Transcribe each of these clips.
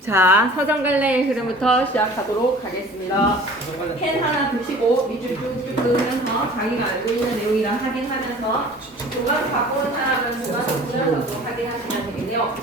자, 서정갈래의 흐름부터 시작하도록 하겠습니다. 펜 하나 드시고 밑줄 쭉쭉 그으면서 자기가 알고 있는 내용이라 확인하면서 중간 바꾼 사람은 중간 보면서도 확인하시면 되겠네요.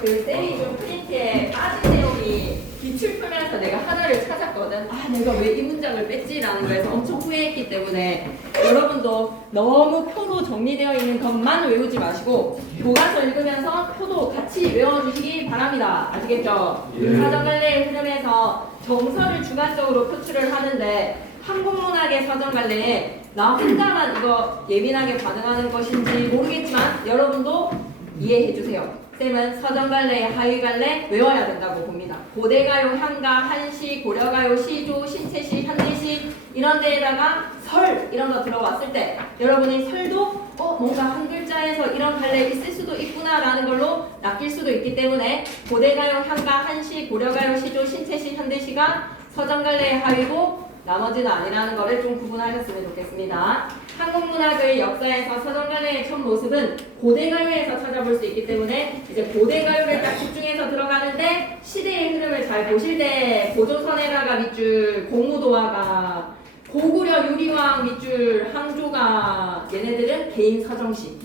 그 쌤이 좀 프린트에 빠진 내용이 기출 풀면서 내가 하나를 찾았거든. 아, 내가 왜 이 문장을 뺐지라는 거에서 엄청 후회했기 때문에 여러분도 너무 표로 정리되어 있는 것만 외우지 마시고 교과서 읽으면서 표도 같이 외워주시기 바랍니다. 아시겠죠? 서정갈래의 흐름에서 정서를 주관적으로 표출을 하는데 한국문학의 서정갈래에 나 혼자만 이거 예민하게 반응하는 것인지 모르겠지만 여러분도 이해해주세요. 쌤은 서정갈래, 하위갈래 외워야 된다고 봅니다. 고대가요, 향가, 한시, 고려가요, 시조, 신체시, 현대시 이런 데에다가 설 이런 거 들어왔을 때 여러분이 설도 뭔가 한 글자에서 이런 갈래 있을 수도 있구나라는 걸로 낚일 수도 있기 때문에 고대가요, 향가, 한시, 고려가요, 시조, 신체시, 현대시가 서정갈래의 하위고 나머지는 아니라는 것을 좀 구분하셨으면 좋겠습니다. 한국문학의 역사에서 서정갈래의 첫 모습은 고대가요에서 찾아볼 수 있기 때문에 이제 고대가요를 딱 집중해서 들어가는데 시대의 흐름을 잘 보실 때 고조선해가가 밑줄, 공무도화가, 고구려 유리왕 밑줄, 항조가 얘네들은 개인 서정시,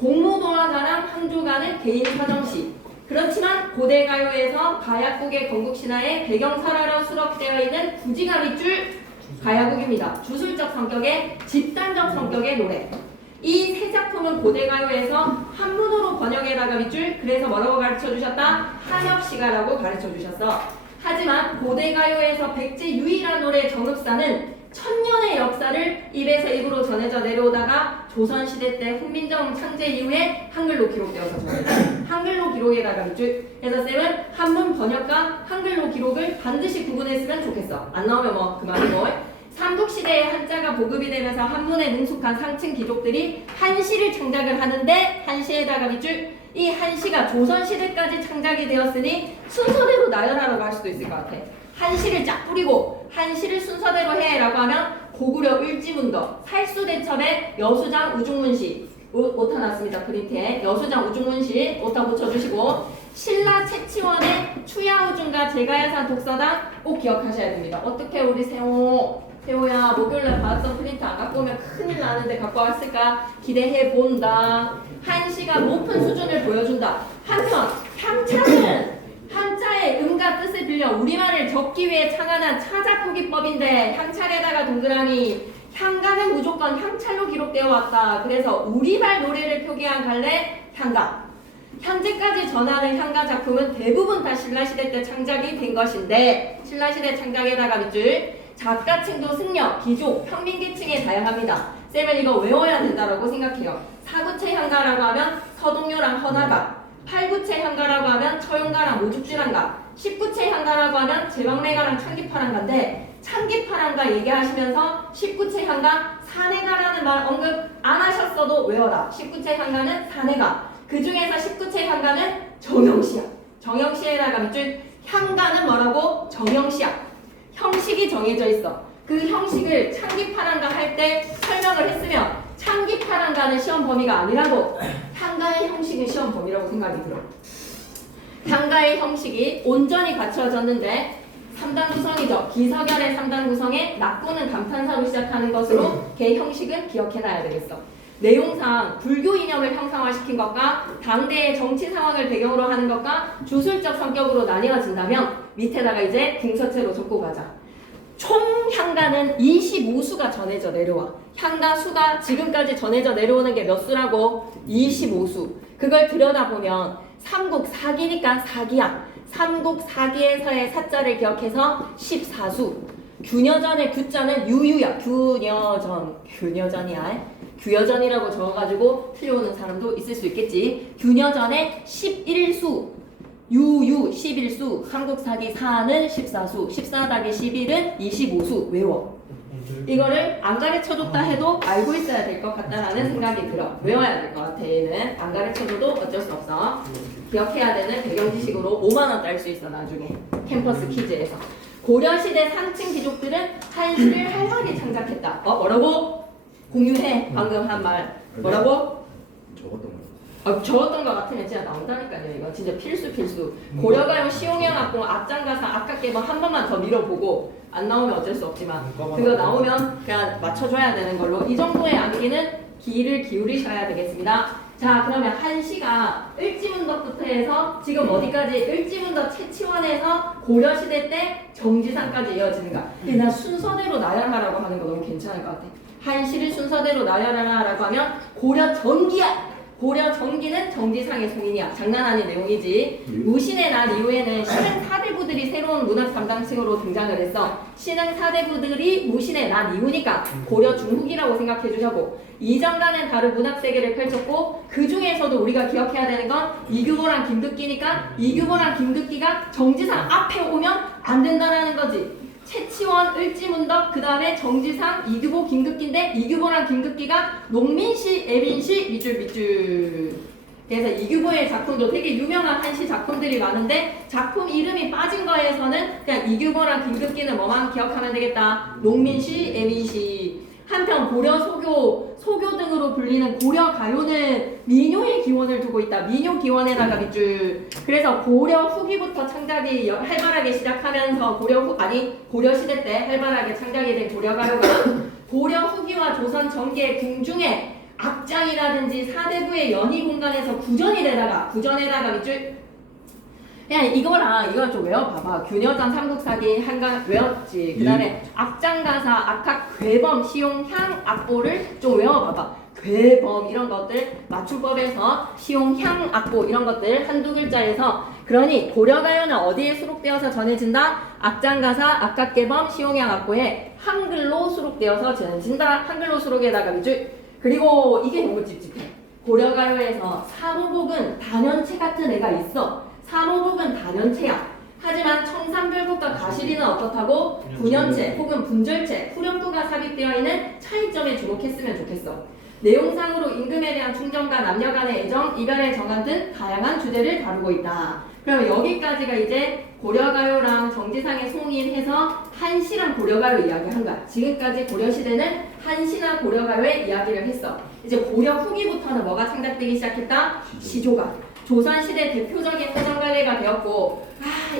공무도화가랑 항조가는 개인 서정시. 그렇지만 고대가요에서 가야국의 건국신화의 배경설화로 수록되어 있는 구지가 밑줄 가야국입니다. 주술적 성격의 집단적 성격의 노래. 이 세 작품은 고대가요에서 한문으로 번역해다가 밑줄 그래서 뭐라고 가르쳐주셨다? 한엽시가라고 가르쳐주셨어. 하지만 고대가요에서 백제 유일한 노래 정읍사는 천년의 역사를 입에서 입으로 전해져 내려오다가 조선시대 때 훈민정 창제 이후에 한글로 기록되어서 전해져 한글로 기록에다가 밑줄. 그래서 쌤은 한문 번역과 한글로 기록을 반드시 구분했으면 좋겠어. 안 나오면 뭐 그만이고. 삼국시대에 한자가 보급이 되면서 한문에 능숙한 상층 귀족들이 한시를 창작을 하는데 한시에다가 밑줄. 이 한시가 조선시대까지 창작이 되었으니 순서대로 나열하라고 할 수도 있을 것 같아. 한시를 쫙 뿌리고 한시를 순서대로 해라고 하면 고구려 을지문덕, 살수대첩의 여수장 우중문시 오타 났습니다. 프린트에 여수장 우중문시 오타 붙여주시고 신라 채치원의 추야우중과 제가야산 독서당 꼭 기억하셔야 됩니다. 어떻게 우리 세호야 목요일날 받았던 프린트 안 갖고 오면 큰일 나는데 갖고 왔을까 기대해 본다. 한시가 높은 수준을 보여준다. 한편 향차는 한자의 음과 뜻을 빌려 우리말을 적기 위해 창안한 차자포기법인데 향찰에다가 동그라미 향가는 무조건 향찰로 기록되어 왔다. 그래서 우리말 노래를 표기한 갈래 향가. 현재까지 전하는 향가 작품은 대부분 다 신라시대 때 창작이 된 것인데 신라시대 창작에다가 밑줄 작가층도 승려, 귀족, 평민계층에 다양합니다. 쌤은 이거 외워야 된다고 생각해요. 사구체 향가라고 하면 서동요랑 허나가, 팔구체 향가라고 하면 처용가랑 모죽지랑가, 19체 향가라고 하면 제왕래가랑 창기파랑가인데 창기파랑가 얘기하시면서 19체 향가 사내가라는 말 언급 안 하셨어도 외워라. 19체 향가는 사내가. 그 중에서 19체 향가는 정형시야. 정형시에다가 밑줄 향가는 뭐라고? 정형시야. 형식이 정해져 있어. 그 형식을 창기파랑가 할 때 설명을 했으면 창기파랑가는 시험 범위가 아니라고 향가의 형식은 시험 범위라고 생각이 들어. 향가의 형식이 온전히 갖춰졌는데 3단 구성이죠. 기서결의 3단 구성에 낙구는 감탄사로 시작하는 것으로 걔 형식은 기억해놔야 되겠어. 내용상 불교 이념을 형상화시킨 것과 당대의 정치 상황을 배경으로 하는 것과 주술적 성격으로 나뉘어진다면 밑에다가 이제 궁서체로 적고 가자. 총 향가는 25수가 전해져 내려와. 향가 수가 지금까지 전해져 내려오는 게 몇 수라고? 25수. 그걸 들여다보면 삼국사기니까 사기야. 삼국사기에서의 사자를 기억해서 14수. 균여전의 규자는 유유야. 균여전이야. 규여전이라고 적어가지고 틀려오는 사람도 있을 수 있겠지. 균여전의 11수. 유유 11수, 삼국사기 4는 14수, 14-11은 25수 외워. 이거를 안 가르쳐줬다 해도 알고 있어야 될 것 같다라는 생각이 들어. 외워야 될 것 같아. 얘는 안 가르쳐줘도 어쩔 수 없어. 기억해야 되는 배경 지식으로 5만원 딸 수 있어 나중에 캠퍼스 퀴즈에서. 고려시대 상층 귀족들은 한시를 활발히 창작했다. 뭐라고? 공유해. 방금 한 말. 뭐라고? 적었던 거. 적었던 것 같으면 진짜 나온다니까요. 이거 진짜 필수. 고려가요 시용형 악보 앞장가사 앞각개번 한 번만 더 밀어보고 안 나오면 어쩔 수 없지만 그거 나오면 그냥 맞춰줘야 되는 걸로 이 정도의 암기는 귀를 기울이셔야 되겠습니다. 자 그러면 한시가 을지문덕부터 해서 지금 어디까지 을지문덕 채치원에서 고려시대 때 정지상까지 이어지는가. 근데 나 순서대로 나열하라고 하는 거 너무 괜찮을 것 같아. 한시를 순서대로 나열하라고 하면 고려 전기야. 고려 전기는 정지상의 송인이야. 장난 아닌 내용이지. 무신의 날 이후에는 신흥 사대부들이 새로운 문학 담당층으로 등장을 했어. 신흥 사대부들이 무신의 날 이후니까 고려 중후기라고 생각해 주자고. 이전과는 다른 문학 세계를 펼쳤고 그 중에서도 우리가 기억해야 되는 건 이규보랑 김득기니까 이규보랑 김득기가 정지상 앞에 오면 안 된다라는 거지. 채치원, 을지문덕, 그 다음에 정지상, 이규보, 김득기인데 이규보랑 김득기가 농민시, 애민시, 밑줄. 그래서 이규보의 작품도 되게 유명한 한시 작품들이 많은데 작품 이름이 빠진 거에서는 그냥 이규보랑 김득기는 뭐만 기억하면 되겠다. 농민시, 애민시. 한편 고려 소교 등으로 불리는 고려 가요는 민요의 기원을 두고 있다. 민요 기원에다가 밑줄. 그래서 고려 후기부터 창작이 활발하게 시작하면서 고려 시대 때 활발하게 창작이 된 고려 가요가 고려 후기와 조선 전기의 궁중에 악장이라든지 사대부의 연희 공간에서 구전에다가 밑줄. 야 이거랑 좀 외워봐봐. 균여전 삼국사기 한강 외웠지. 그 다음에 악장가사, 악학, 괴범, 시용, 향, 악보를 좀 외워봐봐. 괴범 이런 것들 맞춤법에서 시용, 향, 악보 이런 것들 한두 글자에서. 그러니 고려가요는 어디에 수록되어서 전해진다? 악장가사, 악학괴범, 시용향 악보에 한글로 수록되어서 전해진다. 한글로 수록에다가 밑줄. 그리고 이게 너무 찝찝해. 고려가요에서 사무곡은 단연체 같은 애가 있어. 사무곡은 단연체야. 하지만 청산별곡과 가시리는 어떻다고? 분연체 혹은 분절체, 후렴구가 삽입되어 있는 차이점에 주목했으면 좋겠어. 내용상으로 임금에 대한 충정과 남녀 간의 애정, 이별의 정한 등 다양한 주제를 다루고 있다. 그러면 여기까지가 이제 고려가요랑 정지상의 송인해서 한시랑 고려가요 이야기한 거야. 지금까지 고려시대는 한시나 고려가요의 이야기를 했어. 이제 고려 후기부터는 뭐가 창작되기 시작했다? 시조가. 조선시대 대표적인 사정관례가 되었고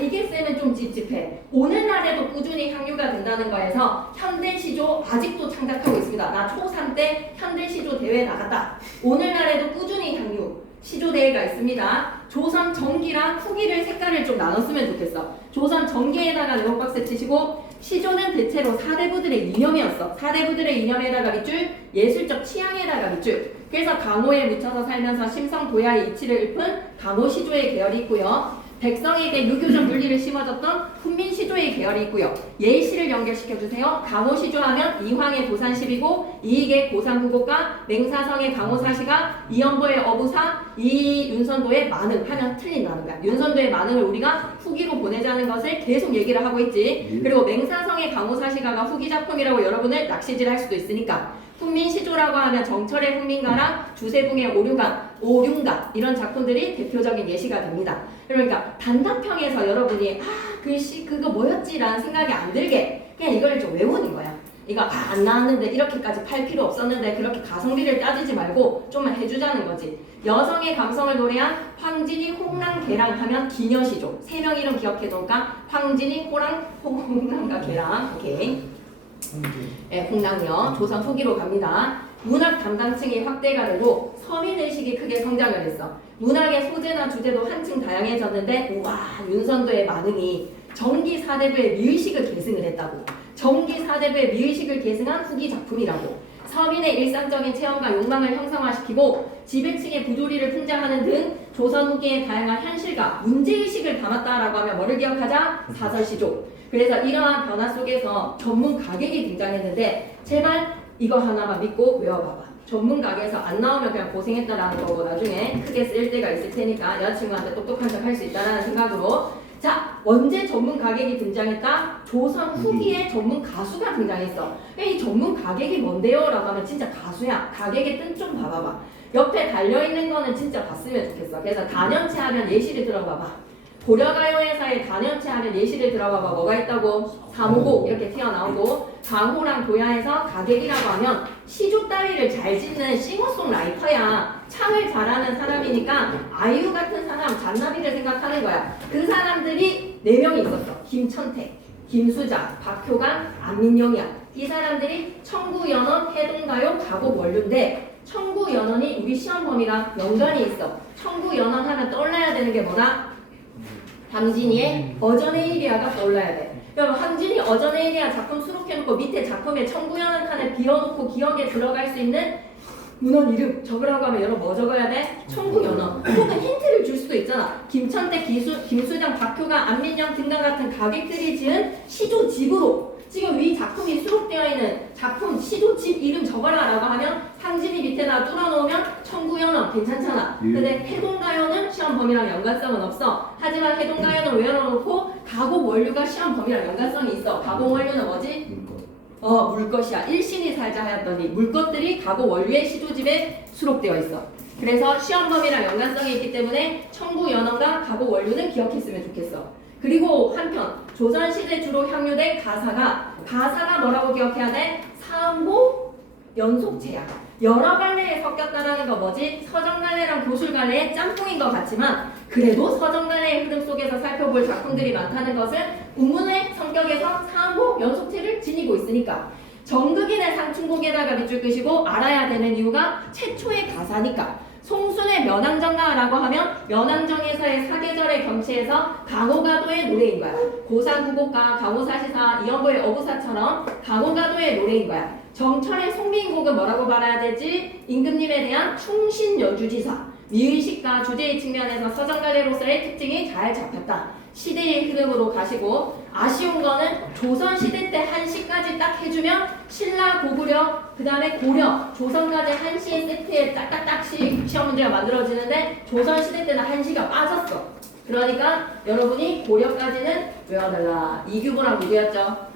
이게 쌤은 좀 찝찝해. 오늘날에도 꾸준히 향유가 된다는 거에서 현대시조 아직도 창작하고 있습니다. 나 초3 때 현대시조 대회 나갔다. 오늘날에도 꾸준히 향유 시조 대회가 있습니다. 조선 전기랑 후기를 색깔을 좀 나눴으면 좋겠어. 조선 전기에다가 네모박스 치시고 시조는 대체로 사대부들의 이념이었어. 사대부들의 이념에다가 밑줄, 예술적 취향에다가 밑줄. 그래서 강호에 묻혀서 살면서 심성도야의 이치를 읊은 강호시조의 계열이 있고요. 백성에게 유교적 윤리를 심어줬던 훈민시조의 계열이 있고요. 예시를 연결시켜주세요. 강호시조하면 이황의 도산십이고 이익의 고상후곡과 맹사성의 강호사시가 이연보의 어부사 이윤선도의 만흥 하면 틀린다는 거야. 윤선도의 만흥을 우리가 후기로 보내자는 것을 계속 얘기를 하고 있지. 그리고 맹사성의 강호사시가가 후기 작품이라고 여러분을 낚시질할 수도 있으니까 훈민시조라고 하면 정철의 훈민가랑 주세붕의 오륜가 이런 작품들이 대표적인 예시가 됩니다. 그러니까 단답형에서 여러분이 글씨 그거 뭐였지? 라는 생각이 안 들게 그냥 이걸 좀 외우는 거야. 이거 안 나왔는데 이렇게까지 팔 필요 없었는데 그렇게 가성비를 따지지 말고 좀만 해주자는 거지. 여성의 감성을 노래한 황진이, 홍랑, 개랑 하면 기녀시조. 세 명 이름 기억해놓을까? 황진이, 홍랑과 개랑. 오케이. 네, 홍랑요. 조선 후기로 갑니다. 문학 담당층이 확대가 되고 서민의식이 크게 성장을 했어. 문학의 소재나 주제도 한층 다양해졌는데 우와 윤선도의 만흥이 정기 사대부의 미의식을 계승을 했다고. 정기 사대부의 미의식을 계승한 후기 작품이라고. 서민의 일상적인 체험과 욕망을 형성화시키고 지배층의 부조리를 풍자하는 등 조선 후기의 다양한 현실과 문제의식을 담았다라고 하면 뭐를 기억하자? 사설시조. 그래서 이러한 변화 속에서 전문 가객이 등장했는데 제발 이거 하나만 믿고 외워봐봐. 전문 가게에서 안 나오면 그냥 고생했다라는 거고 나중에 크게 쓸 때가 있을 테니까 여자친구한테 똑똑한 척 할 수 있다라는 생각으로. 자, 언제 전문 가객이 등장했다? 조선 후기에 전문 가수가 등장했어. 이 전문 가객이 뭔데요? 라고 하면 진짜 가수야. 가객의 뜬 좀 봐봐봐. 옆에 달려있는 거는 진짜 봤으면 좋겠어. 그래서 단연체 하면 예시를 들어봐봐. 고려가요에서 가사의 단연체 하는 예시를 들어봐봐. 뭐가 있다고? 사무곡 이렇게 튀어나오고, 강호랑 도야에서 가객이라고 하면 시조 따위를 잘 짓는 싱어송라이터야. 창을 잘하는 사람이니까 아이유 같은 사람, 잔나비를 생각하는 거야. 그 사람들이 4명이 있었어. 김천택, 김수자, 박효관, 안민영이야. 이 사람들이 청구연원, 해동가요, 가곡 원류인데, 청구연원이 우리 시험 범위랑 연관이 있어. 청구연원 하면 떠올라야 되는 게 뭐나? 함진이의 어전에이리아가 떠올라야 돼. 그럼 함진이 어전에이리아 작품 수록해놓고 밑에 작품에 청구연원 칸에 비워놓고 기억에 들어갈 수 있는 문헌 이름 적으라고 하면 여러분 뭐 적어야 돼? 청구연원. 혹은 힌트를 줄 수도 있잖아. 김천택, 김수장, 박효관, 안민영 등등 같은 가객들이 지은 시조집으로 지금 위 작품이 수록되어 있는 작품 시조집 이름 적어라 라고 하면 상진이 밑에다 뚫어놓으면 청구연원 괜찮잖아. 근데 해동가요는 시험 범위랑 연관성은 없어. 하지만 해동가요는 외워놓고 가곡 원류가 시험 범위랑 연관성이 있어. 가곡 원류는 뭐지? 물것이야. 일신이 살자 하였더니 물것들이 가곡 원류의 시조집에 수록되어 있어. 그래서 시험 범위랑 연관성이 있기 때문에 청구연원과 가곡 원류는 기억했으면 좋겠어. 그리고 한편 조선시대 주로 향유된 가사가 뭐라고 기억해야 돼? 사음보 연속체야. 여러 갈래에 섞였다라는 거 뭐지? 서정갈래랑 도술갈래의 짬뽕인 것 같지만 그래도 서정갈래의 흐름 속에서 살펴볼 작품들이 많다는 것은 우문의 성격에서 사음보 연속체를 지니고 있으니까. 정극인의 상충곡에다가 밑줄 끄시고 알아야 되는 이유가 최초의 가사니까. 송순의 면왕정가라고 하면 면왕정에서의 사계절의 경치에서 강호가도의 노래인 거야. 고상구곡가, 강호사시사, 이연보의 어부사처럼 강호가도의 노래인 거야. 정철의 송민곡은 뭐라고 말해야 되지? 임금님에 대한 충신여주지사. 미의식과 주제의 측면에서 서정갈래로서의 특징이 잘 잡혔다. 시대의 흐름으로 가시고 아쉬운 거는 조선시대 때 한시까지 딱 해주면 신라, 고구려, 그 다음에 고려, 조선까지 한시의 세트에 딱딱딱씩 시험 문제가 만들어지는데 조선시대 때는 한시가 빠졌어. 그러니까 여러분이 고려까지는 외워달라. 이규보랑 누구였죠?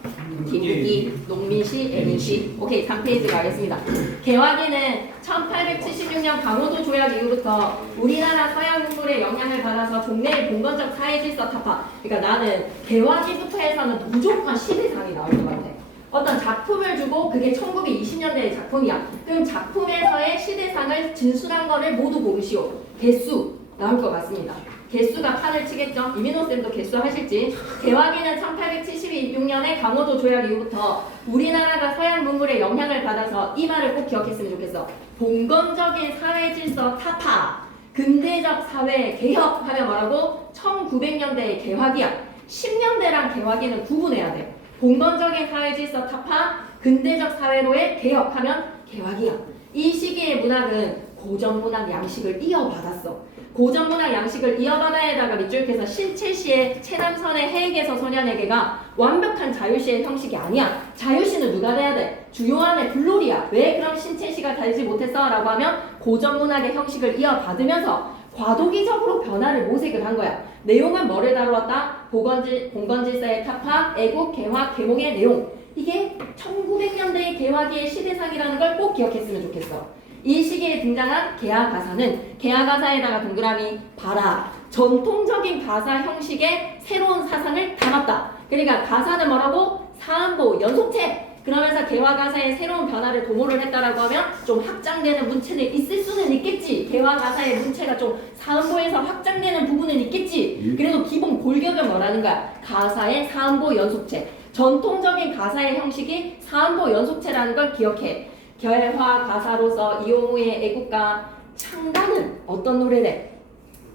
김유기, 농민시, 애민시. 오케이, 3페이지 가겠습니다. 개화기는 1876년 강호도 조약 이후부터 우리나라 서양 문물의 영향을 받아서 종래의 봉건적 사회질서 타파. 그러니까 나는 개화기부터 해서는 무조건 시대상이 나올 것 같아. 어떤 작품을 주고 그게 1920년대의 작품이야. 그럼 작품에서의 시대상을 진술한 거를 모두 고르시오. 개수 나올 것 같습니다. 개수가 판을 치겠죠. 이민호쌤도 개수 하실지. 개화기는 1876년에 강호도 조약 이후부터 우리나라가 서양 문물의 영향을 받아서 이 말을 꼭 기억했으면 좋겠어. 봉건적인 사회질서 타파, 근대적 사회 개혁 하면 뭐라고? 1900년대의 개화기야. 10년대랑 개화기는 구분해야 돼. 봉건적인 사회질서 타파, 근대적 사회로의 개혁하면 개화기야. 이 시기의 문학은 고전문학 양식을 이어받았어. 고전문학 양식을 이어받아야다가 밑줄께서 신채시의 최남선의 해에게서 소년에게가 완벽한 자유시의 형식이 아니야. 자유시는 누가 돼야 돼? 주요한의 블로리야. 왜 그럼 신채시가 되지 못했어? 라고 하면 고전문학의 형식을 이어받으면서 과도기적으로 변화를 모색을 한 거야. 내용은 뭐를 다루었다? 봉건질서의 타파, 애국, 개화, 계몽의 내용. 이게 1900년대의 개화기의 시대상이라는 걸 꼭 기억했으면 좋겠어. 이 시기에 등장한 개화가사는 개화가사에다가 동그라미 봐라. 전통적인 가사 형식의 새로운 사상을 담았다. 그러니까 가사는 뭐라고? 사음보, 연속체. 그러면서 개화가사의 새로운 변화를 도모를 했다라고 하면 좀 확장되는 문체는 있을 수는 있겠지. 개화가사의 문체가 좀 사음보에서 확장되는 부분은 있겠지. 그래도 기본 골격은 뭐라는 거야? 가사의 사음보, 연속체. 전통적인 가사의 형식이 사음보, 연속체라는 걸 기억해. 결화 가사로서 이용우의 애국가 창가는 어떤 노래래?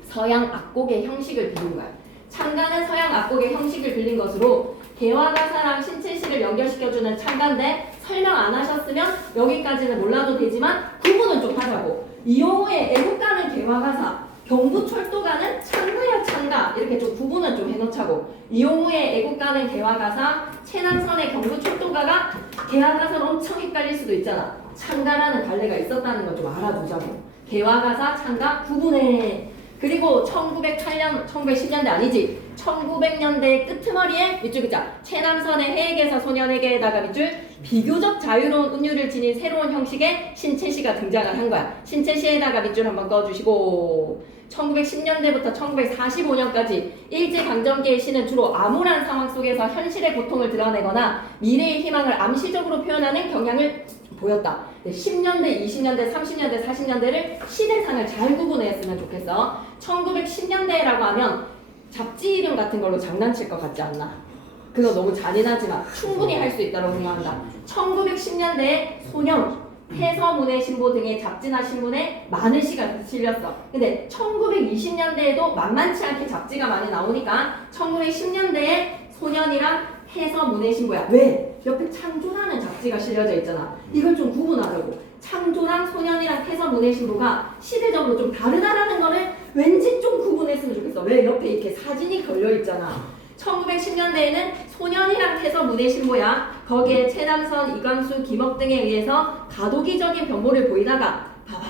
서양 악곡의 형식을 빌린 거야. 창가는 서양 악곡의 형식을 빌린 것으로 개화가사랑 신채시를 연결시켜주는 창가인데 설명 안 하셨으면 여기까지는 몰라도 되지만 구분은 좀 하자고. 이용우의 애국가는 개화가사, 경부철도가는 창가야 창가. 이렇게 좀 구분은 좀 해놓자고. 이용우의 애국가는 개화가사, 최남선의 경부철도가가 개화가사는 엄청 헷갈릴 수도 있잖아. 창가라는 갈래가 있었다는 걸 좀 알아두자고. 개화가사, 창가 구분해. 그리고 1908년, 1910년대 아니지. 1900년대 끄트머리에 밑줄 그자 최남선의 해외계사 소년에게다가 밑줄 비교적 자유로운 운율을 지닌 새로운 형식의 신체시가 등장을 한 거야. 신체시에다가 밑줄 한번 꺼주시고 1910년대부터 1945년까지 일제강점기의 시는 주로 암울한 상황 속에서 현실의 고통을 드러내거나 미래의 희망을 암시적으로 표현하는 경향을 보였다. 10년대, 20년대, 30년대, 40년대를 시대상을 잘 구분했으면 좋겠어. 1910년대라고 하면 잡지 이름 같은 걸로 장난칠 것 같지 않나? 그거 너무 잔인하지만 충분히 할 수 있다고 생각한다. 1910년대에 소년, 해서문의 신보 등의 잡지나 신문에 많은 시가 실렸어. 근데 1920년대에도 만만치 않게 잡지가 많이 나오니까 1910년대에 소년이랑 해서문의 신보야. 왜? 옆에 창조라는 잡지가 실려져 있잖아. 이걸 좀 구분하려고. 창조랑 소년이랑 해서문의 신보가 시대적으로 좀 다르다라는 거를 왠지 좀 구분했으면 좋겠어. 왜? 옆에 이렇게 사진이 걸려있잖아. 1910년대에는 소년이랑 해서문의 신보야. 거기에 최남선, 이광수, 김억 등에 의해서 가도기적인 변모를 보이다가 봐봐.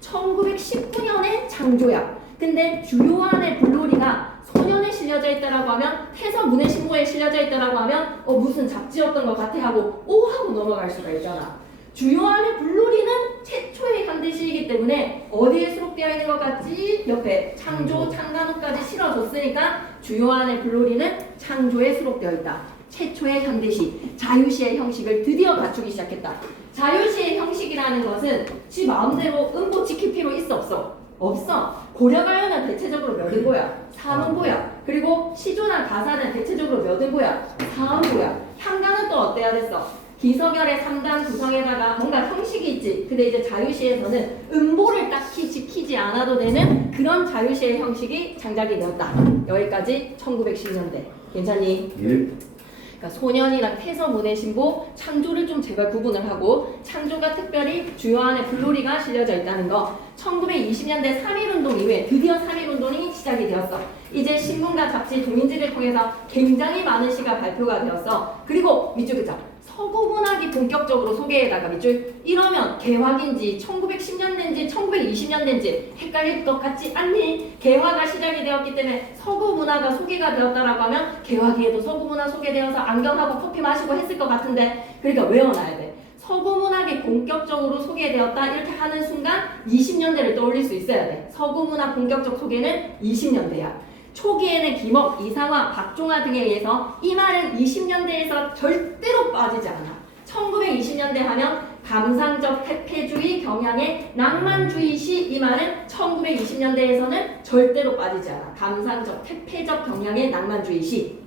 1919년에 창조야. 근데 주요한의 불놀이가 소년에 실려져 있다라고 하면 해서문의 신보에 실려져 있다라고 하면 무슨 잡지였던 것 같아 하고 오 하고 넘어갈 수가 있잖아. 주요한의 불놀이는 최초의 현대시이기 때문에 어디에 수록되어 있는 것 같지? 옆에 창조, 창간호까지 실어줬으니까 주요한의 불놀이는 창조에 수록되어 있다. 최초의 현대시, 자유시의 형식을 드디어 갖추기 시작했다. 자유시의 형식이라는 것은 지 마음대로 음보 지킬 필요 있어 없어? 없어. 고려가요는 대체적으로 몇 음보야? 3음보야. 그리고 시조나 가사는 대체적으로 몇 음보야? 4음보야. 향가는 또 어때야 됐어? 기서결의 3단 구성에다가 뭔가 형식이 있지. 근데 이제 자유시에서는 음보를 딱히 지키지 않아도 되는 그런 자유시의 형식이 장작이 되었다. 여기까지 1910년대. 괜찮니? 그러니까 소년이랑 해서문의 신보, 창조를 좀 제발 구분을 하고 창조가 특별히 주요한의 불놀이가 실려져 있다는 거. 1920년대 3.1운동 이후에 드디어 3.1운동이 시작이 되었어. 이제 신문과 잡지, 종인지를 통해서 굉장히 많은 시가 발표가 되었어. 그리고 밑줄 그자 서구문학이 본격적으로 소개에다가 밑줄 이러면 개화인지 1910년대인지 1920년대인지 헷갈릴 것 같지 않니? 개화가 시작이 되었기 때문에 서구문화가 소개가 되었다라고 하면 개화기에도 서구문화 소개되어서 안경하고 커피 마시고 했을 것 같은데 그러니까 외워놔야 돼. 서구문학이 본격적으로 소개되었다 이렇게 하는 순간 20년대를 떠올릴 수 있어야 돼. 서구문학 본격적 소개는 20년대야. 초기에는 김억, 이상화, 박종화 등에 의해서 이 말은 20년대에서 절대로 빠지지 않아. 1920년대 하면 감상적 퇴폐주의 경향의 낭만주의 시 이 말은 1920년대에서는 절대로 빠지지 않아. 감상적 퇴폐적 경향의 낭만주의 시.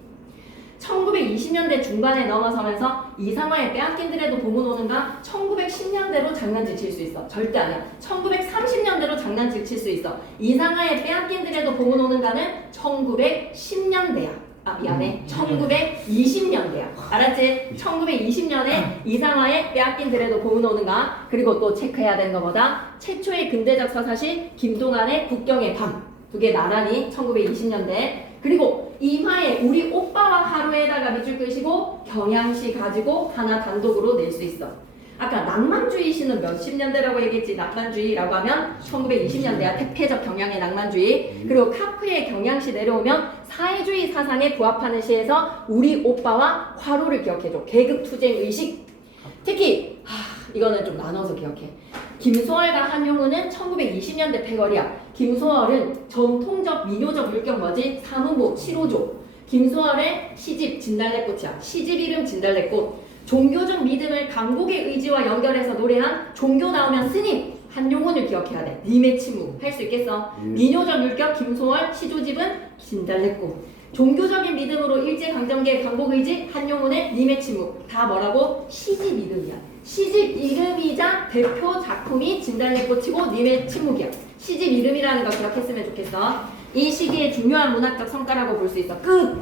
1920년대 중반에 넘어서면서 이상화의 빼앗긴들에도 보문 오는가 1910년대로 장난질 칠 수 있어. 절대 아니야. 1930년대로 장난질 칠 수 있어. 이상화의 빼앗긴들에도 보문 오는가는 1910년대야. 아 미안해. 1920년대야. 알았지? 1920년에 이상화의 빼앗긴들에도 보문 오는가. 그리고 또 체크해야 되는 것보다 최초의 근대적 서사시 김동완의 국경의 밤. 두 개 나란히 1920년대. 그리고 이화에 우리 오빠와 하루에다가 밑줄 끄시고 경향시 가지고 하나 단독으로 낼 수 있어. 아까 낭만주의 시는 몇십 년대라고 얘기했지. 낭만주의라고 하면 1920년대야. 퇴폐적 경향의 낭만주의. 그리고 카프의 경향시 내려오면 사회주의 사상에 부합하는 시에서 우리 오빠와 화로를 기억해줘. 계급투쟁의식. 특히 이거는 좀 나눠서 기억해. 김소월과 한용운은 1920년대 패거리야. 김소월은 전통적 민요적 율격 뭐지? 삼음보 7호조. 김소월의 시집 진달래꽃이야. 시집 이름 진달래꽃. 종교적 믿음을 강국의 의지와 연결해서 노래한 종교 나오면 스님. 한용운을 기억해야 돼. 님의 침묵. 할 수 있겠어? 민요적 율격 김소월 시조집은 진달래꽃. 종교적인 믿음으로 일제강점기의 강국의지 한용운의 님의 침묵. 다 뭐라고? 시집 이름이야. 시집 이름이자 대표 작품이 진달래꽃이고 님의 침묵이야. 시집 이름이라는 거 기억했으면 좋겠어. 이 시기의 중요한 문학적 성과라고 볼 수 있어. 끝!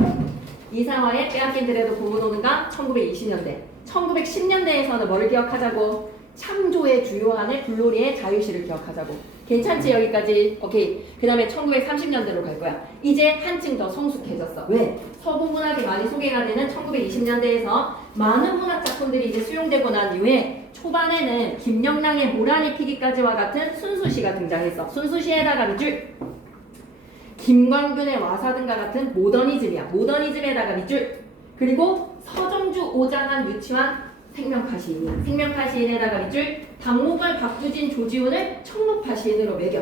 이상화의 빼앗긴들에도 보문 오는가? 1920년대. 1910년대에서는 뭐를 기억하자고? 창조의 주요한의 불놀이의 자유시를 기억하자고. 괜찮지 여기까지? 오케이. 그 다음에 1930년대로 갈 거야. 이제 한층 더 성숙해졌어. 왜? 서구문학이 많이 소개가 되는 1920년대에서 많은 문학 작품들이 이제 수용되고 난 이후에 초반에는 김영랑의 모란이 피기까지와 같은 순수시가 등장했어. 순수시에다가 밑줄 김광균의 와사 등과 같은 모더니즘이야. 모더니즘에다가 밑줄. 그리고 서정주, 오장한, 유치환, 생명파 시인이야. 생명파 시인에다가 밑줄. 박목월, 박두진, 조지훈을 청록파 시인으로 매겨.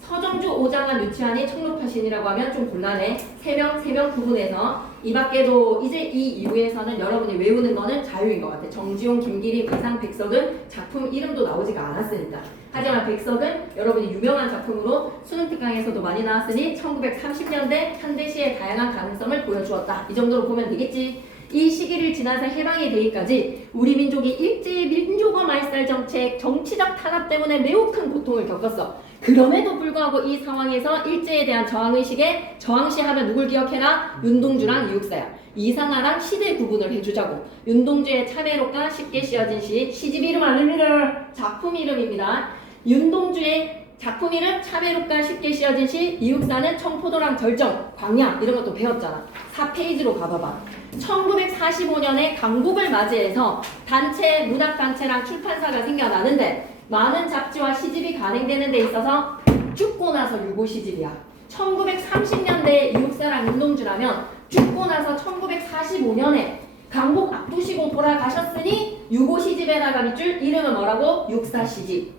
서정주, 오장한, 유치환이 청록파 시인이라고 하면 좀 곤란해. 세 명 구분해서. 이 밖에도 이제 이 이후에서는 여러분이 외우는 거는 자유인 것 같아. 정지용, 김기림, 이상, 백석은 작품 이름도 나오지가 않았으니까. 하지만 백석은 여러분이 유명한 작품으로 수능 특강에서도 많이 나왔으니 1930년대 현대시의 다양한 가능성을 보여주었다. 이 정도로 보면 되겠지. 이 시기를 지나서 해방이 되기까지 우리 민족이 일제의 민족어 말살 정책, 정치적 탄압 때문에 매우 큰 고통을 겪었어. 그럼에도 불구하고 이 상황에서 일제에 대한 저항의식에 저항시 하면 누굴 기억해라? 윤동주랑 이육사야. 이상하랑 시대 구분을 해주자고. 윤동주의 참외록과 쉽게 씌어진 시, 시집 이름 아닙니다. 작품 이름입니다. 윤동주의 작품 이름 참외록과 쉽게 씌어진 시, 이육사는 청포도랑 절정, 광야 이런 것도 배웠잖아. 4페이지로 가봐봐. 1945년에 강국을 맞이해서 단체, 문학단체랑 출판사가 생겨나는데 많은 잡지와 시집이 간행되는 데 있어서 죽고 나서 유고 시집이야. 1930년대에 이육사랑 윤동주라면 죽고 나서 1945년에 강복 앞두시고 돌아가셨으니 유고 시집에다가 밑줄 이름은 뭐라고? 육사 시집.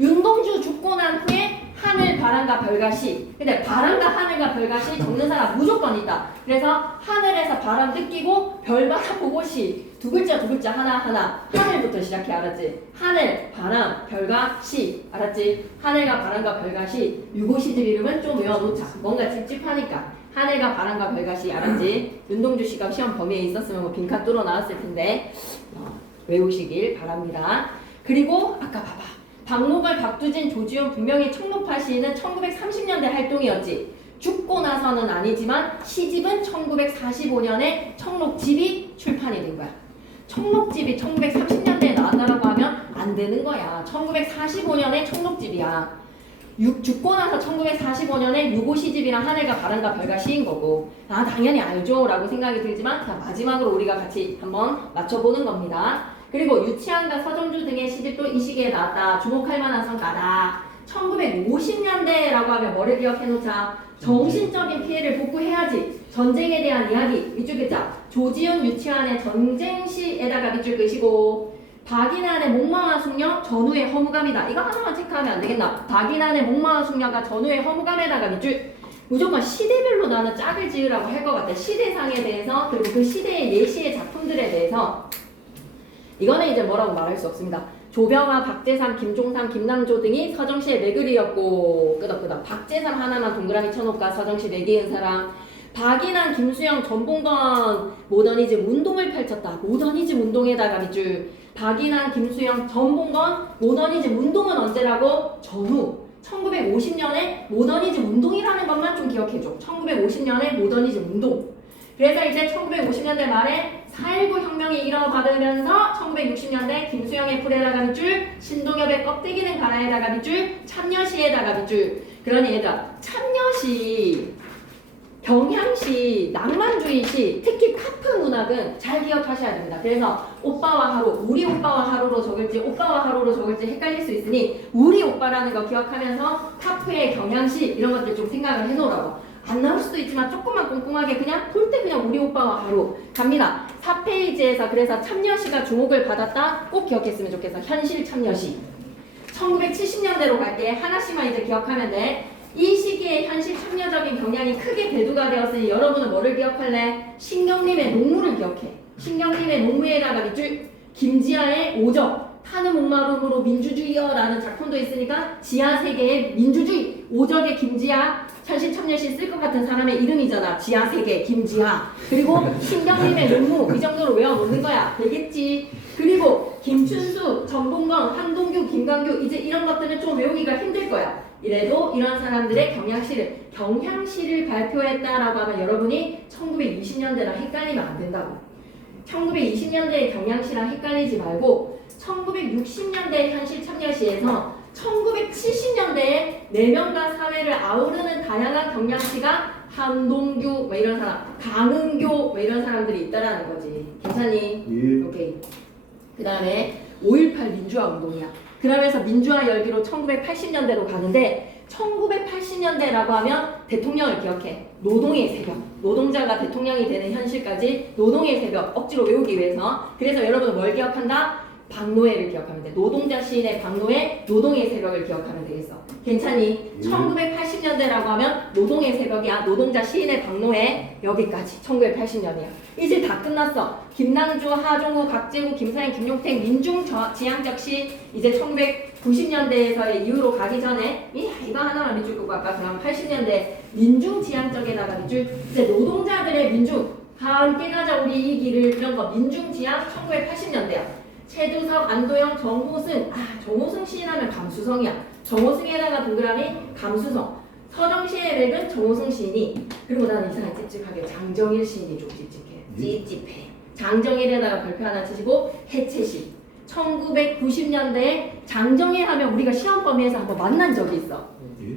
윤동주 죽고 난 후에 하늘, 바람과 별가시. 근데 바람과 하늘과 별가시 적는 사람 무조건 있다. 그래서 하늘에서 바람 느끼고 별 바다 보고 시. 두 글자 하나하나. 하늘부터 시작해. 알았지? 하늘, 바람, 별과 시. 알았지? 하늘과 바람과 별과 시. 유고시집 이름은 좀 외워놓자. 뭔가 찝찝하니까. 하늘과 바람과 별과 시. 알았지? 윤동주 씨가 시험 범위에 있었으면 뭐 빈칸 뚫어 나왔을 텐데 외우시길 바랍니다. 그리고 아까 봐봐. 박목월, 박두진, 조지훈 분명히 청록파 시인은 1930년대 활동이었지. 죽고 나서는 아니지만 시집은 1945년에 청록집이 출판이 된 거야. 청록집이 1930년대에 나왔다라고 하면 안 되는 거야. 1945년에 청록집이야. 죽고 나서 1945년에 유고시집이랑 하늘과 바람과 별과 시인 거고. 아 당연히 알죠 라고 생각이 들지만 자, 마지막으로 우리가 같이 한번 맞춰보는 겁니다. 그리고 유치환과 서정주 등의 시집도 이 시기에 나왔다. 주목할 만한 성과다. 1950년대라고 하면 뭐를 기억해놓자. 정신적인 피해를 복구해야지. 전쟁에 대한 이야기. 밑줄 긋자. 조지훈, 유치환의 전쟁시에다가 밑줄 끄시고 박인환의 목마와 숙녀, 전후의 허무감이다. 이거 하나만 체크하면 안 되겠나? 박인환의 목마와 숙녀가 전후의 허무감에다가 밑줄. 무조건 시대별로 나는 짝을 지으라고 할 것 같아. 시대상에 대해서 그리고 그 시대의 예시의 작품들에 대해서 이거는 이제 뭐라고 말할 수 없습니다. 조병아, 박재삼, 김종삼, 김남조 등이 서정시의 매글이었고 끄덕끄덕. 박재삼 하나만 동그라미 쳐놓을까? 서정시 매기은 사람. 박인환, 김수영, 전봉건 모더니즘 운동을 펼쳤다. 모더니즘 운동에다가 밑줄. 박인환, 김수영, 전봉건 모더니즘 운동은 언제라고? 전후. 1950년에 모더니즘 운동이라는 것만 좀 기억해줘. 1950년에 모더니즘 운동. 그래서 이제 1950년대 말에 4.19 혁명이 일어받으면서 1960년대 김수영의 풀에다가 밑줄, 신동엽의 껍데기는 가라에다가 밑줄, 참여시에다가 밑줄. 그러니 얘들아, 참여시, 경향시, 낭만주의시, 특히 카프 문학은 잘 기억하셔야 됩니다. 그래서 오빠와 하루, 우리 오빠와 하루로 적을지 오빠와 하루로 적을지 헷갈릴 수 있으니 우리 오빠라는 거 기억하면서 카프의 경향시 이런 것들 좀 생각을 해놓으라고. 안 나올 수도 있지만 조금만 꼼꼼하게 그냥 볼 때 그냥 우리 오빠와 하루 갑니다. 4페이지에서 그래서 참여시가 주목을 받았다. 꼭 기억했으면 좋겠어. 현실 참여시. 1970년대로 갈게. 하나씩만 이제 기억하면 돼. 이 시기에 현실 참여적인 경향이 크게 대두가 되었으니 여러분은 뭐를 기억할래? 신경림의 농무를 기억해. 신경림의 농무에다가 밑줄 김지아의 오적 타는 목마름으로 민주주의여 라는 작품도 있으니까 지하세계의 민주주의 오적의 김지아 현실 참여시 쓸 것 같은 사람의 이름이잖아. 지하세계 김지아. 그리고 신경림의 농무 이 정도로 외워놓는 거야. 되겠지. 그리고 김춘수, 전봉건, 한동규, 김광규 이제 이런 것들은 좀 외우기가 힘들 거야. 이래도 이런 사람들의 경향시를 발표했다라고 하면 여러분이 1920년대랑 헷갈리면 안 된다고. 1920년대의 경향시랑 헷갈리지 말고 1960년대 현실 참여시에서 1970년대에 내면과 사회를 아우르는 다양한 경향시가 한동규 뭐 이런 사람, 강은교 뭐 이런 사람들이 있다라는 거지. 괜찮니? 예. 오케이. 그 다음에 5.18 민주화 운동이야. 그러면서 민주화 열기로 1980년대로 가는데 1980년대라고 하면 대통령을 기억해. 노동의 새벽. 노동자가 대통령이 되는 현실까지 노동의 새벽 억지로 외우기 위해서. 그래서 여러분은 뭘 기억한다? 박노해를 기억하면 돼. 노동자 시인의 박노해, 노동의 새벽을 기억하면 되겠어. 괜찮니? 1980년대라고 하면 노동의 새벽이야. 노동자 시인의 박노해 여기까지 1980년이야. 이제 다 끝났어. 김낭주, 하종우, 각재구, 김사영, 김용택, 민중지향적 시 이제 1990년대에서의 이후로 가기 전에 이거 하나만 밑줄 끄고 아까 그냥 80년대 민중지향적에다가 밑줄 이제 노동자들의 민중 함께 가자 우리 이 길을 이런 거 민중지향 1980년대야. 최두석, 안도영, 정호승. 정호승 시인하면 감수성이야. 정호승에다가 동그라미 감수성. 서정시의 맥은 정호승 시인이. 그리고 나는 이상하게 찝찝하게 장정일 시인이 좀 찝찝해. 장정일에다가 별표 하나 치시고 해체시. 1990년대에 장정일 하면 우리가 시험 범위에서 한번 만난 적이 있어.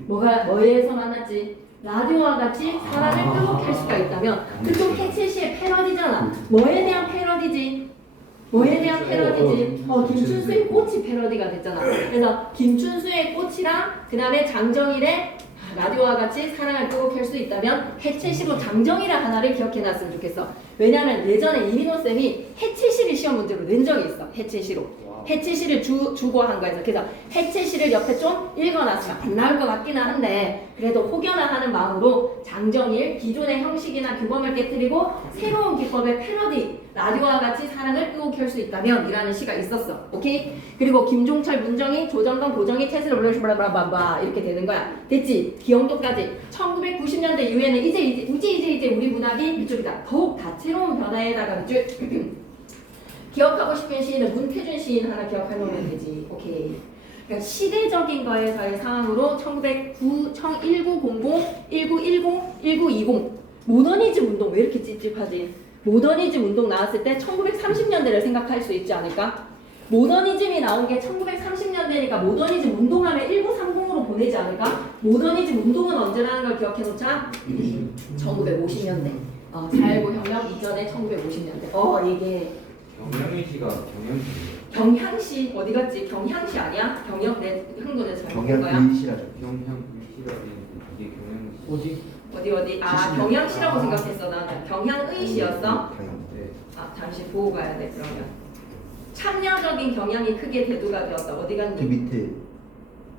뭐에서 만났지? 라디오와 같이 사랑을 뜨겁게 할 수가 있다면 그쪽 해체시의 패러디잖아. 뭐에 대한 패러디지? 뭐에 대한 패러디지? 김춘수의 꽃이 패러디가 됐잖아. 그래서 김춘수의 꽃이랑 그 다음에 장정일의 라디오와 같이 사랑을 뜨겁게 할 수 있다면 해체시로 장정일의 하나를 기억해놨으면 좋겠어. 왜냐하면 예전에 이민호 쌤이 해체시를 시험 문제로 낸 적이 있어. 해체시를 주고 한 거에서. 그래서 해체시를 옆에 좀 읽어놨으면 안 나올 것 같기는 한데 그래도 혹여나 하는 마음으로 장정일 기존의 형식이나 규범을 깨뜨리고 새로운 기법의 패러디 라디오와 같이 사랑을 뜨겁게 할 수 있다면 이라는 시가 있었어. 오케이? 그리고 김종철, 문정희, 조정동, 고정희, 채슬 올려주라라라라라 이렇게 되는 거야. 됐지? 기영도까지 1990년대 이후에는 이제 우리 문학이 밑줄이다. 더욱 다채로운 변화에다가 밑줄 기억하고 싶은 시인은 문태준 시인 하나 기억해놓으면 되지. 오케이. 그러니까 시대적인 거에서의 상황으로 1900, 1900, 1910, 1920 모더니즘 운동 왜 이렇게 찝찝하지? 모더니즘 운동 나왔을 때 1930년대를 생각할 수 있지 않을까? 모더니즘이 나온 게 1930년대니까 모더니즘 운동하면 1930으로 보내지 않을까? 모더니즘 운동은 언제라는 걸 기억해놓자. 1950년대. 4.19 혁명 이전에 1950년대. 이게 경향시가 경향시 어디 갔지? 경향시 아니야? 경영 내 흥분에 잘못 본 거야. 경향시라죠. 이게 경향시 어디 경향시라고 생각했어. 나는 경향의시였어. 네. 잠시 보고 가야 돼. 그러면 참여적인 경향이 크게 대두가 되었다. 어디 그 갔니? 밑에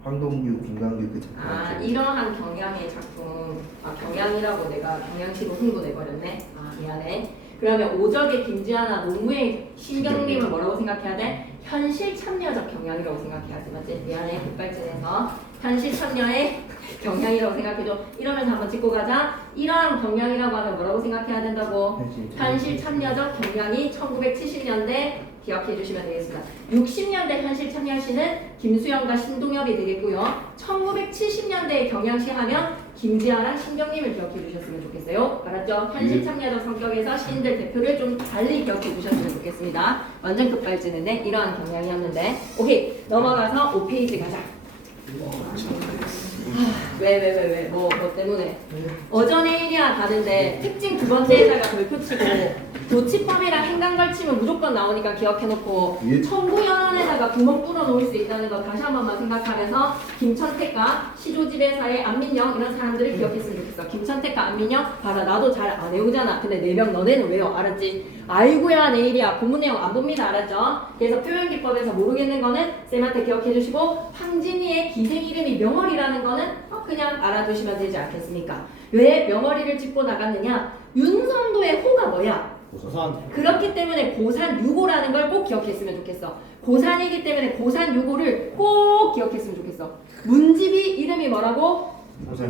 황동규, 김광규 그 작품. 이러한 경향의 작품. 경향이라고 내가 경향시로 흥분해 버렸네. 미안해. 그러면 오적의 김지아나 노무의 신경림을 뭐라고 생각해야 돼? 현실 참여적 경향이라고 생각해야지. 맞지? 미안해. 급발진해서 현실 참여의 경향이라고 생각해줘. 이러면서 한번 짚고 가자. 이러한 경향이라고 하면 뭐라고 생각해야 된다고? 현실 참여적 경향이 1970년대 기억해 주시면 되겠습니다. 60년대 현실 참여시는 김수영과 신동엽이 되겠고요. 1970년대의 경향시 하면 김지아랑 신경림을 기억해 주셨으면 좋겠어요. 알았죠? 현실 참여적 성격에서 시인들 대표를 좀 달리 기억해 주셨으면 좋겠습니다. 완전 급발진인데 이러한 경향이었는데. 오케이, 넘어가서 5페이지 가자. 왜? 뭐 때문에? 어전에일이야 다른데 특징 두 번째에다가 별표 치고 도치법이랑 행간 걸치면 무조건 나오니까 기억해놓고 청구연안에다가 구멍 뚫어 놓을 수 있다는 거 다시 한 번만 생각하면서 김천택과 시조지배사의 안민영 이런 사람들을 기억했으면 좋겠어. 김천택과 안민영 봐라 나도 잘 안 외우잖아. 근데 4명 너네는 외워. 알았지? 아이고야 내일이야. 본문 내용 안 봅니다. 알았죠? 그래서 표현기법에서 모르겠는 거는 쌤한테 기억해 주시고 황진이의 기생 이름이 명월이라는 거는 그냥 알아두시면 되지 않겠습니까? 왜 명월이를 짚고 나갔느냐? 윤성도의 호가 뭐야? 고산. 그렇기 때문에 고산 유고라는 걸 꼭 기억했으면 좋겠어. 고산이기 때문에 고산 유고를 꼭 기억했으면 좋겠어. 문집이 이름이 뭐라고?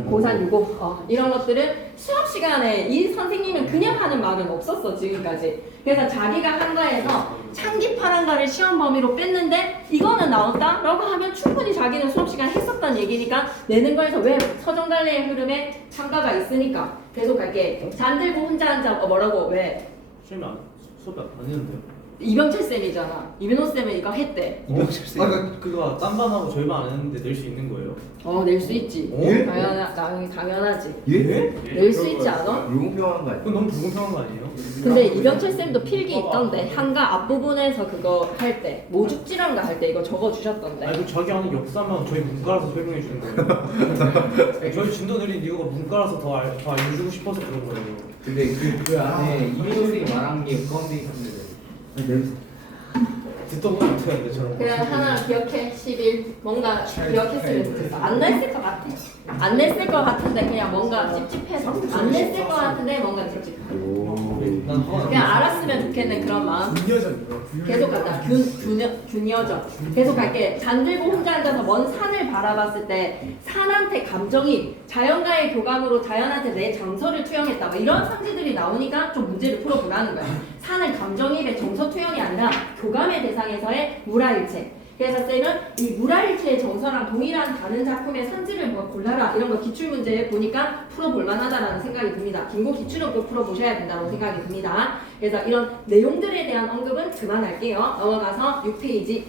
고산 유고. 이런 것들은 수업 시간에 이 선생님은 그냥 하는 말은 없었어 지금까지. 그래서 자기가 한 거에서 창기파란 거를 시험 범위로 뺐는데 이거는 나왔다? 라고 하면 충분히 자기는 수업 시간에 했었던 얘기니까 내는 거에서 왜 서정달래의 흐름에 참가가 있으니까 계속 갈게. 잠들고 혼자 앉아 뭐라고 왜? 수업이 안 했는데요? 이병철 쌤이잖아. 이민호 쌤은 이거 했대. 그러니까 그거 딴반하고 절반 안 했는데 낼 수 있는 거예요? 낼 수 있지. 예? 당연하지. 예? 낼 수 있지 않아? 불공평한 거 아니야? 그건 너무 불공평한 거 아니에요? 근데 이병철 쌤도 필기 있던데 한가 앞부분에서 그거 할 때 모죽지란가 할 때 이거 적어 주셨던데. 아니 그 자기 아는 역사만 저희 문과라서 설명해 주는 거예요. 저희 진도 느린 이유가 문과라서 더 알려주고 싶어서 그런 거예요. 근데 그 안에 이민호 선생님이 말한 게 가운데 있었는데 듣다 보면 어떻게 하는데 저런 거. 그냥 하나 기억해 11 뭔가 기억했으면 좋겠어. 안 냈을 것 같아. 안 냈을 것 같은데 그냥 뭔가 찝찝해서 안 냈을 것 같은데 뭔가 찝찝해. 난 화가 그냥 알았으면 좋겠는 그런 마음. 계속 가자. 균여정. 계속 갈게. 잠들고 혼자 앉아서 먼 산을 바라봤을 때 산한테 감정이 자연과의 교감으로 자연한테 내 정서를 투영했다. 뭐 이런 상지들이 나오니까 좀 문제를 풀어보라는 거야. 산은 감정입의 정서 투영이 아니라 교감의 대상에서의 물화일체. 그래서 쌤은 이 물화일체의 정서랑 동일한 다른 작품의 산지를 뭐 골라라 이런 거 기출문제 보니까 풀어볼 만하다라는 생각이 듭니다. 긴고 기출은 꼭 풀어보셔야 된다고 생각이 듭니다. 그래서 이런 내용들에 대한 언급은 그만할게요. 넘어가서 6페이지.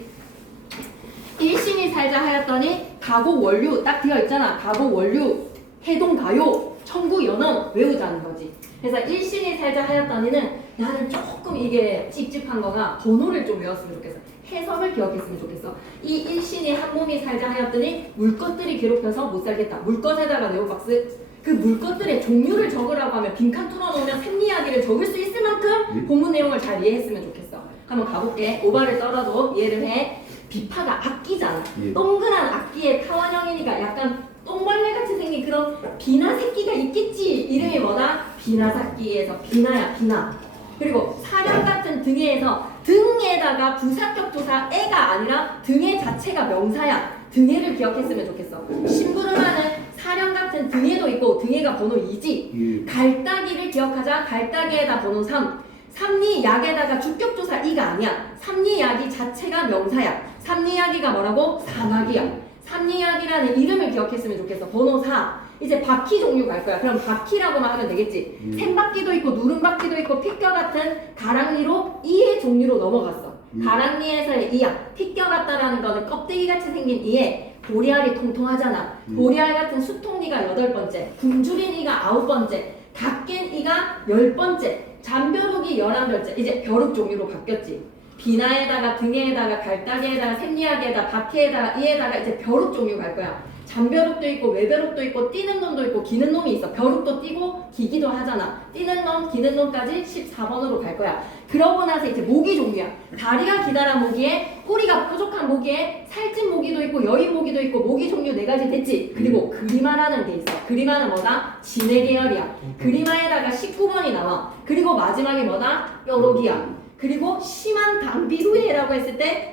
일신이 살자 하였더니 가곡 원류 딱 되어 있잖아. 가곡 원류 해동 가요 청구 연언 외우자는 거지. 그래서 일신이 살자 하였더니는 나는 조금 이게 찝찝한 거가 번호를 좀 외웠으면 좋겠어. 해석을 기억했으면 좋겠어. 이 일신이 한 몸이 살자 하였더니 물것들이 괴롭혀서 못 살겠다. 물것에다가 네오박스 그 물것들의 종류를 적으라고 하면 빈칸 뚫어놓으면 생리이야기를 적을 수 있을 만큼 본문 내용을 잘 이해했으면 좋겠어. 한번 가볼게. 오바를 떨어도 이해를 해. 비파가 악기잖아. 예. 동그란 악기의 타원형이니까 약간 똥벌레 같이 생긴 그런 비나 새끼가 있겠지. 이름이 뭐다? 비나사끼에서 비나야 비나. 그리고 사령 같은 등에에서 등에다가 부사격 조사 애가 아니라 등에 자체가 명사야. 등에를 기억했으면 좋겠어. 심부름하는 사령 같은 등에도 있고 등에가 번호 2지. 예. 갈따기를 기억하자. 갈따기에다 번호 3. 삼리약에다가 주격조사 이가 아니야. 삼리약이 자체가 명사야. 삼리약이가 뭐라고? 사막이야. 삼리약이라는 이름을 기억했으면 좋겠어. 번호 4. 이제 바퀴 종류 갈 거야. 그럼 바퀴라고만 하면 되겠지. 샘바퀴도 있고 누름바퀴도 있고 핏겨 같은 가랑리로 이의 종류로 넘어갔어. 가랑리에서의 이야. 핏겨 같다라는 거는 껍데기 같이 생긴 이에 보리알이 통통하잖아. 보리알 같은 수통리가 8번째, 굶주린 이가 9번째, 갓깬 이가 10번째, 잠벼룩이 11번째. 이제 벼룩 종류로 바뀌었지. 비나에다가 등에다가 갈따기에다가 샘리학에다가 바퀴에다가 이에다가 이제 벼룩 종류 갈 거야. 잠벼룩도 있고 외벼룩도 있고 뛰는 놈도 있고 기는 놈이 있어. 벼룩도 뛰고 기기도 하잖아. 뛰는 놈, 기는 놈까지 14번으로 갈 거야. 그러고 나서 이제 모기 종류야. 다리가 기다란 모기에 꼬리가 뾰족한 모기에 살찐 모기도 있고 여인 모기도 있고 모기 종류 4가지 됐지. 그리고 그리마라는 게 있어. 그리마는 뭐다? 진해 계열이야. 그리마에다가 19번이 나와. 그리고 마지막에 뭐다? 뾰록이야. 그리고 심한 당비루에라고 했을 때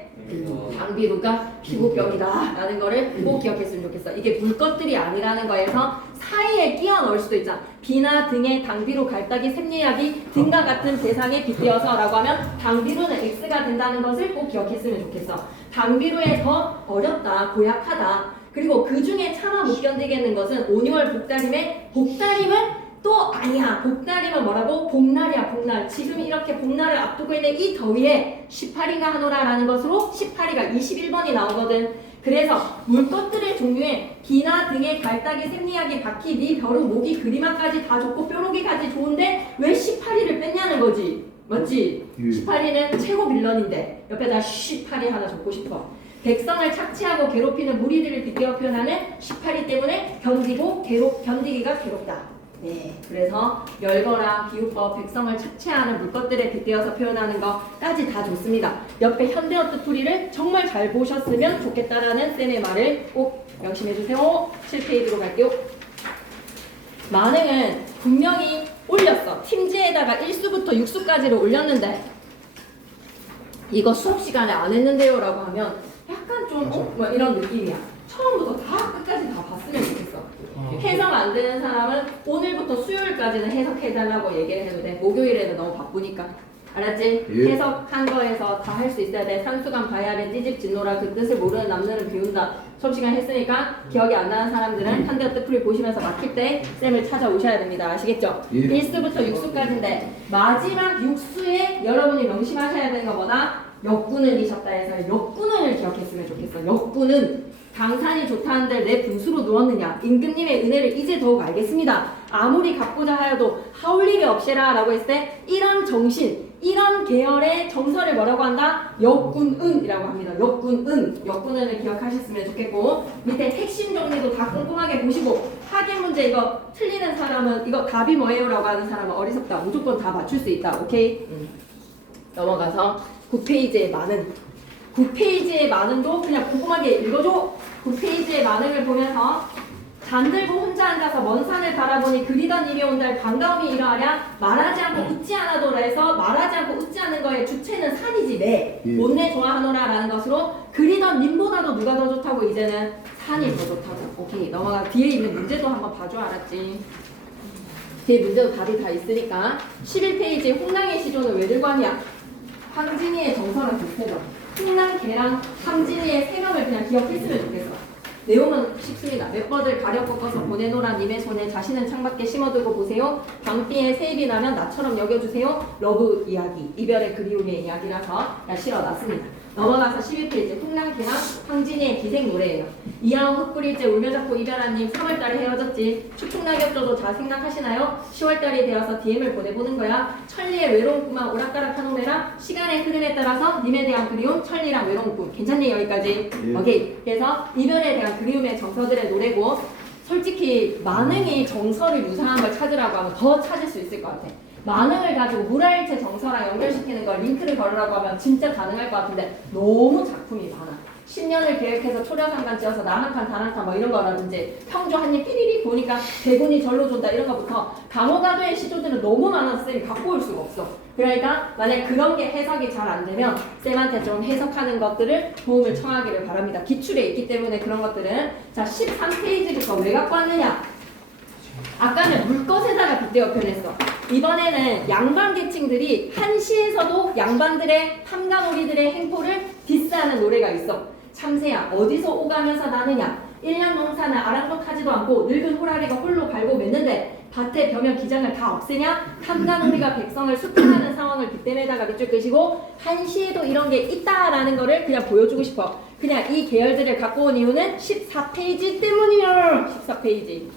당비루가 피부병이다 라는 거를 꼭 기억했으면 좋겠어. 이게 물것들이 아니라는 거에서 사이에 끼워 넣을 수도 있잖아. 비나 등에 당비루, 갈따기, 샘리약이 등과 같은 대상에 빗대어서 라고 하면 당비루는 X가 된다는 것을 꼭 기억했으면 좋겠어. 당비루에 더 어렵다, 고약하다. 그리고 그 중에 차마 못 견디겠는 것은 5,6월 복다림에 복다림은 또 아니야. 복날이면 뭐라고? 복날이야. 복날. 지금 이렇게 복날을 앞두고 있는 이 더위에 18이가 하노라라는 것으로 18이가 21번이 나오거든. 그래서 물것들의 종류에 비나 등의 갈따기, 샘리약이, 바퀴, 니, 벼룩, 모기, 그리마까지 다 좋고 뾰루기까지 좋은데 왜 18이를 뺐냐는 거지. 맞지? 18이는 최고 빌런인데 옆에다 18이 하나 적고 싶어. 백성을 착취하고 괴롭히는 무리들을 빗대어 표현하는 18이 때문에 견디기가 괴롭다. 네, 그래서 열거랑 비유법, 백성을 착취하는 물것들에 빗대어서 표현하는 것까지 다 좋습니다. 옆에 현대어 뜻풀이를 정말 잘 보셨으면 좋겠다라는 쌤의 말을 꼭 명심해주세요. 7페이지로 갈게요. 만행은 분명히 올렸어. 팀지에다가 1수부터 6수까지를 올렸는데 이거 수업 시간에 안 했는데요 라고 하면 약간 좀 뭐 이런 느낌이야. 처음부터 다 끝까지 다 봤으면 좋겠어. 해석 안 되는 사람은 오늘부터 수요일까지는 해석해달라고 얘기를 해도 돼. 목요일에는 너무 바쁘니까. 알았지? 예. 해석한 거에서 다 할 수 있어야 돼. 산수간 바야를 찌집 진노라 그 뜻을 모르는 남들은 비운다. 수업 시간 했으니까 기억이 안 나는 사람들은 현대어 뜻풀이 보시면서 막힐 때 쌤을 찾아오셔야 됩니다. 아시겠죠? 예. 1수부터 6수까지인데 마지막 6수에 여러분이 명심하셔야 되는 것보다 역군은이셨다 해서 역군은을 기억했으면 좋겠어. 역군은 강산이 좋다는데 내 분수로 누웠느냐. 임금님의 은혜를 이제 더욱 알겠습니다. 아무리 갚고자 하여도 하올 일이 없시라 라고 했을 때 이런 정신, 이런 계열의 정서를 뭐라고 한다? 역군은이라고 합니다. 역군은. 역군은을 기억하셨으면 좋겠고 밑에 핵심 정리도 다 꼼꼼하게 보시고 확인 문제 이거 틀리는 사람은 이거 답이 뭐예요? 라고 하는 사람은 어리석다. 무조건 다 맞출 수 있다. 오케이? 넘어가서 9페이지의 많은 9페이지의 많은도 그냥 꼼꼼하게 읽어줘. 9페이지의 많은을 보면서 잠들고 혼자 앉아서 먼 산을 바라보니 그리던 일이 온달 반가움이 이러하랴 말하지 않고 웃지 않아도라 해서 말하지 않고 웃지 않는 거의 주체는 산이지 내 예. 못내 좋아하노라 라는 것으로 그리던 님보다도 누가 더 좋다고 이제는 산이 더 좋다고. 오케이 넘어가. 뒤에 있는 문제도 한번 봐줘. 알았지? 뒤에 문제도 답이 다 있으니까 11페이지 홍랑의 시조는 왜 들고 왔냐. 황진이의 정서랑 비슷해져. 홍랑, 개랑 황진이의 세 명을 그냥 기억했으면 좋겠어. 내용은 쉽습니다. 멤버들 가려 꺾어서 보내노라 님의 손에 자신은 창밖에 심어두고 보세요. 방비에 세입이 나면 나처럼 여겨주세요. 러브 이야기, 이별의 그리움의 이야기라서 그냥 실어놨습니다. 넘어가서 12페이지 홍랑기랑 황진이의 기생 노래예요. 이하원 흑불일제 울며 잡고 이별한 님 3월달에 헤어졌지. 축축낙엽져도 다 생각하시나요? 10월달이 되어서 DM을 보내보는 거야. 천리의 외로운 꿈아 오락가락한 오메라 시간의 흐름에 따라서 님에 대한 그리움 천리랑 외로운 꿈. 괜찮니 여기까지? 예. 오케이. 그래서 이별에 대한 그리움의 정서들의 노래고 솔직히 만행이 정서를 유사한 걸 찾으라고 하면 더 찾을 수 있을 것 같아. 만행을 가지고 물화일체 정서랑 연결시키는 걸 링크를 걸으라고 하면 진짜 가능할 것 같은데 너무 작품이 많아. 10년을 계획해서 초려상관 지어서 나한칸 단한칸 뭐 이런 거라든지 평조 한입 삐리리 보니까 대군이 절로 존다 이런 거부터 강호가도의 시조들은 너무 많아서 쌤이 갖고 올 수가 없어. 그러니까 만약 그런 게 해석이 잘 안 되면 쌤한테 좀 해석하는 것들을 도움을 청하기를 바랍니다. 기출에 있기 때문에 그런 것들은. 자 13페이지부터 왜 갖고 왔느냐. 아까는 물것에다가 빗대어 표현했어. 이번에는 양반 계층들이 한시에서도 양반들의 탐관오리들의 행포를 디스하는 노래가 있어. 참새야 어디서 오가면서 나느냐. 1년 농사는 아랑곳하지도 않고 늙은 호라리가 홀로 갈고 맺는데 밭에 벼면 기장을 다 없애냐? 탐관오리가 백성을 수탈하는 상황을 빗대매다가 밑줄 끄시고 한시에도 이런 게 있다라는 거를 그냥 보여주고 싶어. 그냥 이 계열들을 갖고 온 이유는 14페이지 때문이야. 14페이지.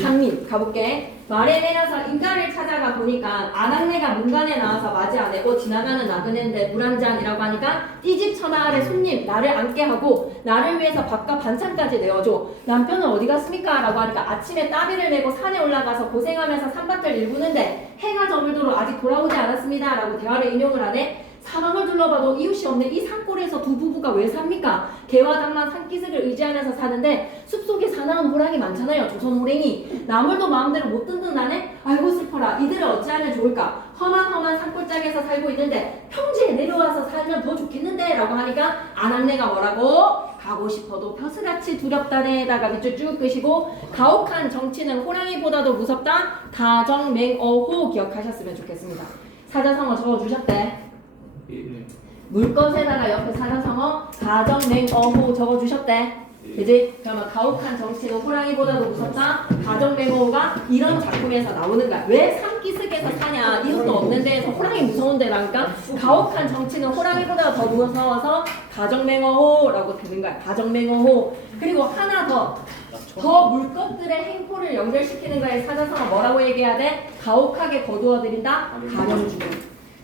상민 가볼게. 말에 내려서 인가를 찾아가 보니까 아낙네가 문간에 나와서 맞이 안 해고 지나가는 나그네인데 물 한 잔이라고 하니까 띠집 천하 아래 손님 나를 앉게 하고 나를 위해서 밥과 반찬까지 내어줘. 남편은 어디 갔습니까? 라고 하니까 아침에 따비를 메고 산에 올라가서 고생하면서 산밭을 일구는데 해가 저물도록 아직 돌아오지 않았습니다 라고 대화를 인용을 하네. 사방을 둘러봐도 이웃이 없는 이 산골에서 두 부부가 왜 삽니까? 개와 닭만 산기슭을 의지하면서 사는데 숲속에 사나운 호랑이 많잖아요. 조선 호랭이. 나물도 마음대로 못 뜯는 나네? 아이고 슬퍼라. 이들을 어찌하면 좋을까? 험한 산골짜기에서 살고 있는데 평지에 내려와서 살면 더 좋겠는데? 라고 하니까 아낙네가 뭐라고? 가고 싶어도 벼슬같이 두렵다네다가 밑줄 쭉 끄시고 가혹한 정치는 호랑이보다도 무섭다. 가정맹어호 기억하셨으면 좋겠습니다. 사자성어 적어주셨대. 물것에다가 옆에 사자성어 가정맹어호 적어주셨대. 그지? 그러면 가혹한 정치는 호랑이보다도 무섭다. 가정맹어호가 이런 작품에서 나오는 거야. 왜 산기슭에서 사냐? 이웃도 없는 데에서 호랑이 무서운데 라니까 가혹한 정치는 호랑이보다 더 무서워서 가정맹어호라고 되는 거야. 가정맹어호. 그리고 하나 더 물것들의 행포를 연결시키는 거에 사자성어 뭐라고 얘기해야 돼? 가혹하게 거두어들인다. 가렴주고.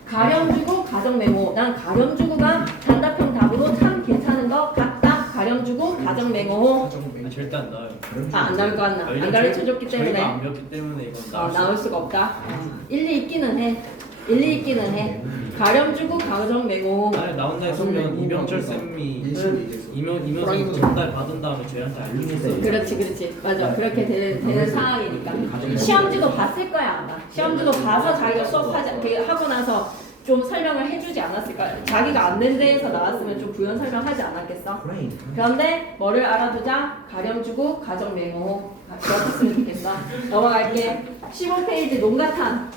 가렴주고 가정맹호. 난 가렴주고가 단답형 답으로 참 괜찮은 것 같다. 가렴주고 가정맹호. 절대 안 나와요. 안 나올 거 안 나. 안 가르쳐줬기 때문에. 저희가 안 배웠기 때문에 이건 나올 수가 없다. 일리 있기는 해. 일리 있기는 해. 가렴주고 가정맹호. 아니 나온다 했으면 이병철 쌤이 이명선 전달 받은 다음에 저희한테 알려줬어요. 그렇지. 맞아. 그렇게 되는 상황이니까. 시험지도 봤을 거야 아마. 시험지도 봐서 자기가 하고 나서 좀 설명을 해주지 않았을까? 자기가 안 된 데에서 나왔으면 좀 부연 설명하지 않았겠어? 그런데 뭐를 알아두자? 가렴주고 가정맹호. 기억했으면 좋겠어. 넘어갈게. 15페이지 농가탄.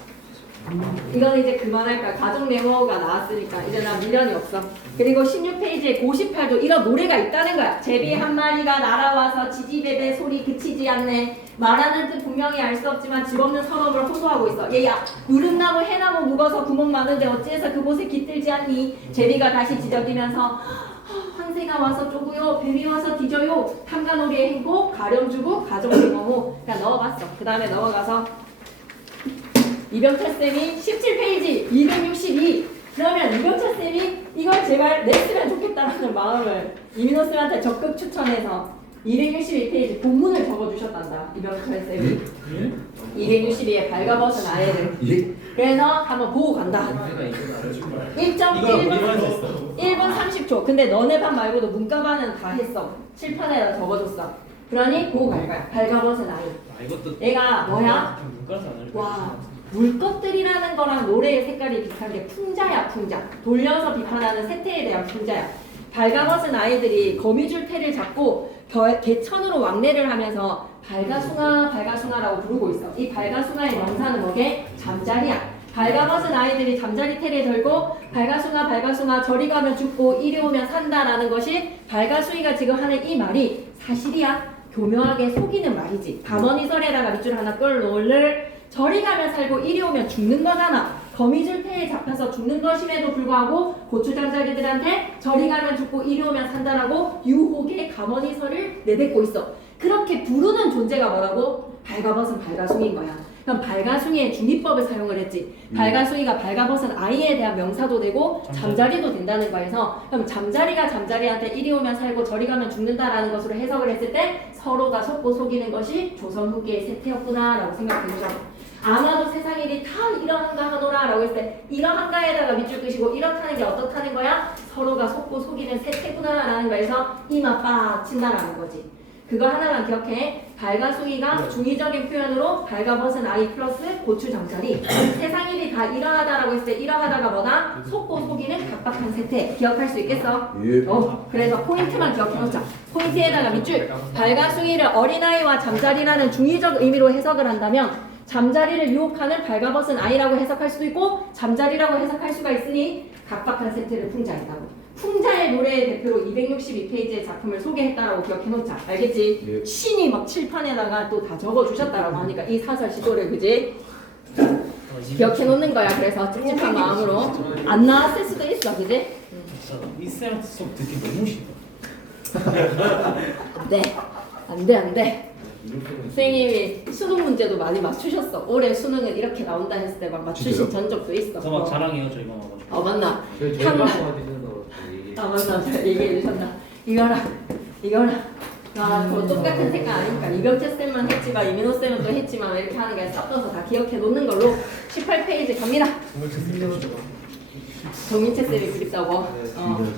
이건 이제 그만할 거야. 가족 메모가 나왔으니까 이제 나 미련이 없어. 그리고 16페이지에 고18도 이런 노래가 있다는 거야. 제비 한 마리가 날아와서 지지배배 소리 그치지 않네. 말하는 뜻 분명히 알 수 없지만 집 없는 서러움을 호소하고 있어. 얘야, 누름나무 해나무 묵어서 구멍 많은데 어찌해서 그곳에 깃들지 않니? 제비가 다시 지저귀면서 황새가 와서 쪼고요, 뱀이 와서 뒤져요. 탐관오리의 행복, 가렴주고 가정주거모. 그냥 넣어봤어. 그 다음에 넘어가서 이병철 쌤이 17페이지 262. 그러면 이병철 쌤이 이걸 제발 냈으면 좋겠다라는 마음을 이민호 쌤한테 적극 추천해서 262페이지 본문을 적어주셨단다. 이병철 쌤이 262에 발가벗은 아이를. 예? 그래서 한번 보고 간다. 1분 30초. 근데 너네 반 말고도 문과반은 다 했어. 칠판에다 적어줬어. 그러니 보고 갈 거야. 발가벗은 아이. 아 이것도 얘가 뭐야? 문과라서 안 와, 물것들이라는 거랑 노래의 색깔이 비슷한 게 풍자야, 풍자. 돌려서 비판하는 세태에 대한 풍자야. 발가벗은 아이들이 거미줄 태를 잡고 개천으로 왕래를 하면서 발가숭아, 발가숭아라고 부르고 있어. 이 발가숭아의 명사는 뭐게? 잠자리야. 발가벗은 아이들이 잠자리 태를 들고 발가숭아, 발가숭아 저리 가면 죽고 이리 오면 산다라는 것이 발가숭이가 지금 하는 이 말이 사실이야. 교묘하게 속이는 말이지. 담원이설에다가 밑줄 하나 끌놓을 저리 가면 살고 이리 오면 죽는 거잖아. 거미줄 태에 잡혀서 죽는 것임에도 불구하고 고추장자리들한테 저리 가면 죽고 이리 오면 산다라고 유혹의 감언이설을 내뱉고 있어. 그렇게 부르는 존재가 뭐라고? 발가벗은 발가숭이인 거야. 그럼 발가숭이의 중립법을 사용을 했지. 발가숭이가 발가벗은 아이에 대한 명사도 되고 잠자리도 된다는 거에서 그럼 잠자리가 잠자리한테 이리 오면 살고 저리 가면 죽는다라는 것으로 해석을 했을 때 서로가 속고 속이는 것이 조선 후기의 세태였구나라고 생각해보자. 아마도 세상 일이 다 이러한가 하노라 라고 했을 때 이러한가에다가 밑줄 끄시고 이렇다는 게 어떻다는 거야? 서로가 속고 속이는 세태구나 라는 거에서 이마 빡 친다라는 거지. 그거 하나만 기억해. 발가숭이가 중의적인 표현으로 발가벗은 아이 플러스 고추장자리. 세상 일이 다 이러하다라고 했을 때 이러하다가 뭐다? 속고 속이는 각박한 세태. 기억할 수 있겠어? 예. 그래서 포인트만 기억해놓자. 포인트에다가 밑줄. 발가숭이를 어린아이와 잠자리라는 중의적 의미로 해석을 한다면 잠자리를 유혹하는 발가벗은 아이라고 해석할 수도 있고 잠자리라고 해석할 수가 있으니 각박한 세태를 풍자했다고. 풍자의 노래의 대표로 262페이지의 작품을 소개했다라고 기억해놓자. 알겠지? 예. 신이 막 칠판에다가 또 다 적어주셨다라고 하니까 이 사설 시도를 그지? 기억해놓는 거야. 그래서 찝찝한 마음으로 안 나왔을 수도 있어. 그지? 진짜 이 쌤한테 수업 듣기 너무 싫어. 안돼. 안돼 안돼. 선생님이 수능 문제도 많이 맞추셨어. 올해 수능은 이렇게 나온다 했을 때 막 맞추신 진짜요? 전적도 있어. 저 막 자랑해요 저희가 와가지고. 맞나? 저희 향- 방송하면서 맞나? 잘 얘기해 주셨나? 이거랑 뭐 똑같은 색깔 아니니까 이병채 쌤만 했지만 이민호 쌤은 또 했지만 이렇게 하는 게 섞어서 다 기억해 놓는 걸로 18페이지 갑니다. 정인채 쌤이 그립다고?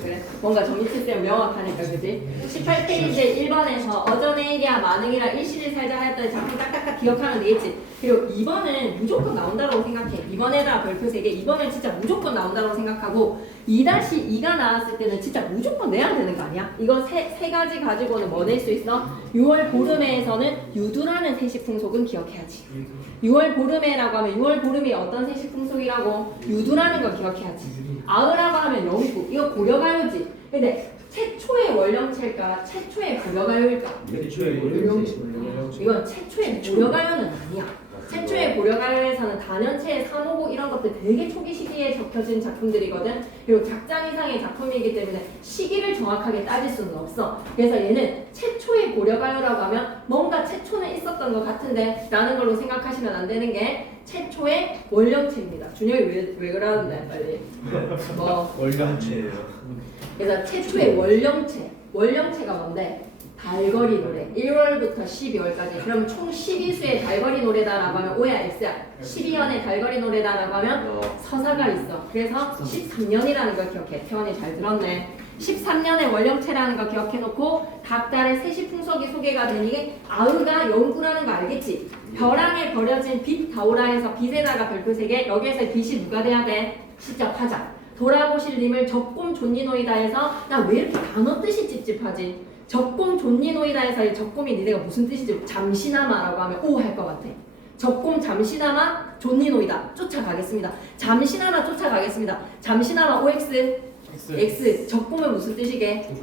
그래. 뭔가 정인채 쌤 명확하니까 그지? 18페이지에 1번에서 어전에이리아 만응이라 일시를 살자 했던 작품 딱딱딱 기억하면 되겠지. 그리고 2번은 무조건 나온다고 생각해. 2번에다가 별표 3개. 2번은 진짜 무조건 나온다고 생각하고 2-2가 나왔을 때는 진짜 무조건 내야 되는 거 아니야? 이거 세 가지 가지고는 뭐 낼 수 있어? 6월 보름에에서는 유두라는 세시풍속은 기억해야지. 6월 보름에라고 하면 6월 보름이 어떤 세시풍속이라고? 유두라는 걸 기억해야지. 아으라고 하면 영국. 이거 고려가요지. 근데 최초의 원령체일까? 최초의 고려가요일까? 이건 최초의 고려가요는 아니야. 최초의 고려가요에서는 단연체의 산호고 이런 것들 되게 초기 시기에 적혀진 작품들이거든. 그리고 작장 이상의 작품이기 때문에 시기를 정확하게 따질 수는 없어. 그래서 얘는 최초의 고려가요라고 하면 뭔가 최초는 있었던 것 같은데 라는 걸로 생각하시면 안 되는 게 최초의 원령체입니다. 준혁이 왜 그러는데 빨리. 월경체예요. 그래서 최초의 원령체가 뭔데? 달거리 노래 1월부터 12월까지 그럼 총 12수의 달거리 노래다라고 하면 O야 X야 12년의 달거리 노래다라고 하면 서사가 있어. 그래서 13년이라는 걸 기억해. 태원이 잘 들었네. 13년의 원령체라는 거 기억해놓고 각 달의 세시풍속이 소개가 되니 아으가 영구라는 거 알겠지? 벼랑에 버려진 빛 다오라에서 빛에다가 별표 3개. 여기에서 빛이 누가 돼야 돼? 시작하자. 돌아보실 님을 적곰 존니노이다 해서 나 왜 이렇게 단어 뜻이 찝찝하지? 적곰 존니노이다 해서 이 적곰이 니네가 무슨 뜻이지? 잠시나마라고 하면 오 할 것 같아. 적공 잠시나마 존니노이다. 쫓아가겠습니다. 잠시나마 쫓아가겠습니다. 잠시나마 OX X 적공은 무슨 뜻이게?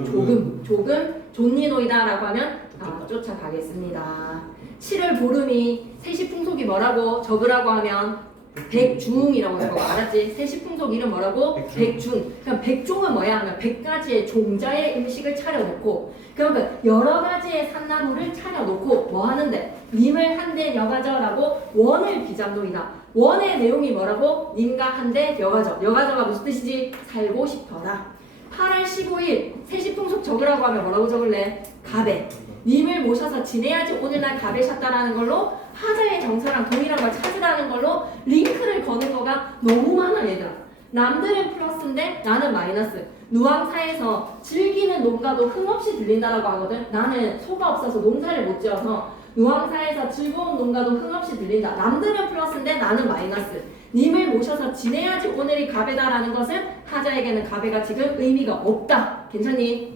조금 존니노이다라고 하면 쫓아가겠습니다. 7월 보름이 세시풍속이 뭐라고 적으라고 하면 백중이라고 적어. 알았지? 세시풍속 이름 뭐라고? 백중. 그럼 백종은 뭐야 하면 100가지의 종자의 음식을 차려놓고 그러면 여러 가지의 산나물을 차려놓고 뭐 하는데? 님을 한대 여가저라고 원을 비장노이다. 원의 내용이 뭐라고? 님과 한대 여가저. 여가저가 무슨 뜻이지? 살고 싶어라. 8월 15일 세시풍속 적으라고 하면 뭐라고 적을래? 가배. 님을 모셔서 지내야지 오늘날 가배 샀다라는 걸로 하자의 정서랑 동일한 걸 찾으라는 걸로 링크를 거는 거가 너무 많아 얘들아. 남들은 플러스인데 나는 마이너스. 누앙사에서 즐기는 농가도 흥없이 들린다라고 하거든. 나는 소가 없어서 농사를 못 지어서 누앙사에서 즐거운 농가도 흥없이 들린다. 남들은 플러스인데 나는 마이너스. 님을 모셔서 지내야지 오늘이 가배다라는 것은 하자에게는 가배가 지금 의미가 없다. 괜찮니?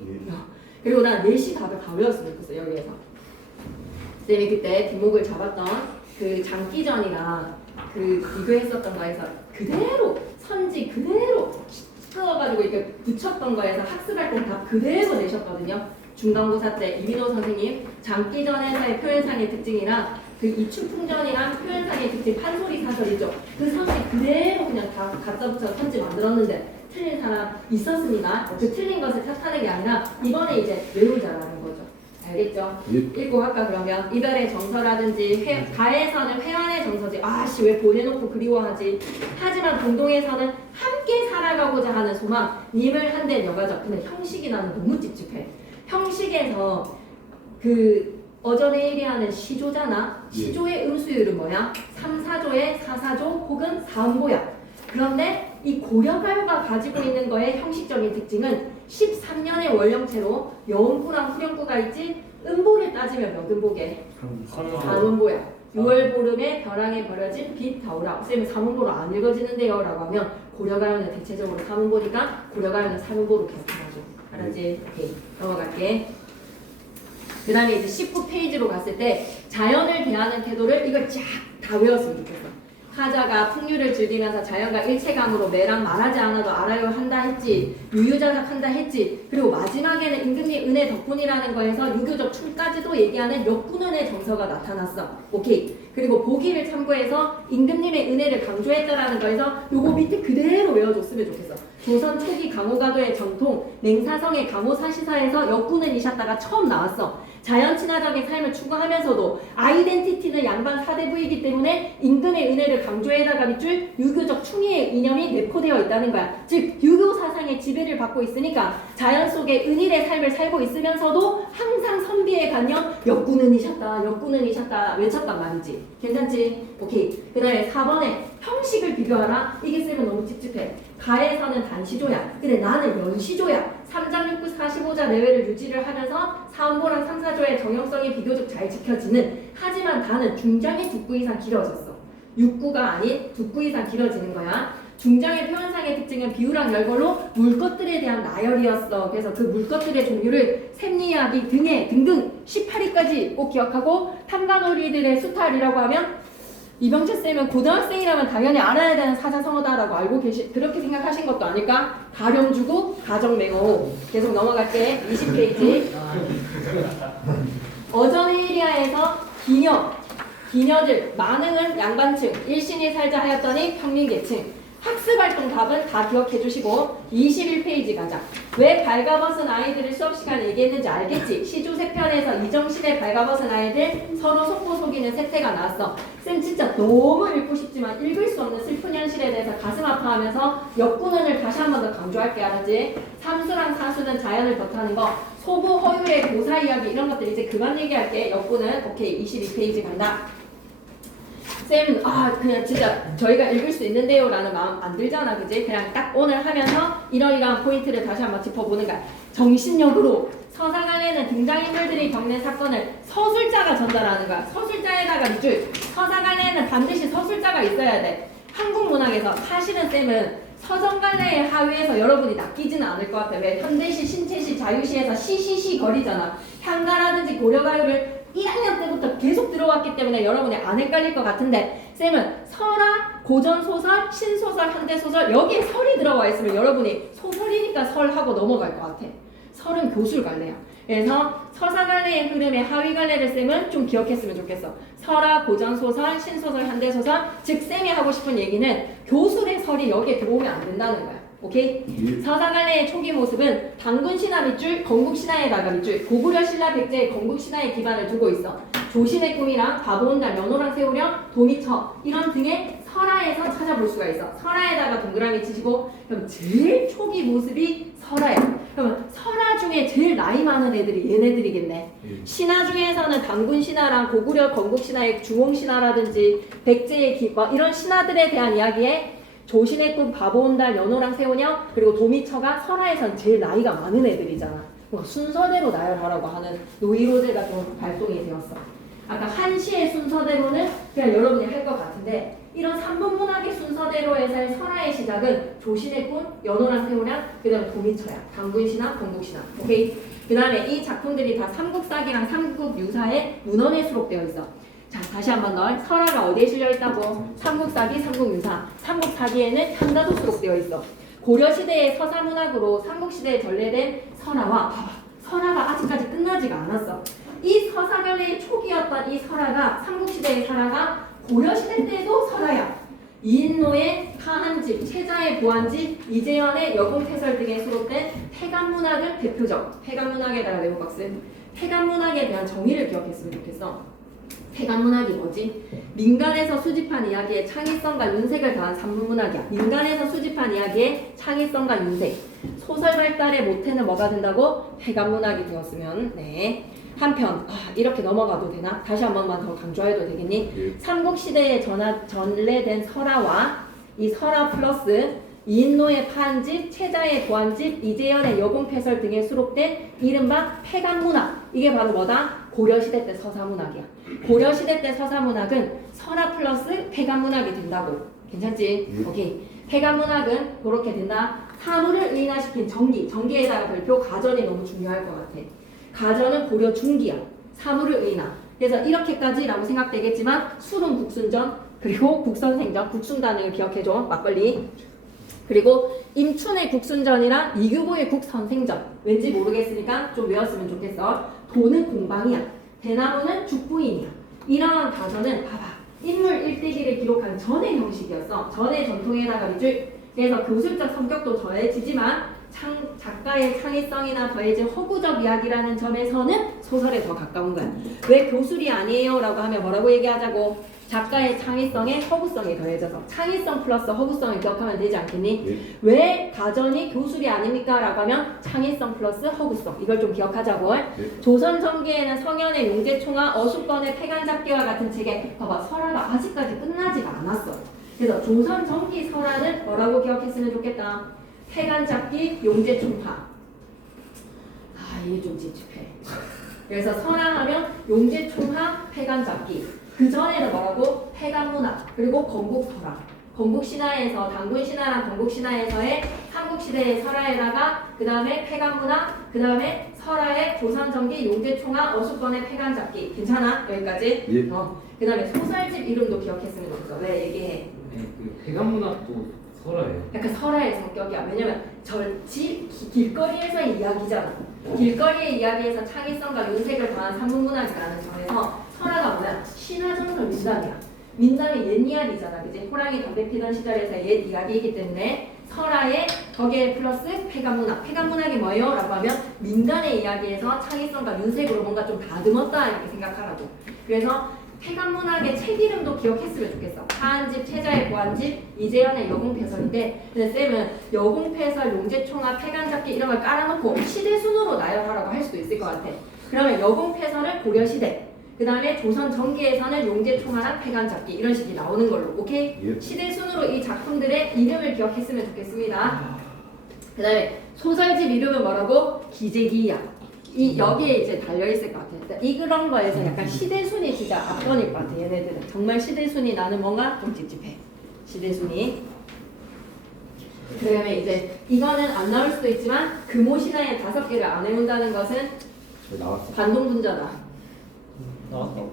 그리고 난 4시 답을 다 외웠으면 좋겠어 여기에서. 쌤이 그때 뒷목을 잡았던 그 장기전이랑 그 비교했었던 거에서 그대로 선지 그대로 찍어가지고 이렇게 붙였던 거에서 학습활동 답 그대로 내셨거든요. 중간고사 때 이민호 선생님 장기전에서의 표현상의 특징이랑 그 이춘풍전이랑 표현상의 특징 판소리 사설이죠. 그 선지 그대로 그냥 다 갖다 붙여서 선지 만들었는데 틀린 사람 있었습니다. 그 틀린 것을 탓하는 게 아니라 이번에 이제 외우자라는 거죠. 알겠죠? 읽고 할까 그러면 이별의 정서라든지 가에서는 회한의 정서지. 아씨 왜 보내놓고 그리워하지. 하지만 공동에서는 함께 살아가고자 하는 소망. 님을 한대 여가적. 근데 형식이 나는 너무 찝찝해. 형식에서 그 어전에 일이하는 시조잖아. 시조의 음수율은 뭐야? 3, 4조의 4, 4조 혹은 4음보야. 그런데 이 고려가요가 가지고 있는 거의 형식적인 특징은 13년의 원령체로 여음구랑 후렴구가 있지. 음보를 따지면 몇 음보게? 3음보야. 6월 보름에 벼랑에 버려진 빛 타오라. 쌤은 3음보로 안 읽어지는데요 라고 하면 고려가요는 대체적으로 3음보니까 고려가요는 3음보로 기억해가지고 알았지? 오케이 넘어갈게. 그 다음에 이제 19페이지로 갔을 때 자연을 대하는 태도를 이걸 쫙 다 외웠으면 좋겠어. 하자가 풍류를 즐기면서 자연과 일체감으로 매랑 말하지 않아도 알아요 한다 했지. 유유자적 한다 했지. 그리고 마지막에는 임금님 은혜 덕분이라는 거에서 유교적 춤까지도 얘기하는 역군은의 정서가 나타났어. 오케이. 그리고 보기를 참고해서 임금님의 은혜를 강조했다라는 거에서 요거 밑에 그대로 외워줬으면 좋겠어. 조선 초기 강호가도의 전통 맹사성의 강호사시사에서 역군은이셨다가 처음 나왔어. 자연 친화적인 삶을 추구하면서도 아이덴티티는 양반 사대부이기 때문에 임금의 은혜를 강조해다가 밑줄 유교적 충의의 이념이 내포되어 있다는 거야. 즉 유교 사상의 지배를 받고 있으니까 자연 속에 은일의 삶을 살고 있으면서도 항상 선비의 관념 역군은이셨다 역군은이셨다 외쳤단 말이지. 괜찮지? 오케이. 그 다음에 4번에 형식을 비교하라. 이게 쓰면 너무 찝찝해. 가에서는 단시조야. 근데 나는 연시조야. 3장 6구 45자 내외를 유지를 하면서 3보랑 3, 4조의 정형성이 비교적 잘 지켜지는. 하지만 다는 중장이 2구 이상 길어졌어. 6구가 아닌 2구 이상 길어지는 거야. 중장의 표현상의 특징은 비유랑 열걸로 물것들에 대한 나열이었어. 그래서 그 물것들의 종류를 샘리야기 등등 18위까지 꼭 기억하고 탐관오리들의 수탈이라고 하면 이병철 쌤은 고등학생이라면 당연히 알아야 되는 사자성어다라고 알고 그렇게 생각하신 것도 아닐까? 가령주구, 가정맹어. 계속 넘어갈게. 20페이지. 어전에이리아에서 기녀들, 만흥은 양반층, 일신이 살자 하였더니 평민계층. 학습활동 답은 다 기억해 주시고 21페이지 가자. 왜 발가벗은 아이들을 수업시간에 얘기했는지 알겠지? 시조 3편에서 이정실의 발가벗은 아이들 서로 속고 속이는 세태가 나왔어. 쌤 진짜 너무 읽고 싶지만 읽을 수 없는 슬픈 현실에 대해서 가슴 아파하면서 역군은을 다시 한 번 더 강조할게. 알았지? 삼수랑 사수는 자연을 덧하는 거, 소부 허유의 고사 이야기 이런 것들 이제 그만 얘기할게. 역군은 오케이. 22페이지 간다. 쌤, 그냥 진짜 저희가 읽을 수 있는데요 라는 마음 안 들잖아, 그지? 그냥 딱 오늘 하면서 이러이러한 포인트를 다시 한번 짚어보는 거야. 정신력으로 서사관에는 등장인물들이 겪는 사건을 서술자가 전달하는 거야. 서술자에다가 밑줄. 서사관에는 반드시 서술자가 있어야 돼. 한국 문학에서 사실은 쌤은 서정갈래의 하위에서 여러분이 낚이지는 않을 것 같아. 왜? 현대시, 신체시, 자유시에서 시시시 거리잖아. 향가라든지 고려가요를 1학년 때부터 계속 들어왔기 때문에 여러분이 안 헷갈릴 것 같은데 쌤은 설화, 고전소설, 신소설, 현대소설 여기에 설이 들어와 있으면 여러분이 소설이니까 설하고 넘어갈 것 같아. 설은 교술갈래야. 그래서 서사갈래의 흐름의 하위갈래를 쌤은 좀 기억했으면 좋겠어. 설화, 고전소설, 신소설, 현대소설 즉 쌤이 하고 싶은 얘기는 교술의 설이 여기에 들어오면 안 된다는 거야. 오케이? 서사갈래의 초기 모습은 단군신화 밑줄, 건국신화에다가 밑줄, 고구려 신라 백제의 건국신화에 기반을 두고 있어. 조신의 꿈이랑 바보온달, 면호랑 세우령, 도미처 이런 등의 설화에서 찾아볼 수가 있어. 설화에다가 동그라미 치시고 그럼 제일 초기 모습이 설화야. 그러면 설화 중에 제일 나이 많은 애들이 얘네들이겠네. 신화 중에서는 단군신화랑 고구려 건국신화의 주홍신화라든지 백제의 이런 신화들에 대한 이야기에 조신의 꿈, 바보온달, 연호랑 세우녀 그리고 도미처가 설화에선 제일 나이가 많은 애들이잖아. 순서대로 나열하라고 하는 노이로제가 좀 발동이 되었어. 아까 한시의 순서대로는 그냥 여러분이 할 것 같은데 이런 3분 문학의 순서대로에서의 설화의 시작은 조신의 꿈, 연호랑 세우냥 그 다음에 도미처야. 단군신화, 건국신화. 오케이? 그 다음에 이 작품들이 다 삼국사기랑 삼국유사의 문헌에 수록되어 있어. 자, 다시 한번 더. 설화가 어디에 실려있다고? 삼국사기, 삼국유사. 삼국사기에는 현가도 수록되어 있어. 고려시대의 서사문학으로 삼국시대에 전래된 설화와 봐봐. 설화가 아직까지 끝나지가 않았어. 이 서사갈래의 초기였던 이 설화가 삼국시대의 설화가 고려시대 때도 설화야. 이인노의 타한집, 최자의 보안집, 이재현의 여공패설 등에 수록된 폐간문학은 대표적. 폐간문학에다가 네모박스. 폐간문학에 대한 정의를 기억했으면 좋겠어. 폐간문학이 뭐지? 민간에서 수집한 이야기에 창의성과 윤색을 더한 산문문학이야. 민간에서 수집한 이야기에 창의성과 윤색. 소설 발달의 모태는 뭐가 된다고? 폐간문학이 되었으면 네. 한편 이렇게 넘어가도 되나? 다시 한 번만 더 강조해도 되겠니? 예. 삼국시대에 전래된 설화와 이 설화 플러스 이인노의 파한집, 최자의 보안집, 이재현의 여공패설 등에 수록된 이른바 폐간문학. 이게 바로 뭐다? 고려시대 때 서사문학이야. 고려시대 때 서사문학은 설화 플러스 폐간문학이 된다고. 괜찮지? 오케이. 폐간문학은 그렇게 된다. 사물을 의인화시킨 정기. 정기에다가 별표 가전이 너무 중요할 것 같아. 가전은 고려 중기야. 사물을 의인화. 그래서 이렇게까지라고 생각되겠지만 술은 국순전 그리고 국선생전, 국순단을 기억해줘. 막걸리. 그리고 임춘의 국순전이랑 이규보의 국선생전. 왠지 모르겠으니까 좀 외웠으면 좋겠어. 도는 공방이야. 대나무는 죽부인이야. 이러한 가전은 봐봐. 인물 일대기를 기록한 전의 형식이었어. 전의 전통에다가 밑줄. 그래서 교술적 성격도 더해지지만 작가의 창의성이나 더해진 허구적 이야기라는 점에서는 소설에 더 가까운 거야. 왜 교술이 아니에요? 라고 하면 뭐라고 얘기하자고? 작가의 창의성에 허구성이 더해져서 창의성 플러스 허구성을 기억하면 되지 않겠니? 예. 왜 가전이 교술이 아닙니까? 라고 하면 창의성 플러스 허구성 이걸 좀 기억하자고. 조선 전기에는 성현의 용제총화, 어숙건의 폐간잡기와 같은 책에 봐봐 설화가 아직까지 끝나지가 않았어. 그래서 조선 전기 설화는 뭐라고 기억했으면 좋겠다. 폐간잡기, 용제총화. 이게 좀 찝찝해. 그래서 설화하면 용제총화, 폐간잡기. 그 전에는 뭐라고? 폐간문학 그리고 건국설화. 건국신화에서 단군신화랑 건국신화에서의 삼국시대의 설화에다가 그 다음에 폐간문학 그 다음에 설화의 조선전기 용제총화 어숙건의 폐간잡기. 괜찮아? 여기까지? 예. 그 다음에 소설집 이름도 기억했으면 좋겠어. 왜 얘기해? 네, 그 폐간문학도 설화예요. 약간 설화의 성격이야. 왜냐면 길거리에서의 이야기잖아. 길거리의 이야기에서 창의성과 윤색을 더한 산문문학이라는 점에서 설화가 뭐야? 신화전설 민담이야. 민담이 옛 이야기잖아. 그치? 호랑이 담배 피던 시절에서의 옛 이야기이기 때문에 설화에 거기에 플러스 폐간문학. 폐간문학이 뭐예요? 라고 하면 민간의 이야기에서 창의성과 윤색으로 뭔가 좀 다듬었다 이렇게 생각하라고. 그래서 폐간문학의 책 이름도 기억했으면 좋겠어. 하한집, 최자의 보안집, 이재현의 여공패설인데 근데 쌤은 여공패설, 용제총화, 폐간잡기 이런 걸 깔아놓고 시대순으로 나열하라고 할 수도 있을 것 같아. 그러면 여공패설은 고려시대 그 다음에 조선 전기에서는 용제총화랑 폐간잡기 이런 식이 나오는 걸로. 오케이? 예. 시대순으로 이 작품들의 이름을 기억했으면 좋겠습니다. 그 다음에 소설집 이름은 뭐라고? 기재기야. 이 여기에 이제 달려있을 것 같아요. 이런 거에서 약간 시대순이 진짜 압권일 것 같아. 얘네들은 정말 시대순이 나는 뭔가 좀 찝찝해. 시대순이. 그다음에 이제 이거는 안 나올 수도 있지만 금오신화의 5개를 안 외운다는 것은 나왔어. 반동분자다. 나왔다고.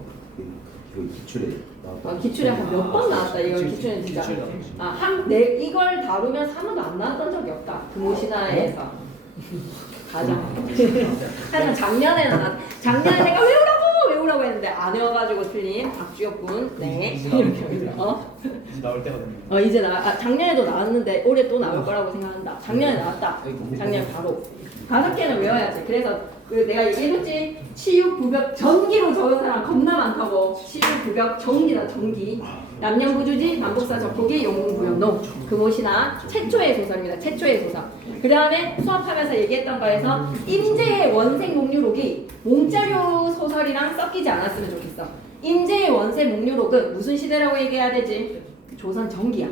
이거 기출에 나왔다. 기출에 한 몇 번 나왔다. 이거 기출은 진짜. 기출이 나왔지. 이걸 다루면 3번도 안 나왔던 적이 없다. 금호신화에서. 가장. 하지만 작년에 내가 외우라고 했는데 안 외워가지고 틀린 박주혁 군. 네. 이제 나올 이렇게 때거든요. 이제 나올 때거든요. 이제 작년에도 나왔는데 올해 또 나올 거라고 생각한다. 작년에 나왔다. 작년 바로. 5개는 외워야지. 그래서 내가 얘기해줬지. 치유, 부벽, 전기로 적은 사람 겁나 많다고. 치유, 부벽, 전기다, 전기. 남녀부주지, 반복사, 적보기, 영웅부연농. 금호신화 최초의 소설입니다. 최초의 소설. 그 다음에 수업하면서 얘기했던 거에서 임재의 원색 목류록이 몽자료 소설이랑 섞이지 않았으면 좋겠어. 임재의 원색 목류록은 무슨 시대라고 얘기해야 되지? 조선 전기야.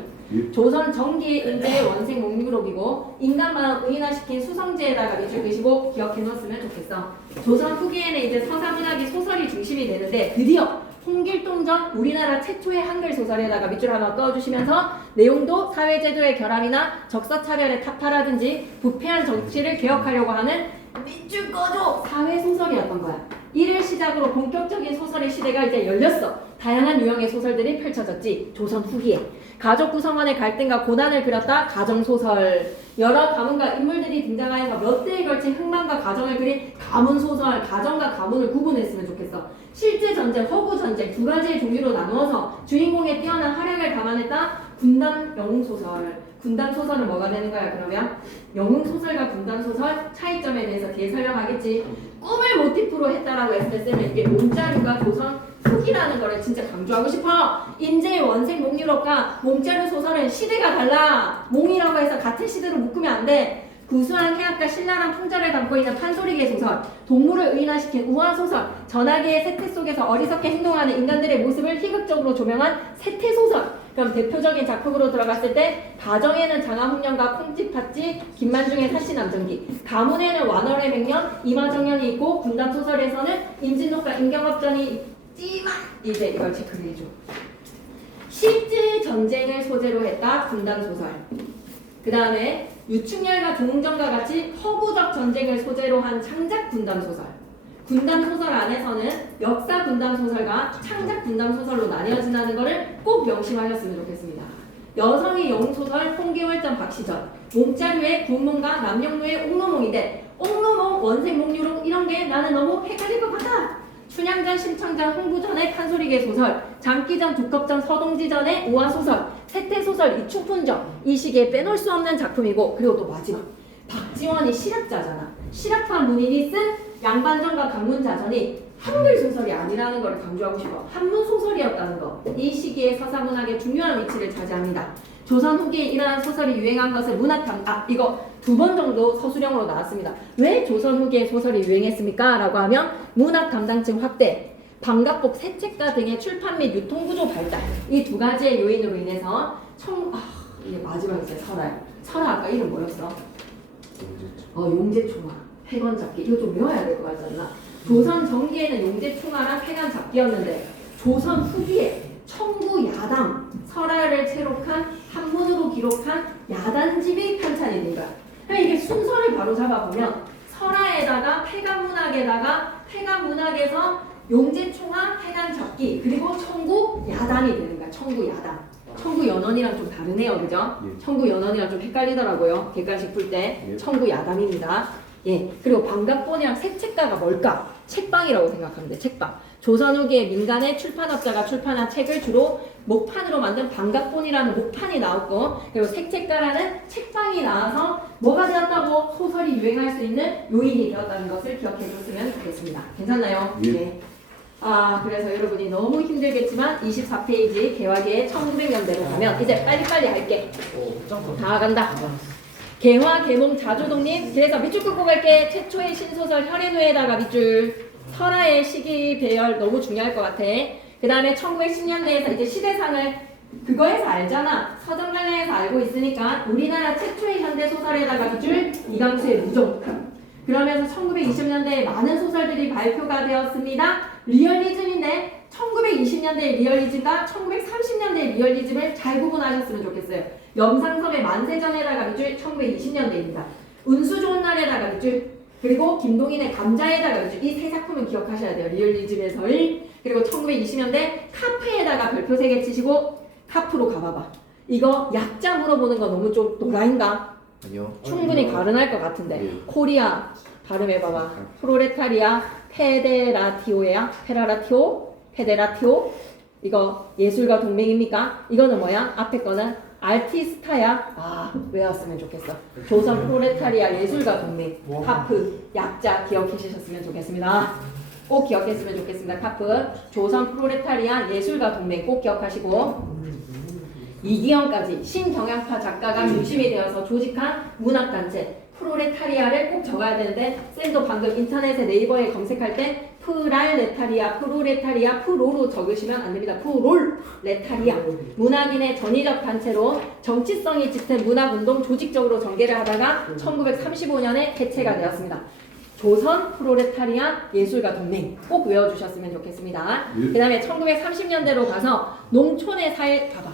조선 전기의 임재의 원색 목류록이고 인간만을 의인화시킨 수성제에다가 밑줄 그시고 기억해 놓았으면 좋겠어. 조선 후기에는 이제 서사문학이 소설이 중심이 되는데 드디어 홍길동전 우리나라 최초의 한글 소설에다가 밑줄 하나 떠주시면서 내용도 사회제도의 결함이나 적사차별의 타파라든지 부패한 정치를 개혁하려고 하는 밑줄 꺼줘 사회소설이었던 거야. 이를 시작으로 본격적인 소설의 시대가 이제 열렸어. 다양한 유형의 소설들이 펼쳐졌지. 조선 후기에 가족 구성원의 갈등과 고난을 그렸다 가정소설. 여러 가문과 인물들이 등장하여서 몇 대에 걸친 흥망과 가정을 그린 가문소설. 가정과 가문을 구분했으면 좋겠어. 실제 전쟁, 허구 전쟁 두 가지의 종류로 나누어서 주인공의 뛰어난 활약을 담아냈다 군담 영웅소설. 군담 소설은 뭐가 되는 거야 그러면? 영웅소설과 군담 소설 차이점에 대해서 뒤에 설명하겠지. 꿈을 모티프로 했다라고 했을 때 쌤은 이게 몽자류가 조선 후기라는 거를 진짜 강조하고 싶어. 임재의 원색 목류록과 몽자류 소설은 시대가 달라. 몽이라고 해서 같은 시대로 묶으면 안 돼. 구수한 해학과 신랄한 풍자를 담고 있는 판소리계 소설, 동물을 의인화시킨 우화소설, 전화기의 세태 속에서 어리석게 행동하는 인간들의 모습을 희극적으로 조명한 세태소설. 그럼 대표적인 작품으로 들어갔을 때 가정에는 장하홍련과 콩쥐팥쥐, 김만중의 사시남전기, 가문에는 완월의 맹년, 이마정연이 있고 군담소설에서는 임진록과 임경업전이 있지만 이제 이걸 체크를 해줘. 실제 전쟁을 소재로 했다 군담소설. 그 다음에 유충열과 조웅전과 같이 허구적 전쟁을 소재로 한 창작 군담소설. 군담소설 안에서는 역사 군담소설과 창작 군담소설로 나뉘어진다는 것을 꼭 명심하셨으면 좋겠습니다. 여성의 영웅소설 홍계월전 박시전, 몽자류의 구문과 남영루의 옥노몽인데 옥노몽, 원색목류록 이런 게 나는 너무 헷갈릴 것 같아. 춘향전, 심청전, 홍구전의 판소리계 소설, 장기전, 두껍전, 서동지전의 우화소설, 세태소설, 이충푼전 이 시기에 빼놓을 수 없는 작품이고 그리고 또 마지막 박지원이 실학자잖아. 실학파 문인이 쓴 양반전과 강문자전이 한글 소설이 아니라는 걸 강조하고 싶어. 한문 소설이었다는 거. 이 시기에 서사문학의 중요한 위치를 차지합니다. 조선 후기에 일어난 소설이 유행한 것을 이거 2번 정도 서술형으로 나왔습니다. 왜 조선 후기에 소설이 유행했습니까? 라고 하면 문학 담당층 확대, 방각복 세책가 등의 출판 및 유통구조 발달 이 2가지의 요인으로 인해서 이게 마지막이죠. 설아 아까 이름 뭐였어? 용제총화, 패건잡기 이거 좀 외워야 될 것 같지 않나? 조선 전기에는 용제총화랑 패건잡기였는데 조선 후기에 청구 야당 설화를 채록한 한문으로 기록한 야단집이 편찬이 된 거야. 그러니까 이게 순서를 바로 잡아보면 설화에다가 패가문학에서 용제총화, 패간잡기 그리고 청구 야단이 되는 거야. 청구 야단. 청구 연원이랑 좀 다르네요, 그죠? 예. 청구 연원이랑 좀 헷갈리더라고요. 객관식 풀 때 예. 청구 야단입니다. 예. 그리고 방각본이랑 색책가가 뭘까? 책방이라고 생각하면 돼. 책방. 조선 후기에 민간의 출판업자가 출판한 책을 주로 목판으로 만든 방각본이라는 목판이 나왔고 그리고 색책가라는 책방이 나와서 뭐가 되었다고? 소설이 유행할 수 있는 요인이 되었다는 것을 기억해 줬으면 좋겠습니다. 괜찮나요? 예. 네. 그래서 여러분이 너무 힘들겠지만 24페이지 개화기의 1900년대로 가면 이제 빨리빨리 할게. 다 간다. 개화, 개몽, 자조동님. 그래서 밑줄 끄고 갈게. 최초의 신소설 혈의누에다가 밑줄. 설화의 시기 배열 너무 중요할 것 같아. 그 다음에 1910년대에서 이제 시대상을 그거에서 알잖아. 서점관련에서 알고 있으니까 우리나라 최초의 현대소설에다가 밑줄 이강수의 무종. 그러면서 1920년대에 많은 소설들이 발표가 되었습니다. 리얼리즘인데 1920년대의 리얼리즘과 1930년대의 리얼리즘을 잘 구분하셨으면 좋겠어요. 염상섭의 만세전에다가 밑줄 1920년대입니다. 운수 좋은 날에다가 밑줄 그리고 김동인의 감자에다가 밑줄 이 세 작품을 기억하셔야 돼요. 리얼리즘에서의 그리고 1920년대 카페에다가 별표 3개 치시고 카프로 가봐봐. 이거 약자 물어보는 거 너무 좀 노라인가? 아니요. 충분히 가능할 것 같은데. 예. 코리아 발음해봐봐. 프로레타리아 페데라티오야? 페데라티오? 이거 예술가 동맹입니까? 이거는 뭐야? 앞에 거는 아티스타야. 아, 외웠으면 좋겠어. 조선 프로레타리아 예술가 동맹. 카프 약자 기억해 주셨으면 좋겠습니다. 꼭 기억했으면 좋겠습니다. 카프 조선 프로레타리아 예술가 동맹 꼭 기억하시고 이기영까지 신경향파 작가가 중심이 되어서 조직한 문학단체 프로레타리아를 꼭 적어야 되는데 쌤도 방금 인터넷에 네이버에 검색할 때 프랄레타리아, 프로레타리아, 프로로 적으시면 안 됩니다. 프롤레타리아 문학인의 전위적 단체로 정치성이 짙은 문학운동 조직적으로 전개를 하다가 1935년에 해체가 되었습니다. 조선 프로레타리아 예술가 동맹 꼭 외워주셨으면 좋겠습니다. 그 다음에 1930년대로 가서 농촌의 사회 봐봐.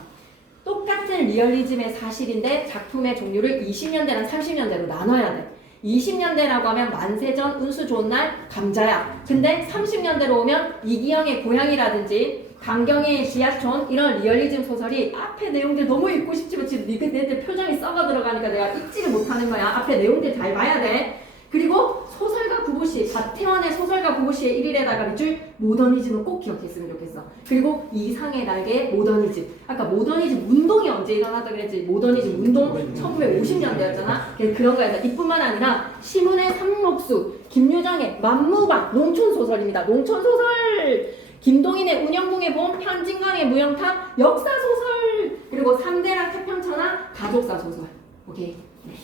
똑같은 리얼리즘의 사실인데 작품의 종류를 20년대랑 30년대로 나눠야 돼. 20년대라고 하면 만세전, 운수 좋은 날, 감자야. 근데 30년대로 오면 이기영의 고향이라든지 강경의 지하촌 이런 리얼리즘 소설이 앞에 내용들 너무 읽고 싶지만 지금 니들 표정이 썩어 들어가니까 내가 읽지를 못하는 거야. 앞에 내용들 잘 봐야 돼. 그리고 소설가 구보시, 박태환의 소설가 구보시의 1일에다가 밑줄 모더니즘을 꼭 기억했으면 좋겠어. 그리고 이상의 날개 모더니즘. 아까 모더니즘 운동이 언제 일어났다 그랬지? 모더니즘 운동 1950년대였잖아. 그런 거야. 이뿐만 아니라 시문의 삼록수, 김유정의 만무박 농촌소설입니다. 농촌소설! 김동인의 운영궁의 봄, 현진강의 무영탑, 역사소설! 그리고 삼대랑 태평천하, 가족사소설. 오케이. 네.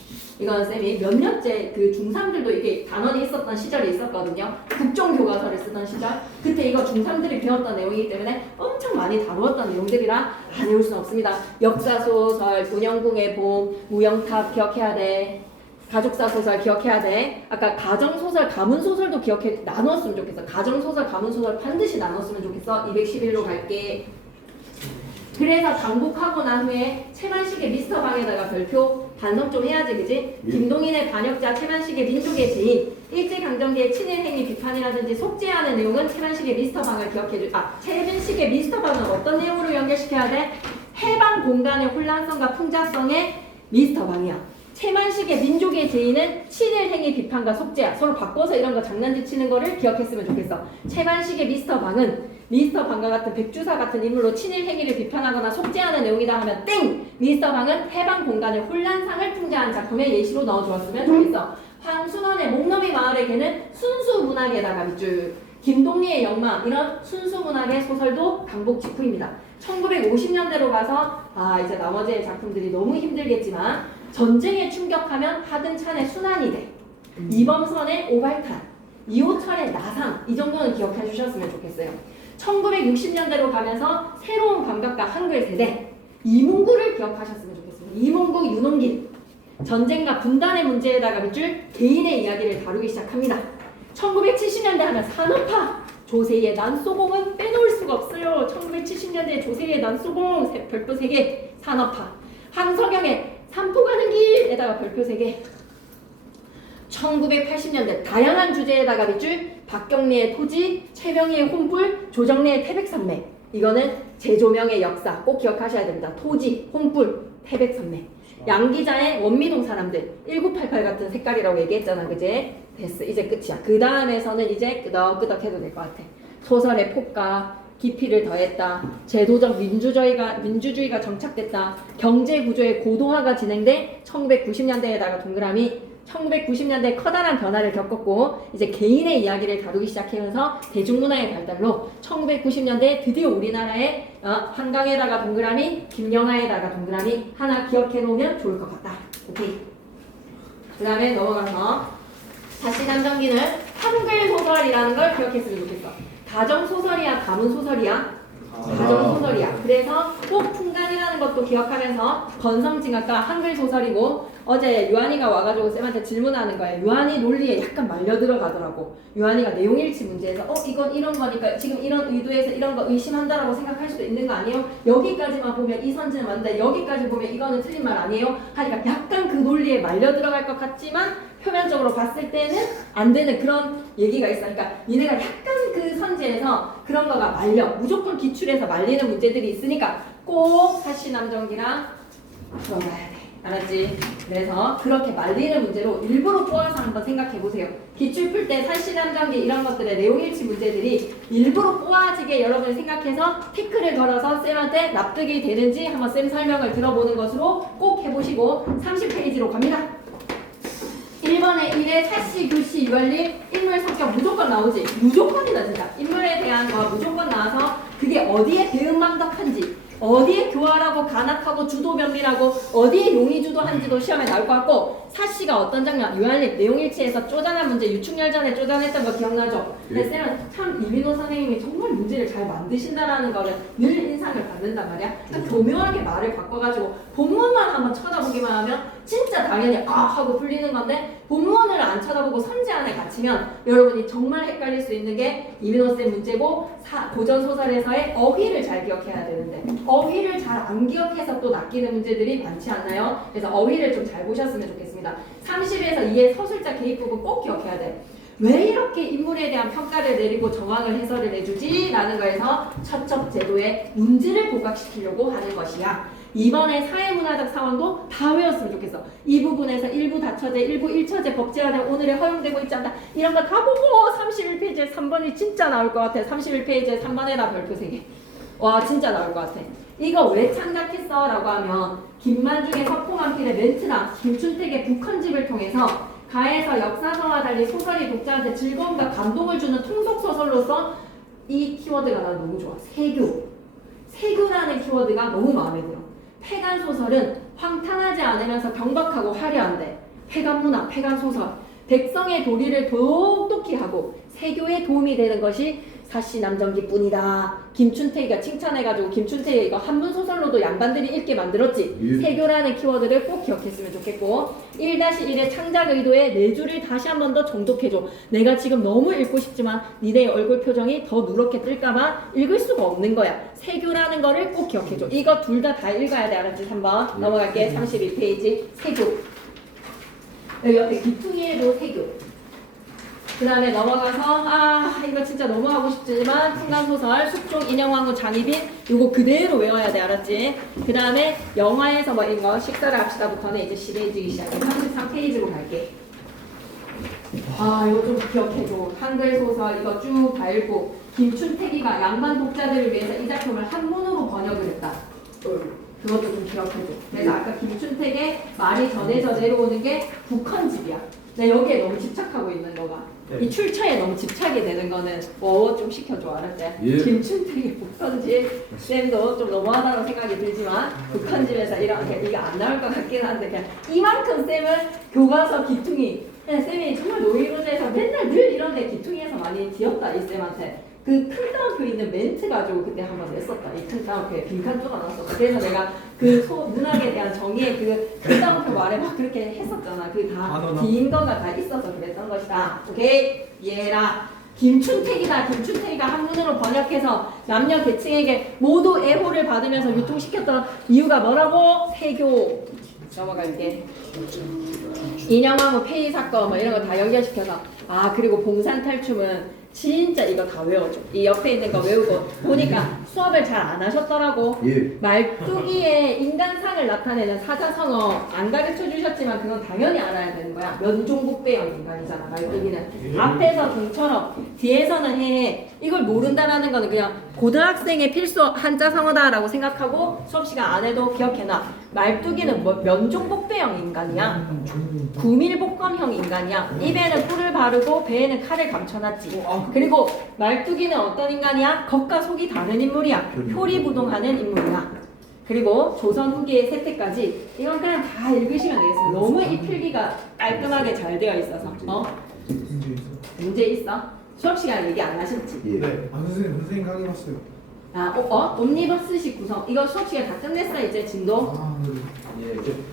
이건 쌤이 몇 년째 그 중3들도 이게 단원이 있었던 시절이 있었거든요. 국정교과서를 쓰던 시절. 그때 이거 중3들이 배웠던 내용이기 때문에 엄청 많이 다루었던 내용들이라 안 외울 수는 없습니다. 역사소설, 운영궁의 봄, 무영탑 기억해야 돼. 가족사소설 기억해야 돼. 아까 가정소설, 가문소설도 기억해 나눴으면 좋겠어. 가정소설, 가문소설 반드시 나눴으면 좋겠어. 211로 갈게. 그래서 방북하고 난 후에 채만식의 미스터 방에다가 별표 반성 좀 해야지, 그지? 김동인의 반역자 채만식의 민족의 죄인 일제강점기의 친일행위 비판이라든지 속죄하는 내용은 채만식의 미스터 방을 기억해줘. 채만식의 미스터 방은 어떤 내용으로 연결시켜야 돼? 해방 공간의 혼란성과 풍자성의 미스터 방이야. 채만식의 민족의 죄인은 친일행위 비판과 속죄야. 서로 바꿔서 이런 거 장난치는 거를 기억했으면 좋겠어. 채만식의 미스터 방은 미스터 방과 같은 백주사 같은 인물로 친일 행위를 비판하거나 속죄하는 내용이다 하면 땡! 미스터 방은 해방 공간의 혼란상을 풍자한 작품의 예시로 넣어주었으면 좋겠어. 황순원의 목넘이 마을의 개는 순수 문학에다가 밑줄. 김동리의 영마 이런 순수 문학의 소설도 강복 직후입니다. 1950년대로 가서 이제 나머지의 작품들이 너무 힘들겠지만 전쟁에 충격하면 하등찬의 순환이 돼. 이범선의 오발탄, 이호철의 나상 이 정도는 기억해 주셨으면 좋겠어요. 1960년대로 가면서 새로운 감각과 한글 세대 이문구를 기억하셨으면 좋겠습니다. 이문구, 윤홍길 전쟁과 분단의 문제에다가 밑줄 개인의 이야기를 다루기 시작합니다. 1970년대 하면 산업화 조세희의 난소공은 빼놓을 수가 없어요. 1970년대 조세희의 난소공 별표 3개 산업화. 황석영의 산포 가는 길에다가 별표 3개. 1980년대 다양한 주제에다가 밑줄 박경리의 토지, 최병희의 혼불, 조정래의 태백산맥. 이거는 재조명의 역사 꼭 기억하셔야 됩니다. 토지, 혼불, 태백산맥. 양기자의 원미동 사람들 1988 같은 색깔이라고 얘기했잖아, 그제? 됐어, 이제 끝이야. 그 다음에서는 이제 끄덕끄덕 해도 될 것 같아. 소설의 폭과 깊이를 더했다. 제도적 민주주의가 정착됐다. 경제 구조의 고도화가 진행돼 1990년대에다가 동그라미 1990년대 커다란 변화를 겪었고 이제 개인의 이야기를 다루기 시작하면서 대중문화의 발달로 1990년대 드디어 우리나라의 한강에다가 동그라미, 김영하에다가 동그라미 하나 기억해 놓으면 좋을 것 같다. 오케이. 그 다음에 넘어가서 다시 남정기는 한글 소설이라는 걸 기억했으면 좋겠어. 가정소설이야, 가문소설이야? 가정소설이야. 그래서 꼭 인간이라는 것도 기억하면서 건성징악과 한글 소설이고 어제 유한이가 와가지고 쌤한테 질문하는 거예요. 유한이 논리에 약간 말려 들어가더라고. 유한이가 내용일치 문제에서 이건 이런 거니까 지금 이런 의도에서 이런 거 의심한다라고 생각할 수도 있는 거 아니에요? 여기까지만 보면 이 선지는 맞는데 여기까지 보면 이거는 틀린 말 아니에요? 하니까 약간 그 논리에 말려 들어갈 것 같지만 표면적으로 봤을 때는 안 되는 그런 얘기가 있어. 그러니까 니네가 약간 그 선지에서 그런 거가 말려. 무조건 기출해서 말리는 문제들이 있으니까 꼭 사시남정기랑 들어가야 돼. 알았지? 그래서 그렇게 말리는 문제로 일부러 꼬아서 한번 생각해 보세요. 기출 풀 때 사실함정기 이런 것들의 내용일치 문제들이 일부러 꼬아지게 여러분이 생각해서 태클을 걸어서 쌤한테 납득이 되는지 한번 쌤 설명을 들어보는 것으로 꼭 해보시고 30페이지로 갑니다. 1번에 1에 사시, 교시, 유할림, 인물 성격 무조건 나오지. 무조건이다 진짜. 인물에 대한 거 무조건 나와서 그게 어디에 대응망덕한지 어디에 교활하고 간악하고 주도 면밀하고 어디에 용의 주도한지도 시험에 나올 것 같고 사시가 어떤 장면 유한립 내용일치에서 쪼잔한 문제 유충열전에 쪼잔했던 거 기억나죠? 근데 쌤은 참 이민호 선생님이 정말 문제를 잘 만드신다라는 거를 늘 인상을 받는단 말이야. 그러니까 교묘하게 말을 바꿔가지고 본문만 한번 쳐다보기만 하면 진짜 당연히 하고 풀리는 건데 본문을 안 쳐다보고 선지 안에 갇히면 여러분이 정말 헷갈릴 수 있는 게 이민호 쌤 문제고 고전 소설에서의 어휘를 잘 기억해야 되는데 어휘를 잘 안 기억해서 또 낚이는 문제들이 많지 않나요? 그래서 어휘를 좀 잘 보셨으면 좋겠습니다. 30에서 2의 서술자 개입 부분 꼭 기억해야 돼. 왜 이렇게 인물에 대한 평가를 내리고 정황을 해설을 해주지? 라는 거에서 처첩 제도의 문제를 부각시키려고 하는 것이야. 이번에 사회문화적 사원도 다 외웠으면 좋겠어. 이 부분에서 일부 다처제, 일부 일처제 법제화된 오늘에 허용되고 있지 않다. 이런 거 다 보고 31페이지에 3번이 진짜 나올 것 같아. 31페이지에 3번에다 별표 3개. 와 진짜 나올 것 같아. 이거 왜 창작했어? 라고 하면 김만중의 서포만필의 멘트나 김춘택의 북헌집을 통해서 가에서 역사서와 달리 소설이 독자한테 즐거움과 감동을 주는 통속소설로서 이 키워드가 난 너무 좋아. 세교. 세교라는 키워드가 너무 마음에 들어. 폐간소설은 황탄하지 않으면서 경박하고 화려한데 폐간문화, 폐간소설 백성의 도리를 똑똑히 하고 세교에 도움이 되는 것이 사시남정기뿐이다. 김춘태기가 칭찬해가지고 김춘태기 이거 한문 소설로도 양반들이 읽게 만들었지. 세교라는 키워드를 꼭 기억했으면 좋겠고 1-1의 창작 의도에 네 줄을 다시 한 번 더 정독해줘. 내가 지금 너무 읽고 싶지만 니네 얼굴 표정이 더 누렇게 뜰까봐 읽을 수가 없는 거야. 세교라는 거를 꼭 기억해줘. 이거 둘 다 읽어야 돼. 알았지? 3번 넘어갈게. 32페이지 세교. 여기 옆에 기퉁이에도 세교. 그 다음에 넘어가서 이거 진짜 너무 하고 싶지만 풍간소설 숙종 인형왕후 장희빈 이거 그대로 외워야 돼. 알았지? 그 다음에 영화에서 뭐 이거 식사를 합시다부터는 이제 시리해지기 시작해. 33페이지로 갈게. 이거 좀 기억해줘. 한글 소설 이거 쭉 다 읽고 김춘태기가 양반 독자들을 위해서 이 작품을 한문으로 번역을 했다. 그것도 좀 기억해줘. 그래서 아까 김춘택의 말이 전해져 내려오는 게 북헌집이야. 나 여기에 너무 집착하고 있는 거가 이 출처에 너무 집착이 되는 거는 좀 시켜줘. 알았지? 김춘택의 북헌집 쌤도 좀 너무하다고 생각이 들지만 북헌집에서 이게 안 나올 것 같긴 한데 그냥 이만큼 쌤은 교과서 기퉁이 그냥 쌤이 정말 노이로제에서 맨날 늘 이런데 기퉁이에서 많이 뒤었다 이 쌤한테. 그 큰 따옴표 있는 멘트 가지고 그때 한번 냈었다. 이 큰 따옴표에 빈칸 쪼가놨었다. 그래서 내가 그 문학에 대한 정의의 그 큰 따옴표 말에 막 그렇게 했었잖아. 그 다 뒤인 거가 다 있어서 그랬던 것이다. 오케이? 이해해라. 김춘택이다. 김춘택이가 한문으로 번역해서 남녀 계층에게 모두 애호를 받으면서 유통시켰던 이유가 뭐라고? 세교. 넘어갈게. 인형왕후 폐위 사건 뭐 이런 거 다 연결시켜서 그리고 봉산탈춤은 진짜 이거 다 외워줘. 이 옆에 있는 거 외우고 보니까 수업을 잘 안 하셨더라고. 말뚝이의 인간상을 나타내는 사자성어 안 가르쳐 주셨지만 그건 당연히 알아야 되는 거야. 면종국배형 인간이잖아. 말뚝이는 앞에서 동처럼 뒤에서는 해해. 이걸 모른다라는 거는 그냥 고등학생의 필수 한자성어다라고 생각하고 수업시간 안 해도 기억해놔. 말뚝이는 면종복배형 인간이야. 구밀복검형 인간이야. 입에는 뿔을 바르고 배에는 칼을 감춰놨지. 그리고 말뚝이는 어떤 인간이야? 겉과 속이 다른 인물이야. 표리부동하는 인물이야. 그리고 조선 후기의 세태까지 이건 그냥 다 읽으시면 되겠어요. 너무 이 필기가 깔끔하게 잘 되어 있어서. 문제 있어? 수업 시간에 얘기 안 하셨지? 예. 선생님 강의 봤어요. 옴니버스식 구성. 이거 수업 시간 다 끝냈어 이제 진도.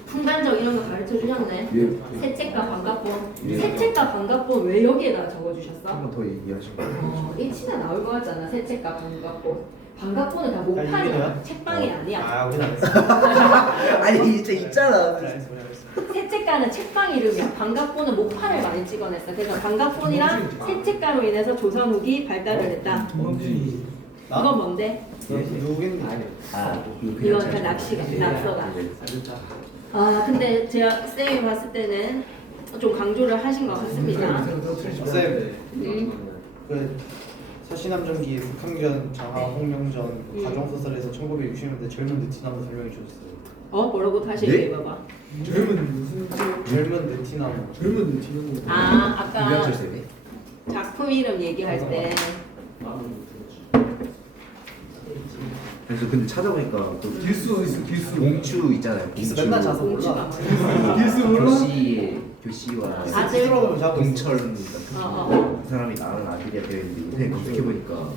풍간적 이런 거 가르쳐 주셨네. 예. 세책과 반갑본. 예. 세책과 반갑본 왜 여기에다 적어주셨어? 한 번 더 얘기하신 거예요. 일치가 나올 것 같잖아. 세책과 반갑본. 반갑본은 다 아, 이게 목판이야. 뭐야? 책방이 아니야. 아 우리는 안 했어. 아니 진짜 있잖아. 세책가는 책방 이름이야. 반갑본은 목판을 많이 찍어냈어. 그래서 반갑본이랑 세책가로 인해서 조선 후기 발달을 했다. 이건 뭔데? 누구겠니? 아 이건 그 낙서가. 근데 제가 쌤이 봤을 때는 좀 강조를 하신 것 같습니다. 쌤. 음. 서신함전기, 북한전, 장하, 홍명전, 가정소설에서 1960년대 젊은 느티나무 설명해 주셨어요. 뭐라고 다시 네? 얘기해봐봐. 젊은 느티나무. 아까 이명철 쌤이. 작품 이름 얘기할 때 그래서 근데 찾아보니까 그 길수 있어 길수. 공추 있잖아요. 기스 공추. 맨날 자서 공추가 몰라. 길수 몰라? 교시와 아들. 스스로 자고 있어. 동철 같은 그 사람이 낳은 아들이라 되어 있는데 요새 검색해보니까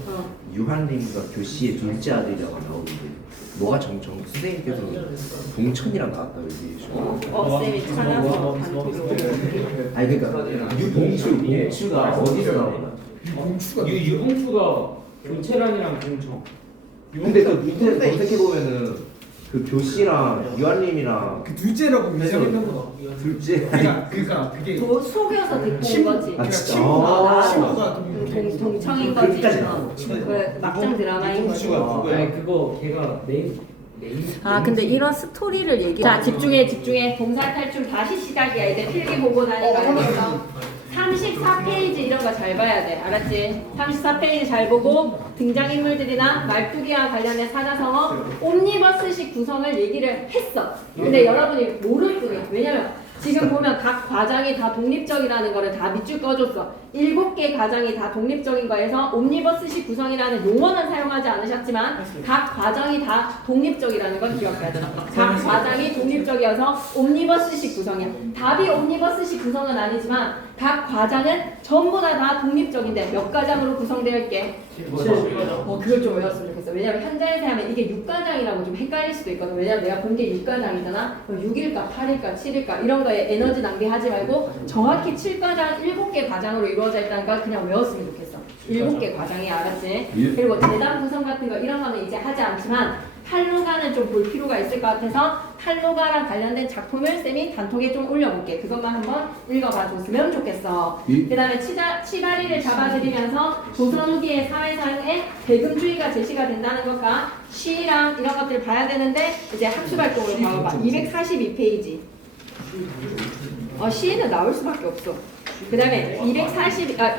유한림과 교시의 둘째 아들이라고 나오는데 뭐가 정정 선생님께서 동천이랑 나왔다 여기. 쌤이 찾아서 단톡으로. 아니 그러니까 유봉추가 어디서 나오나? 공추가. 유봉수가 교체란이랑 공청. 근데 그 밑에 검색해보면은 그 교시랑 유한림이랑 그 둘째라고 위장했던 거다. 둘째 그러니까 그게 속여서 듣고 온 거지. 아, 진짜? 친구가 친구가 동청인 거지. 거기까지 그 막장 드라마인 거지. 유봉수가 누구야? 아니 그거 걔가 메인. 근데 이런 스토리를 얘기. 자 집중해. 동사 탈출 다시 시작이야. 이제 필기 보고 나니까 알겠어. 34페이지 이런 거 잘 봐야 돼. 알았지? 34페이지 잘 보고 등장인물들이나 말투기와 관련된 사자성어 옴니버스식 구성을 얘기를 했어. 근데 여러분이 모를 뿐이야. 왜냐면 지금 보면 각 과장이 다 독립적이라는 거를 다 밑줄 꺼줬어. 7개 과장이 다 독립적인 거에서 옴니버스식 구성이라는 용어는 사용하지 않으셨지만 각 과장이 다 독립적이라는 걸 기억해야 돼. 각 과장이 독립적이어서 옴니버스식 구성이야. 답이 옴니버스식 구성은 아니지만 각 과장은 전부 다 독립적인데 몇 과장으로 구성되어 있게? 그걸 좀 외웠으면 좋겠어. 왜냐면 현장에서 하면 이게 6과장이라고 좀 헷갈릴 수도 있거든. 왜냐면 내가 본 게 6과장이잖아. 6일까 8일까 7일까 이런 거에 에너지 낭비하지 말고 정확히 7과장 7개 과장으로 이루어져 있다는 걸 그냥 외웠으면 좋겠어. 7개 과장이 알았지? 그리고 재단 구성 같은 거 이런 거는 이제 하지 않지만 탈로가는 좀 볼 필요가 있을 것 같아서 탈로가랑 관련된 작품을 쌤이 단톡에 좀 올려볼게. 그것만 한번 읽어봐 줬으면 좋겠어. 그 다음에 치바리를 잡아드리면서 조선 후기의 사회상에 대금주의가 제시가 된다는 것과 시랑 이런 것들을 봐야 되는데 이제 학습활동으로 봐봐. 242페이지. 시는 나올 수밖에 없어. 그 다음에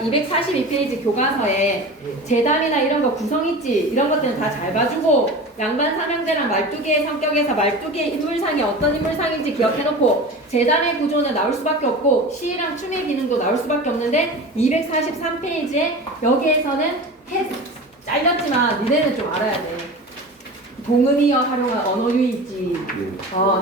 242페이지 교과서에 재담이나 이런 거 구성 있지 이런 것들은 다 잘 봐주고 양반 삼형제랑 말뚝이의 성격에서 말뚝이의 인물상이 어떤 인물상인지 기억해놓고 재담의 구조는 나올 수밖에 없고 시랑 춤의 기능도 나올 수밖에 없는데 243페이지에 여기에서는 잘렸지만 니네는 좀 알아야 돼. 동음이어 활용한 언어 유희지.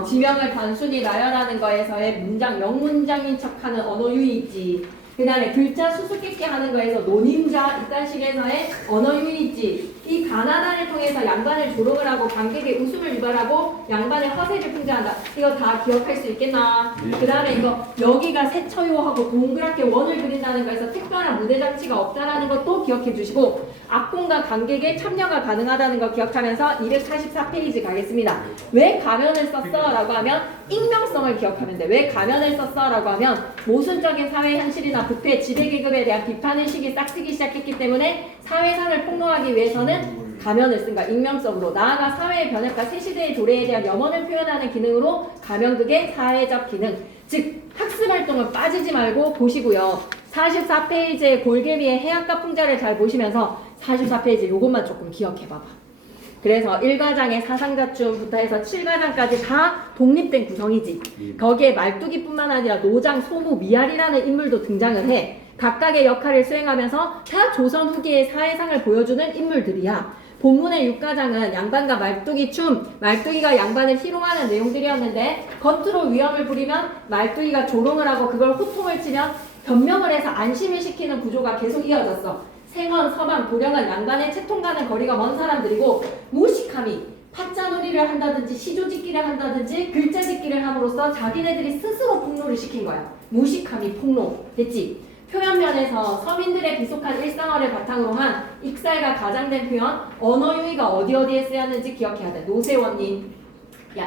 지명을 단순히 나열하는 거에서의 문장, 영문장인 척하는 언어 유희지. 그 다음에 글자 수수께끼 하는 거에서 논임자 이딴 식에서의 언어 유희지. 이 가나다를 통해서 양반을 조롱을 하고 관객의 웃음을 유발하고 양반의 허세를 풍자한다. 이거 다 기억할 수 있겠나? 그 다음에 이거 여기가 세처요하고 동그랗게 원을 그린다는 거에서 특별한 무대 장치가 없다라는 것도 기억해 주시고 악공과 관객의 참여가 가능하다는 거 기억하면서 244페이지 가겠습니다. 왜 가면을 썼어? 라고 하면 익명성을 기억하면 돼. 왜 가면을 썼어? 라고 하면 모순적인 사회 현실이나 부패, 지배계급에 대한 비판의 식이 싹트기 시작했기 때문에 사회상을 폭로하기 위해서는 가면을 쓴 거야. 익명성으로. 나아가 사회의 변혁과 새시대의 도래에 대한 염원을 표현하는 기능으로 가면극의 사회적 기능. 즉 학습활동은 빠지지 말고 보시고요. 44페이지의 골개미의 해악과 풍자를 잘 보시면서 44페이지 요것만 조금 기억해봐봐. 그래서 1과장의 사상자춤부터 해서 7과장까지 다 독립된 구성이지. 거기에 말뚝이뿐만 아니라 노장, 소무, 미알이라는 인물도 등장을 해. 각각의 역할을 수행하면서 다 조선 후기의 사회상을 보여주는 인물들이야. 본문의 6과장은 양반과 말뚝이 춤, 말뚝이가 양반을 희롱하는 내용들이었는데 겉으로 위험을 부리면 말뚝이가 조롱을 하고 그걸 호통을 치면 변명을 해서 안심을 시키는 구조가 계속 이어졌어. 생원, 서방, 도령은 양반의 채통과는 거리가 먼 사람들이고 무식함이 파자놀이를 한다든지 시조짓기를 한다든지 글자짓기를 함으로써 자기네들이 스스로 폭로를 시킨 거야. 무식함이 폭로. 됐지? 표현면에서 서민들의 비속한 일상어를 바탕으로 한 익살과 가장된 표현, 언어 유희가 어디에 쓰였는지 기억해야 돼. 노세원님,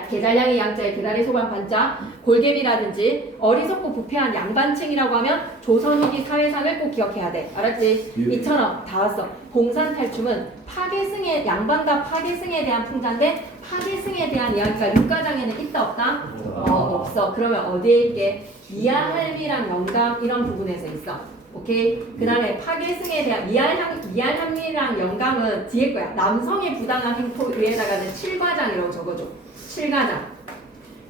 계잘량이 양자에 계다리 소관 반자, 골개비라든지 어리석고 부패한 양반층이라고 하면 조선 후기 사회상을 꼭 기억해야 돼. 알았지? 예. 이처럼 다 왔어. 봉산탈춤은 파괴승의 양반과 파괴승에 대한 풍자인데 파괴승에 대한 이야기가 육가장에는 있다 없다? 없어. 그러면 어디에 있게? 미알할미랑 영감 이런 부분에서 있어. 오케이? 그 다음에 파괴승에 대한 미알할미랑 영감은 뒤에 거야. 남성의 부당한 행포 위에다가는 7과장이라고 적어줘. 7과장.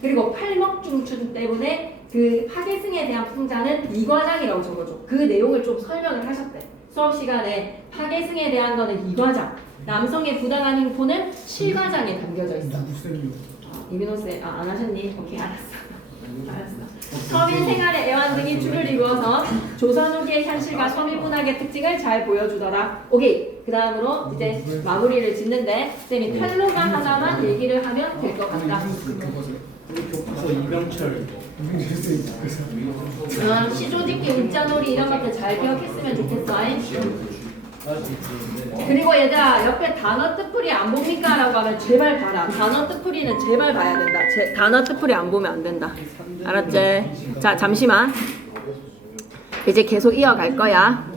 그리고 팔먹중춘 때문에 그 파괴승에 대한 풍자는 2과장이라고 적어줘. 그 내용을 좀 설명을 하셨대. 수업 시간에 파괴승에 대한 거는 2과장. 남성의 부당한 행포는 7과장에 담겨져 있어. 이민호 쌤, 안 하셨니? 오케이, 알았어. 서민 생활의 애환 등이 줄을 이루어서 조선 후기의 현실과 서민 문학의 특징을 잘 보여주더라. 오케이. 그 다음으로 이제 마무리를 짓는데 쌤이 탈로가 하나만 얘기를 하면 될 것 같다. 우리 교과서 이병철. 시조짓기, 울자놀이 이런 것들 잘 기억했으면 좋겠어. 그리고 얘들아 옆에 단어 뜻풀이 안 봅니까? 라고 하면 제발 봐라. 단어 뜻풀이는 제발 봐야 된다. 단어 뜻풀이 안 보면 안 된다. 알았지? 자 잠시만. 이제 계속 이어갈 거야.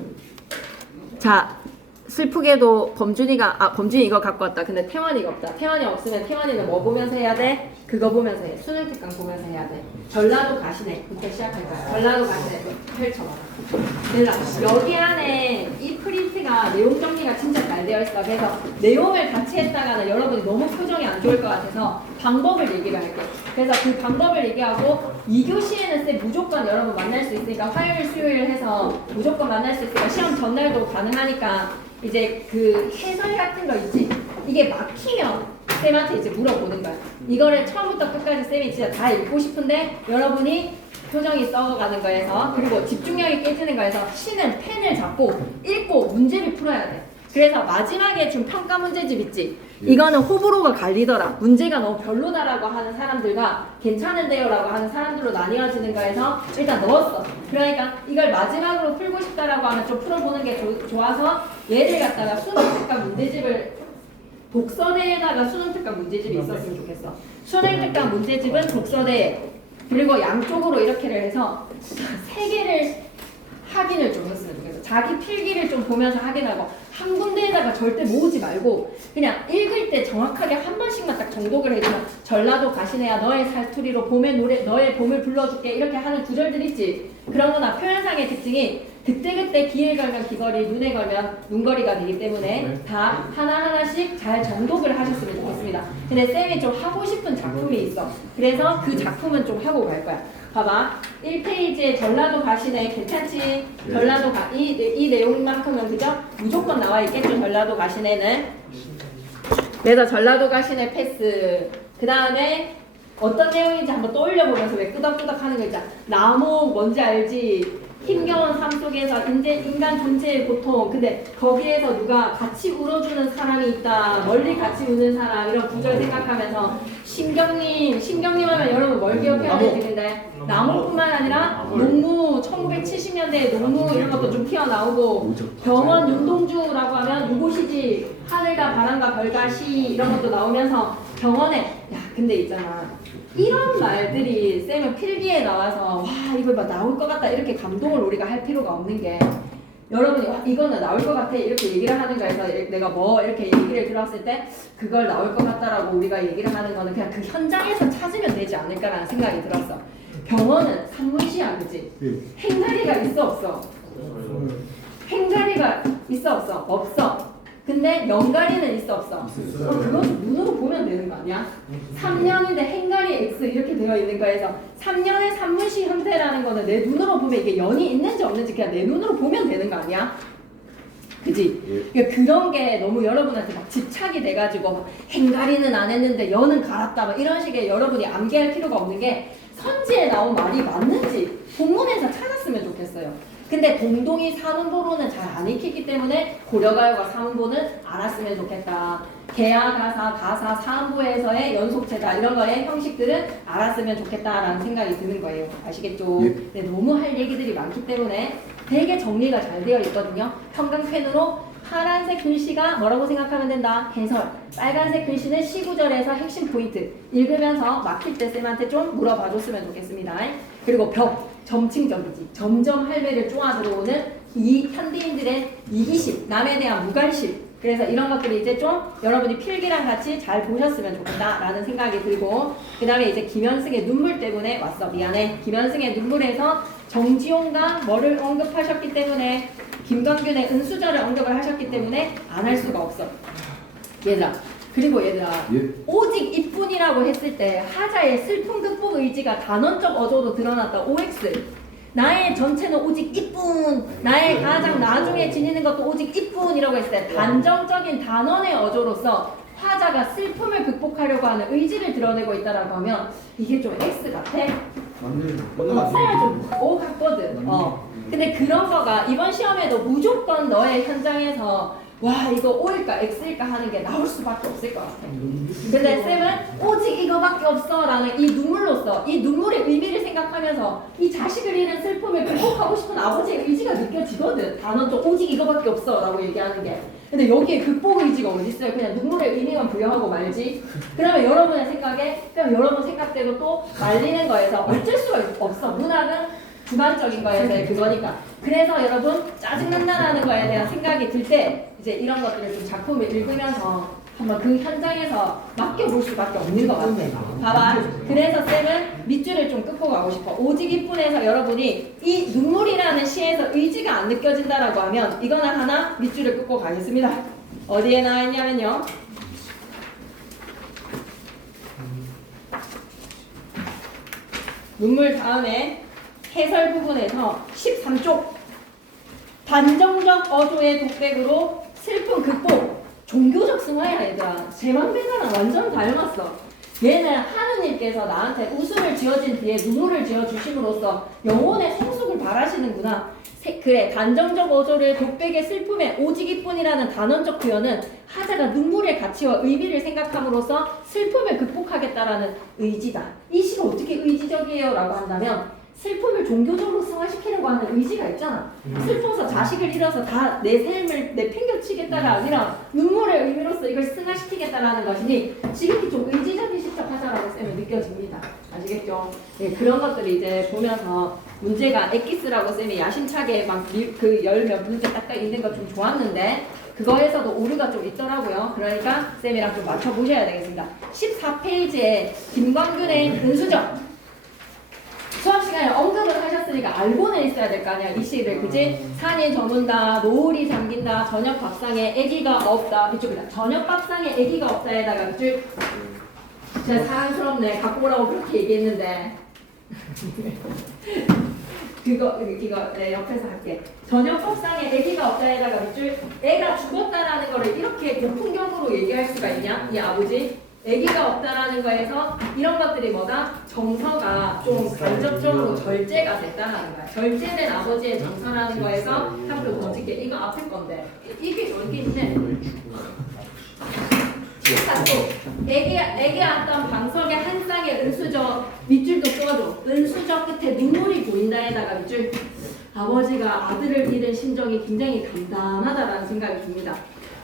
자 슬프게도 범준이 이거 갖고 왔다. 근데 태환이가 없다. 태환이 없으면 태환이는 뭐 보면서 해야 돼? 그거 보면서 해. 수능특강 보면서 해야 돼. 전라도 가시네부터 시작할 거야. 전라도 가시네 펼쳐봐. 얘들아 여기 안에 이 프린트가 내용 정리가 진짜 잘 되어 있어. 그래서 내용을 같이 했다가는 여러분이 너무 표정이 안 좋을 것 같아서 방법을 얘기를 할게. 그래서 그 방법을 얘기하고 2교시에는 쌤 무조건 여러분 만날 수 있으니까 화요일 수요일 해서 무조건 만날 수 있으니까 시험 전날도 가능하니까 이제 그 해설 같은 거 있지. 이게 막히면 쌤한테 이제 물어보는 거야. 이거를 처음부터 끝까지 쌤이 진짜 다 읽고 싶은데 여러분이 표정이 썩어가는 거에서 그리고 집중력이 깨지는 거에서 치는 펜을 잡고 읽고 문제를 풀어야 돼. 그래서 마지막에 준 평가 문제집 있지. 이거는 호불호가 갈리더라. 문제가 너무 별로다라고 하는 사람들과 괜찮은데요라고 하는 사람들로 나뉘어지는 거에서 일단 넣었어. 그러니까 이걸 마지막으로 풀고 싶다라고 하면 좀 풀어보는 게 좋아서 얘를 갖다가 수능특강 문제집을 독서대에다가 수능특강 문제집이 있었으면 좋겠어. 수능특강 문제집은 독서대 그리고 양쪽으로 이렇게를 해서 3개를 확인을 좀 했으면 좋겠어. 자기 필기를 좀 보면서 확인하고 한 군데에다가 절대 모으지 말고 그냥 읽을 때 정확하게 한 번씩만 딱 정독을 해주면 전라도 가시네야 너의 사투리로 봄의 노래 너의 봄을 불러줄게 이렇게 하는 구절들 있지. 그런 거나 표현상의 특징이 그때그때 귀에 걸면 귀걸이 눈에 걸면 눈걸이가 되기 때문에 다 하나하나씩 잘 정독을 하셨으면 좋겠습니다. 근데 쌤이 좀 하고 싶은 작품이 있어. 그래서 그 작품은 좀 하고 갈 거야. 봐봐. 1페이지에 전라도 가시네. 괜찮지? 전라도 이 내용만큼은 그죠? 무조건 나와 있겠죠? 전라도 가시네는. 그래서 전라도 가시네 패스. 그 다음에 어떤 내용인지 한번 떠올려보면서 왜 끄덕끄덕 하는 거 있잖아. 나무 뭔지 알지? 힘겨운 삶 속에서 인간 존재의 고통. 근데 거기에서 누가 같이 울어주는 사람이 있다. 멀리 같이 우는 사람. 이런 구절 생각하면서 심경님 하면 여러분 뭘 기억해야 되는데 나무뿐만 아니라 농무 1970년대 농무 이런 것도 좀 튀어나오고 병원 윤동주라고 하면 누구시지 하늘과 바람과 별과 시 이런 것도 나오면서 병원에 야 근데 있잖아 이런 말들이 쌤은 필기에 나와서 와 이거 막 나올 것 같다 이렇게 감동을 우리가 할 필요가 없는 게 여러분이 와 이거는 나올 것 같아 이렇게 얘기를 하는 거에서 내가 뭐 이렇게 얘기를 들었을 때 그걸 나올 것 같다라고 우리가 얘기를 하는 거는 그냥 그 현장에서 찾으면 되지 않을까라는 생각이 들었어. 병원은 산문시야 그치? 행자리가 있어 없어? 행자리가 있어 없어? 없어. 근데 연가리는 있어 없어? 그건 눈으로 보면 되는 거 아니야? 3년인데 행가리 X 이렇게 되어 있는 거에서 3년의 산문시 형태라는 거는 내 눈으로 보면 이게 연이 있는지 없는지 그냥 내 눈으로 보면 되는 거 아니야? 그지? 그러니까 그런 게 너무 여러분한테 막 집착이 돼가지고 막 행가리는 안 했는데 연은 갈았다 막 이런 식의 여러분이 암기할 필요가 없는 게 선지에 나온 말이 맞는지 본문에서 찾았으면 좋겠어요. 근데 근데 동동이 사문보로는 잘 안 익히기 때문에 고려가요가 사문보는 알았으면 좋겠다. 개화, 가사, 가사, 사문보에서의 연속체다. 이런 거의 형식들은 알았으면 좋겠다라는 생각이 드는 거예요. 아시겠죠? 예. 근데 너무 할 얘기들이 많기 때문에 되게 정리가 잘 되어 있거든요. 형광펜으로 파란색 글씨가 뭐라고 생각하면 된다? 해설. 빨간색 글씨는 시구절에서 핵심 포인트. 읽으면서 막힐 때 쌤한테 좀 물어봐 줬으면 좋겠습니다. 그리고 벽. 점칭적이지. 점점 할배를 쪼아 들어오는 이 현대인들의 이기심, 남에 대한 무관심. 그래서 이런 것들이 이제 좀 여러분이 필기랑 같이 잘 보셨으면 좋겠다라는 생각이 들고, 그 다음에 이제 김현승의 눈물 때문에 왔어. 미안해. 김현승의 눈물에서 정지용과 뭐를 언급하셨기 때문에, 김광균의 은수저를 언급을 하셨기 때문에 안 할 수가 없어. 얘들아. 그리고 얘들아, 예. 오직 이뿐이라고 했을 때 하자의 슬픔 극복 의지가 단원적 어조로 드러났다. OX. 나의 전체는 오직 이뿐. 나의 가장 나중에 지니는 것도 오직 이뿐이라고 했을 때 단정적인 단원의 어조로서 화자가 슬픔을 극복하려고 하는 의지를 드러내고 있다라고 하면 이게 좀 X 같아? 사야 좀 O 같거든. 근데 그런 거가 이번 시험에도 무조건 너의 현장에서 와 이거 O일까 X일까 하는 게 나올 수밖에 없을 것 같아. 근데 쌤은 오직 이거밖에 없어 라는 이 눈물로써 이 눈물의 의미를 생각하면서 이 자식을 잃은 슬픔을 극복하고 싶은 아버지의 의지가 느껴지거든. 단언적 오직 이거밖에 없어 라고 얘기하는 게. 근데 여기에 극복 의지가 어디 있어요? 그냥 눈물의 의미만 부여하고 말지. 그러면 여러분의 생각에 그럼 여러분 생각대로 또 말리는 거에서 어쩔 수가 없어. 문학은 주관적인 거에 그거니까. 그래서 여러분 짜증난다라는 거에 대한 생각이 들 때 이제 이런 것들을 좀 작품을 읽으면서 한번 그 현장에서 맡겨볼 수밖에 없는 것 같아. 봐봐. 그래서 쌤은 밑줄을 좀 끊고 가고 싶어. 오직 이뿐에서 여러분이 이 눈물이라는 시에서 의지가 안 느껴진다라고 하면 이거는 하나 밑줄을 끊고 가겠습니다. 어디에 나와 있냐면요. 눈물 다음에 해설 부분에서 13쪽 단정적 어조의 독백으로 슬픔 극복. 종교적 승화야 얘들아. 제왕배가랑 완전 닮았어. 얘는 하느님께서 나한테 웃음을 지어진 뒤에 눈물을 지어주심으로써 영혼의 성숙을 바라시는구나. 그래, 단정적 어조를 독백의 슬픔에 오직 이뿐이라는 단언적 표현은 하자가 눈물의 가치와 의미를 생각함으로써 슬픔을 극복하겠다라는 의지다. 이 시가 어떻게 의지적이에요? 라고 한다면 슬픔을 종교적으로 승화시키려고 하는 의지가 있잖아. 슬퍼서 자식을 잃어서 다 내 삶을 내팽겨치겠다가 아니라 눈물의 의미로서 이걸 승화시키겠다라는 것이니 지극히 좀 의지적인 시적 하자라고 쌤은 느껴집니다. 아시겠죠? 네, 그런 것들이 이제 보면서 문제가 엑기스라고 쌤이 야심차게 막 그 열 몇 문제 딱딱 있는 거 좀 좋았는데 그거에서도 오류가 좀 있더라고요. 그러니까 쌤이랑 좀 맞춰보셔야 되겠습니다. 14페이지에 김광균의 은수저 수업 시간에 언급을 하셨으니까 알고는 있어야 될 거 아니야. 이 시를 그지? 산이 저문다, 노을이 잠긴다, 저녁 밥상에 아기가 없다. 이쪽이다. 저녁 밥상에 아기가 없다에다가 이쪽 진짜 사랑스럽네. 갖고 오라고 그렇게 얘기했는데 이거 내 옆에서 할게. 저녁 밥상에 아기가 없다에다가 밑줄 애가 죽었다라는 거를 이렇게 고풍경으로 얘기할 수가 있냐? 이 아버지 아기가 없다라는 거에서 이런 것들이 뭐다? 정서가 좀 간접적으로 절제가 됐다라는 거야. 절제된 아버지의 정서라는 거에서 한 표 더 짓게. 이거 앞에 건데 이게 여기 있네. 애기 왔던 방석의 한 쌍의 은수저 밑줄도 써줘. 은수저 끝에 눈물이 보인다에다가 밑줄. 아버지가 아들을 잃은 심정이 굉장히 담담하다라는 생각이 듭니다.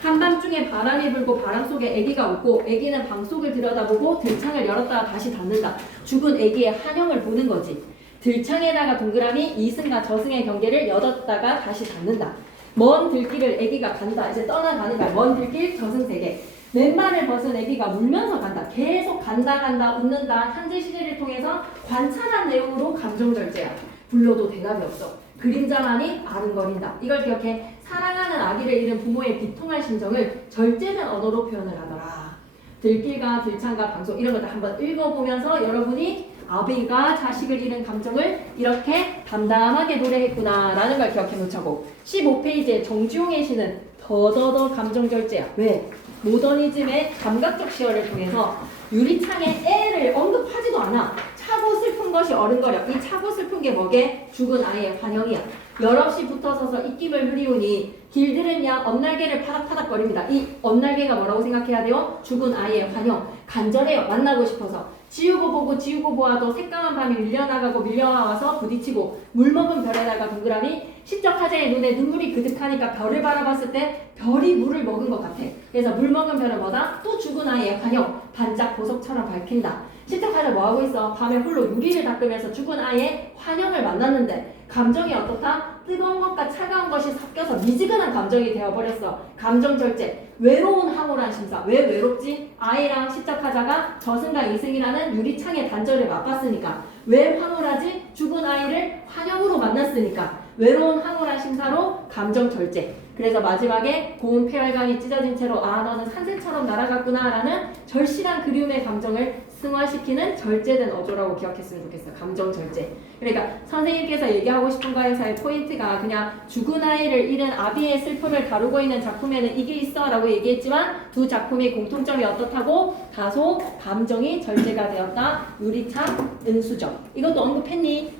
한밤중에 바람이 불고 바람 속에 아기가 웃고 아기는 방속을 들여다보고 들창을 열었다가 다시 닫는다. 죽은 아기의 한영을 보는 거지. 들창에다가 동그라미 이승과 저승의 경계를 열었다가 다시 닫는다. 먼 들길을 아기가 간다. 이제 떠나가는 거야. 먼 들길 저승세계. 맨발을 벗은 아기가 울면서 간다. 계속 간다 웃는다. 현재 시대를 통해서 관찰한 내용으로 감정절제야. 불러도 대답이 없어. 그림자만이 아른거린다. 이걸 기억해. 사랑하는 아기를 잃은 부모의 비통한 심정을 절제된 언어로 표현을 하더라. 들길과 들창과 방송 이런 것들 한번 읽어보면서 여러분이 아비가 자식을 잃은 감정을 이렇게 담담하게 노래했구나 라는 걸 기억해 놓자고. 15페이지에 정지용의 시는 더더더 감정절제야. 왜? 모더니즘의 감각적 시어를 통해서 유리창에 애를 언급하지도 않아. 차고 슬픔 슬픈 것이 어른거려. 이 차고 슬픈 게 뭐게? 죽은 아이의 환영이야. 여럿이 붙어서서 입김을 흐리우니 길들은 양 엇날개를 파닥파닥거립니다. 이 엇날개가 뭐라고 생각해야 돼요? 죽은 아이의 환영. 간절해요. 만나고 싶어서. 지우고 보고 지우고 보아도 새까만 밤이 밀려나가고 밀려와서 부딪히고 물먹은 별에다가 동그라미 시적하자의 눈에 눈물이 그득하니까 별을 바라봤을 때 별이 물을 먹은 것 같아. 그래서 물먹은 별은 뭐다? 또 죽은 아이의 환영. 반짝 보석처럼 밝힌다. 시적하자 뭐하고 있어? 밤에 홀로 유리를 닦으면서 죽은 아이의 환영을 만났는데 감정이 어떻다? 뜨거운 것과 차가운 것이 섞여서 미지근한 감정이 되어버렸어. 감정 절제. 외로운 황홀한 심사. 왜 외롭지? 아이랑 시적하자가 저승과 이승이라는 유리창의 단절을 맛봤으니까. 왜 황홀하지? 죽은 아이를 환영으로 만났으니까. 외로운 황홀한 심사로 감정 절제. 그래서 마지막에 고운 폐활관이 찢어진 채로 아 너는 산새처럼 날아갔구나 라는 절실한 그리움의 감정을 승화시키는 절제된 어조라고 기억했으면 좋겠어요. 감정 절제. 그러니까 선생님께서 얘기하고 싶은 거에서의 포인트가 그냥 죽은 아이를 잃은 아비의 슬픔을 다루고 있는 작품에는 이게 있어 라고 얘기했지만 두 작품의 공통점이 어떻다고? 다소 감정이 절제가 되었다. 유리창, 은수저. 이것도 언급했니?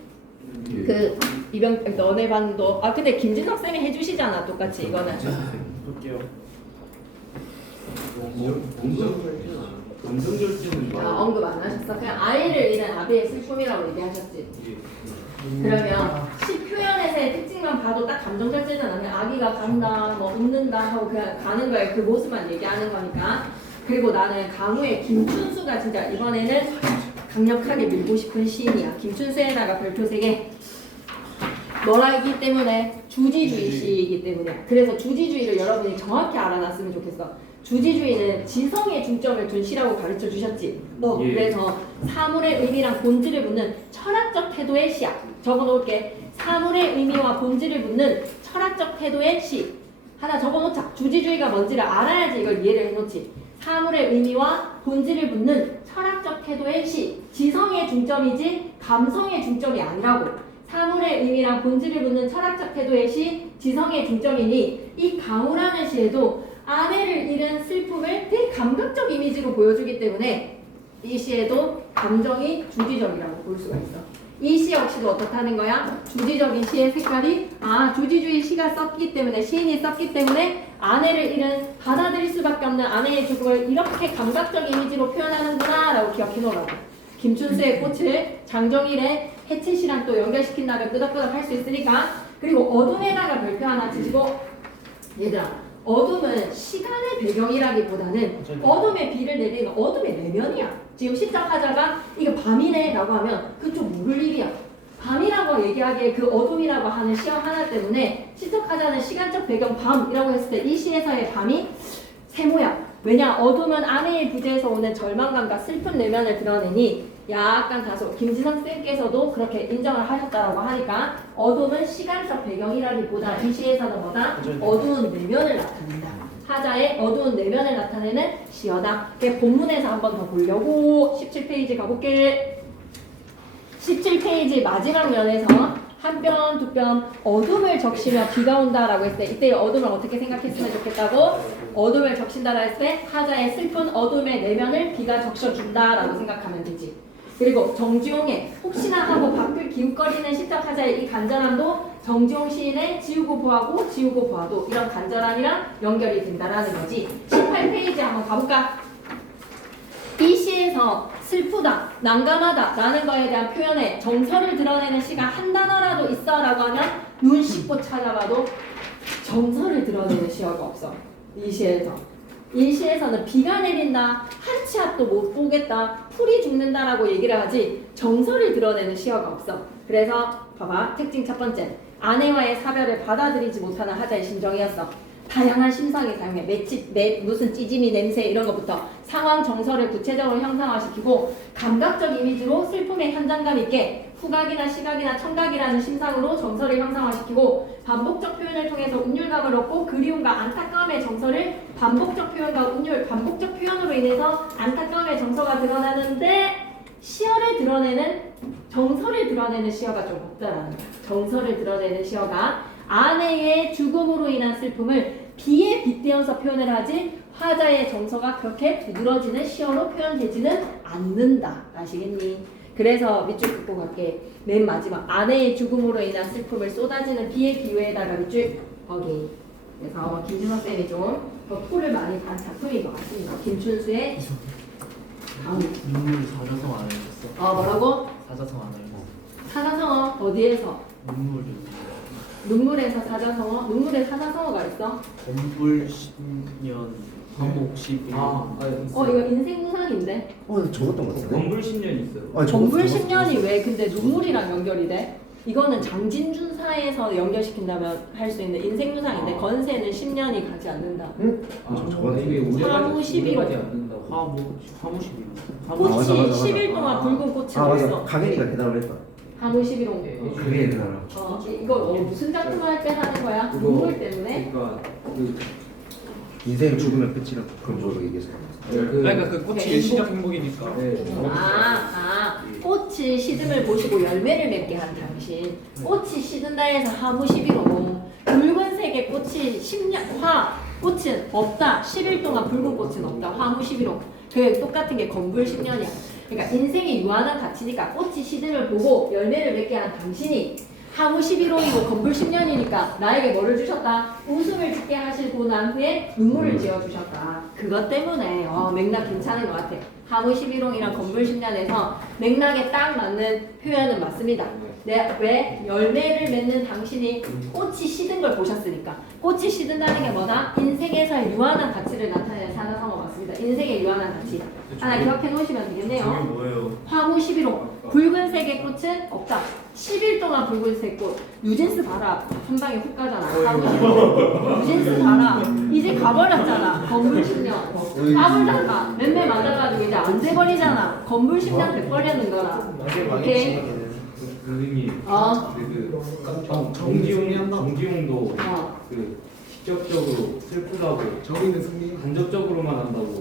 그 이병 너네 반도 근데 김진석 쌤이 해주시잖아 똑같이 이거는. 볼게요. 감정 절제는 언급 안 하셨어? 그냥 아이를 잃은 아비의 슬픔이라고 얘기하셨지. 그러면 시 표현에서의 특징만 봐도 딱 감정 절제는 아니야. 아기가 간다, 뭐 웃는다 하고 그냥 가는 거에 그 모습만 얘기하는 거니까. 그리고 나는 강우의 김춘수가 진짜 이번에는 강력하게 밀고 싶은 시인이야. 김춘수에다가 별표 3개. 뭐라기 때문에? 주지주의 시이기 때문에. 그래서 주지주의를 여러분이 정확히 알아놨으면 좋겠어. 주지주의는 지성에 중점을 둔 시라고 가르쳐 주셨지. 예. 그래서 사물의 의미랑 본질을 묻는 철학적 태도의 시야. 적어놓을게. 사물의 의미와 본질을 묻는 철학적 태도의 시. 하나 적어놓자. 주지주의가 뭔지를 알아야지 이걸 이해를 해놓지. 사물의 의미와 본질을 묻는 철학적 태도의 시. 지성의 중점이지 감성의 중점이 아니라고. 사물의 의미랑 본질을 묻는 철학적 태도의 시. 지성의 중점이니 이 강우라는 시에도 아내를 잃은 슬픔을 되게 감각적 이미지로 보여주기 때문에 이 시에도 감정이 주지적이라고 볼 수가 있어. 이 시 역시도 어떻다는 거야? 주지적인 시의 색깔이 주지주의 시가 썼기 때문에 시인이 썼기 때문에 아내를 잃은 받아들일 수밖에 없는 아내의 죽음을 이렇게 감각적 이미지로 표현하는구나 라고 기억해 놓으라고. 김춘수의 꽃을 장정일의 해체시랑 또 연결시킨다면 끄덕끄덕 할 수 있으니까. 그리고 어둠에다가 별표 하나 치시고 얘들아 어둠은 시간의 배경이라기보다는 어둠의 비를 내리는 어둠의 내면이야. 지금 시작하자가 이거 밤이네 라고 하면 그건 좀 모를 일이야. 밤이라고 얘기하기에 그 어둠이라고 하는 시험 하나 때문에 시작하자는 시간적 배경 밤이라고 했을 때 이 시에서의 밤이 세모야. 왜냐? 어둠은 아내의 부재에서 오는 절망감과 슬픈 내면을 드러내니 약간 다소 김지성 쌤께서도 그렇게 인정을 하셨다라고 하니까 어둠은 시간적 배경이라기보다 이 시에서는 뭐다? 어두운 내면을 나타낸다. 하자의 어두운 내면을 나타내는 시어다. 본문에서 한 번 더 보려고 17페이지 가볼게. 17페이지 마지막 면에서 한 뼘, 두 뼘 어둠을 적시며 비가 온다라고 했을 때 이때 어둠을 어떻게 생각했으면 좋겠다고? 어둠을 적신다라 했을 때 하자의 슬픈 어둠의 내면을 비가 적셔준다라고 생각하면 되지. 그리고 정지용의 혹시나 하고 밖을 기웃거리는 시작하자의 이 간절함도 정지용 시인의 지우고 보아고 지우고 보아도 이런 간절함이랑 연결이 된다라는 거지. 18페이지 한번 가볼까? 이 시에서 슬프다, 난감하다 라는 거에 대한 표현에 정서를 드러내는 시가 한 단어라도 있어 라고 하면 눈 씻고 찾아봐도 정서를 드러내는 시어가 없어. 이 시에서. 이 시에서는 비가 내린다, 한 치 앞도 못 보겠다, 풀이 죽는다라고 얘기를 하지 정서를 드러내는 시어가 없어. 그래서 봐봐. 특징 첫 번째. 아내와의 사별을 받아들이지 못하는 하자의 심정이었어. 다양한 심상을 사용해. 무슨 찌짐이 냄새 이런 것부터 상황 정서를 구체적으로 형상화시키고 감각적 이미지로 슬픔의 현장감 있게 후각이나 시각이나 청각이라는 심상으로 정서를 형상화시키고 반복적 표현을 통해서 운율감을 얻고 그리움과 안타까움의 정서를 반복적 표현과 운율, 반복적 표현으로 인해서 안타까움의 정서가 드러나는데 시어를 드러내는 정서를 드러내는 시어가 좀 없다라는 거야. 정서를 드러내는 시어가 아내의 죽음으로 인한 슬픔을 비에 빗대어서 표현을 하지 화자의 정서가 그렇게 두드러지는 시어로 표현되지는 않는다. 아시겠니? 그래서 밑줄 긋고 갈게. 맨 마지막 아내의 죽음으로 인한 슬픔을 쏟아지는 비의 기회에다가 밑줄 거기. 그래서 김준호 쌤이 좀 더 토를 많이 단 작품인 것 같습니다. 김춘수의 눈물 사자성 안 해줬어. 뭐라고? 사자성 안 해줬어. 사자성어 어디에서? 눈물이. 눈물에서 사자성어? 눈물에 사자성어가 있어? 건불 10년 화목 12년. 이거 인생 무상인데? 적었던 것 같은데. 건불 10년 있어요. 아니, 정불 적었어. 10년이 왜 근데 눈물이랑 연결이 돼? 이거는 장진준사에서 연결시킨다면 할 수 있는 인생 무상인데 건세는 10년이 가지 않는다. 저거는 화무 11호. 화목 12년. 꽃이 맞아, 맞아, 맞아. 10일 동안 붉은 꽃이 아 맞아. 있어. 강현이가 대답을 했다. 화무 11호. 그게 대단하. 이거 무슨 작품 할 때 하는 거야? 눈물 때문에? 그러니까 인생 죽으면 끝이라 그런 걸로 얘기했어. 그러니까 그 꽃이 행복. 일시적 행복이니까. 꽃이 시듬을 보시고 열매를 맺게 한 당신. 꽃이 시든다 해서 화무 11호. 붉은색의 꽃이 10년, 꽃은 없다. 10일 동안 붉은 꽃은 없다. 화무 11호. 그 똑같은 게 건불 10년이야. 그러니까 인생이 유한한 가치니까 꽃이 시듬을 보고 열매를 맺게 한 당신이 화무 11호이고 건불 10년이니까 나에게 뭐를 주셨다? 웃음을 짓게 하시고 난 후에 눈물을 지어주셨다. 그것 때문에 맥락 괜찮은 것 같아. 화무 11호이랑 건불 10년에서 맥락에 딱 맞는 표현은 맞습니다. 왜? 열매를 맺는 당신이 꽃이 시든 걸 보셨으니까. 꽃이 시든다는 게 뭐다? 인생에서의 유한한 가치를 나타내는 사자성어 맞습니다. 인생의 유한한 가치. 하나 기억해 놓으시면 되겠네요. 뭐예요? 화무 11호. 붉은색의 꽃은 없다. 10일 동안 붉은색 꽃. 뉴진스 봐라. 한 방에 훅 가잖아. 화무 11호. 뉴진스 봐라. 이제 가버렸잖아. 건불 10년. 까불다가 맴매 맞아가지고 이제 안 돼버리잖아. 건불 10년 돼버리는 거라. 오케이? 선생님. 정지용도 직접적으로 슬프다고 저희는 승리. 간접적으로만 한다고.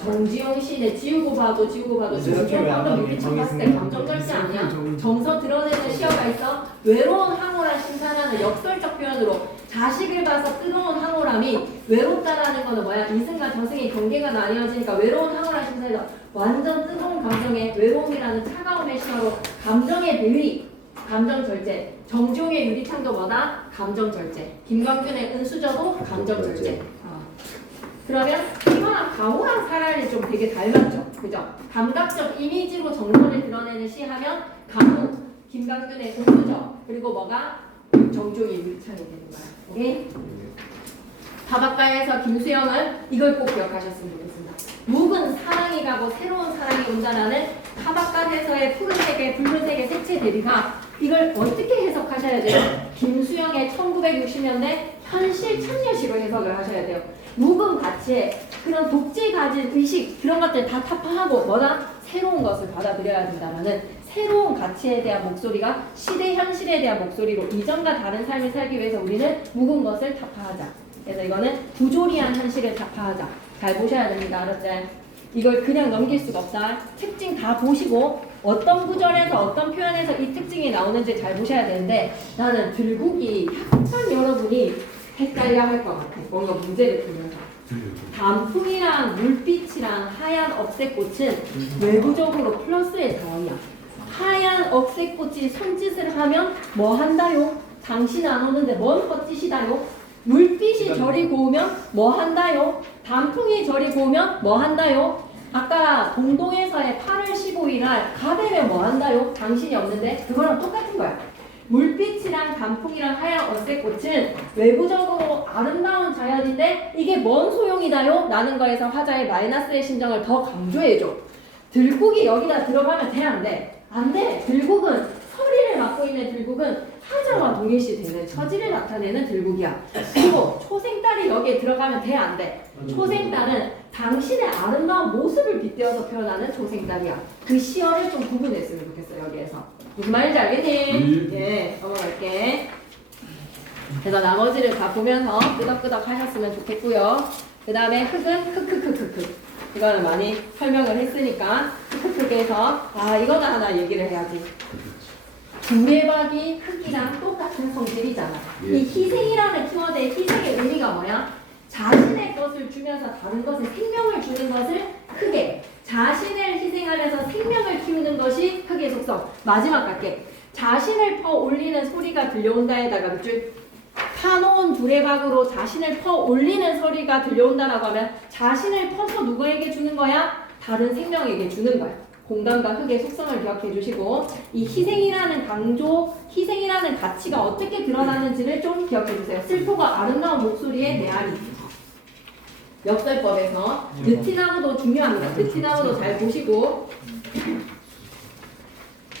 정지용 씨는 지우고 봐도 정지용 방금 눈빛을 봤을 때 감정 절제 아니야? 정서 드러내는 시어가 있어? 외로운 황홀한 심사라는 역설적 표현으로 자식을 봐서 뜨거운 황홀함이 외롭다라는 거는 뭐야? 이승과 저승의 경계가 나뉘어지니까 외로운 황홀한 심사에서 완전 뜨거운 감정의 외로움이라는 차가움의 시어로 감정의 대위, 감정 절제. 정지용의 유리창도 뭐다? 감정 절제. 김광준의 은수저도 감정 절제. 그러면 이거랑 강호랑 사라리 좀 되게 닮았죠? 그죠? 감각적 이미지로 정서를 드러내는 시 하면 강호, 김광준의 은수저, 그리고 뭐가? 정지용의 유리창이 되는 거야. 오케이? 바닷가에서 김수영은 이걸 꼭 기억하셨으면 좋겠습니다. 묵은 사랑이 가고 새로운 사랑이 온다라는 바닷가에서의 푸른색의 붉은색의 색채 대비가 이걸 어떻게 해석하셔야 돼요? 김수영의 1960년대 현실 참여시로 해석을 하셔야 돼요. 묵은 가치에 그런 독재 가진 의식 그런 것들 다 타파하고 뭐다? 새로운 것을 받아들여야 된다라는 새로운 가치에 대한 목소리가 시대 현실에 대한 목소리로 이전과 다른 삶을 살기 위해서 우리는 묵은 것을 타파하자. 그래서 이거는 부조리한 현실을 타파하자. 잘 보셔야 됩니다. 알았지? 이걸 그냥 넘길 수가 없다. 특징 다 보시고 어떤 구절에서 어떤 표현에서 이 특징이 나오는지 잘 보셔야 되는데 나는 들국이 약간 여러분이 헷갈려 할 것 같아. 뭔가 문제를 풀면서. 단풍이랑 물빛이랑 하얀 억새꽃은 외부적으로 플러스의 상황이야. 하얀 억새꽃이 손짓을 하면 뭐 한다요? 당신 안 오는데 뭔 헛짓이다요? 물빛이 저리 고우면 뭐 한다요? 단풍이 저리 고우면 뭐 한다요? 아까 동동에서의 8월 15일 날 가되면 뭐 한다요? 당신이 없는데 그거랑 똑같은 거야. 물빛이랑 단풍이랑 하얀 억새꽃은 외부적으로 아름다운 자연인데 이게 뭔 소용이다요? 라는 거에서 화자의 마이너스의 심정을 더 강조해줘. 들국이 여기다 들어가면 돼? 안 돼? 안 돼. 들국은 서리를 맡고 있는 들국은 화자와 동일시 되는 처지를 나타내는 들국이야. 그리고 초생딸이 여기에 들어가면 돼? 안 돼? 초생딸은 당신의 아름다운 모습을 빗대어서 표현하는 초생딸이야. 그 시어를 좀 구분했으면 좋겠어 여기에서. 무슨 말인지 알겠니? 예, 넘어갈게. 그래서 나머지를 다 보면서 끄덕끄덕 하셨으면 좋겠고요. 그 다음에 흑은 흑흑흑흑흑. 이거는 많이 설명을 했으니까 흑흑흑에서 이거는 하나 얘기를 해야지. 두레박이 흑이랑 똑같은 성질이잖아. 이 희생이라는 키워드의 희생의 의미가 뭐야? 자신의 것을 주면서 다른 것에 생명을 주는 것을 흑에, 자신을 희생하면서 생명을 키우는 것이 흙의 속성. 마지막 갈게. 자신을 퍼 올리는 소리가 들려온다에다가 밑줄 파놓은 두레박으로 자신을 퍼 올리는 소리가 들려온다라고 하면 자신을 퍼서 누구에게 주는 거야? 다른 생명에게 주는 거야. 공간과 흙의 속성을 기억해 주시고 이 희생이라는 강조, 희생이라는 가치가 어떻게 드러나는지를 좀 기억해 주세요. 슬프고 아름다운 목소리의 메아리. 역설법에서 느티나무도 중요합니다. 느티나무도 잘 보시고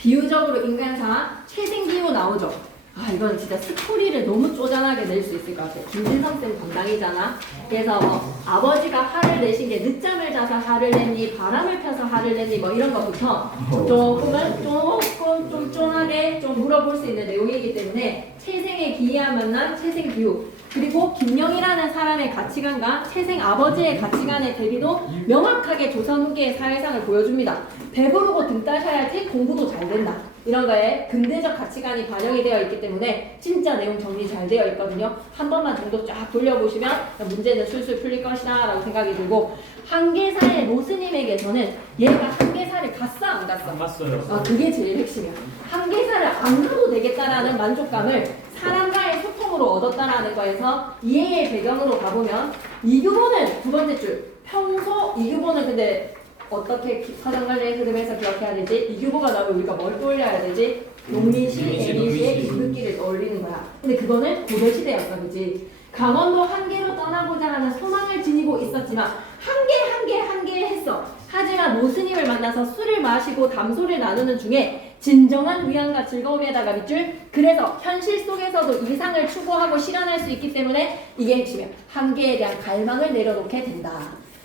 비유적으로 인간사 최생기호 나오죠. 아 이건 진짜 스토리를 너무 쪼잔하게 낼 수 있을 것 같아. 김진성 쌤 담당이잖아. 그래서 뭐 아버지가 화를 내신 게 늦잠을 자서 화를 냈니 바람을 펴서 화를 냈니 뭐 이런 것부터 조금 좀 쫀하게 좀 물어볼 수 있는 내용이기 때문에 채생의 기이한 만남 채생기후 그리고 김영이라는 사람의 가치관과 채생 아버지의 가치관의 대비도 명확하게 조선 후기의 사회상을 보여줍니다. 배부르고 등 따셔야지 공부도 잘 된다. 이런 거에 근대적 가치관이 반영이 되어 있기 때문에 진짜 내용 정리 잘 되어 있거든요. 한 번만 정도 쫙 돌려보시면 문제는 술술 풀릴 것이다 라고 생각이 들고 한계사의 로스님에게서는 얘가 한계사를 갔어 안 갔어? 안 갔어요. 아 그게 제일 핵심이야. 한계사를 안 가도 되겠다라는 만족감을 사람과의 소통으로 얻었다라는 거에서 이해의 배경으로 가보면 이규보는 두 번째 줄 평소 이규보는 근데 어떻게 사정관리의 흐름에서 기억해야 되지? 이규보가 나오면 우리가 뭘 떠올려야 되지? 농민시, 애민시의 기득기를 떠올리는 거야. 근데 그거는 고려시대였어, 그지? 강원도 한계로 떠나고자 하는 소망을 지니고 있었지만 한계 했어. 하지만 모스님을 만나서 술을 마시고 담소를 나누는 중에 진정한 위안과 즐거움에다가 밑줄 그래서 현실 속에서도 이상을 추구하고 실현할 수 있기 때문에 이게 핵심이야. 한계에 대한 갈망을 내려놓게 된다.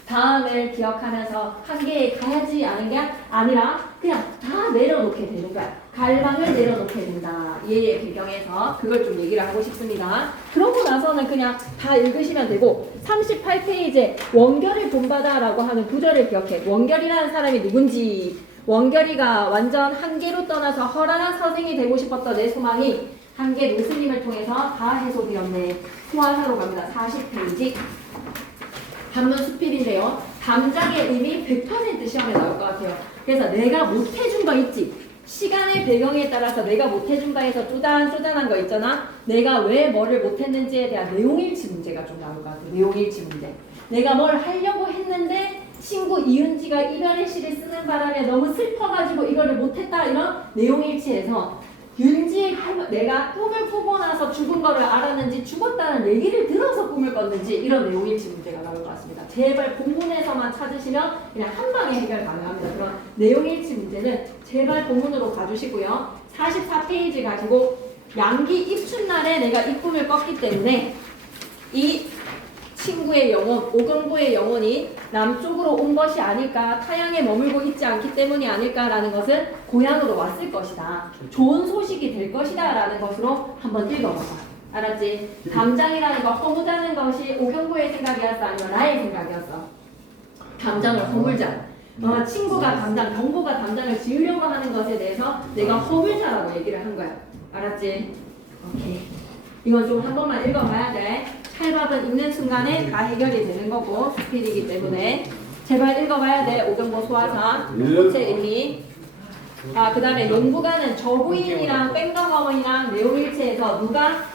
다음을 기억하면서 한계에 가야지 하는 게 아니라 그냥 다 내려놓게 되는 거야. 갈망을 내려놓게 된다. 이해의 배경에서 그걸 좀 얘기를 하고 싶습니다. 그러고 나서는 그냥 다 읽으시면 되고 38페이지에 원결을 본받아라고 하는 구절을 기억해. 원결이라는 사람이 누군지 원결이가 완전 한계로 떠나서 허란한 서생이 되고 싶었던 내 소망이 한계 노스님을 통해서 다 해소되었네. 소화사로 갑니다. 40페이지 단문 수필인데요. 담장의 의미 100% 시험에 나올 것 같아요. 그래서 내가 못해준 거 있지. 시간의 배경에 따라서 내가 못해준 거에서 쪼잔한 거 있잖아. 내가 왜 뭐를 못했는지에 대한 내용일치 문제가 좀 나올 것 같아요. 내용일치 문제. 내가 뭘 하려고 했는데 친구 이은지가 이별의 시를 쓰는 바람에 너무 슬퍼가지고 이거를 못했다. 이런 내용일치에서 윤지의 내가 꿈을 꾸고 나서 죽은 거를 알았는지 죽었다는 얘기를 들어서 꿈을 꿨는지 이런 내용일치 문제가 나올 것 같습니다. 제발 본문에서만 찾으시면 그냥 한 방에 해결 가능합니다. 그런 내용일치 문제는 제발 본문으로 가주시고요. 44페이지 가지고 양기 입춘날에 내가 이 꿈을 꿨기 때문에 이 친구의 영혼, 오경보의 영혼이 남쪽으로 온 것이 아닐까, 타양에 머물고 있지 않기 때문이 아닐까라는 것은 고향으로 왔을 것이다. 좋은 소식이 될 것이다 라는 것으로 한번 읽어봐봐. 알았지? 담장이라는 거 허무자는 것이 오경보의 생각이었어? 아니면 나의 생각이었어? 담장을 허물자. 친구가 담장, 경보가 담장을 지으려고 하는 것에 대해서 내가 허물자라고 얘기를 한 거야. 알았지? 오케이. 이건 좀 한 번만 읽어봐야 돼. 칼밥은 읽는 순간에 다 해결이 되는 거고 스필이기 때문에 제발 읽어봐야 돼. 오경보 소화사 호체 의미. 그 다음에 농부가는 저부인이랑 뺑덕어머니랑 내용일체에서 누가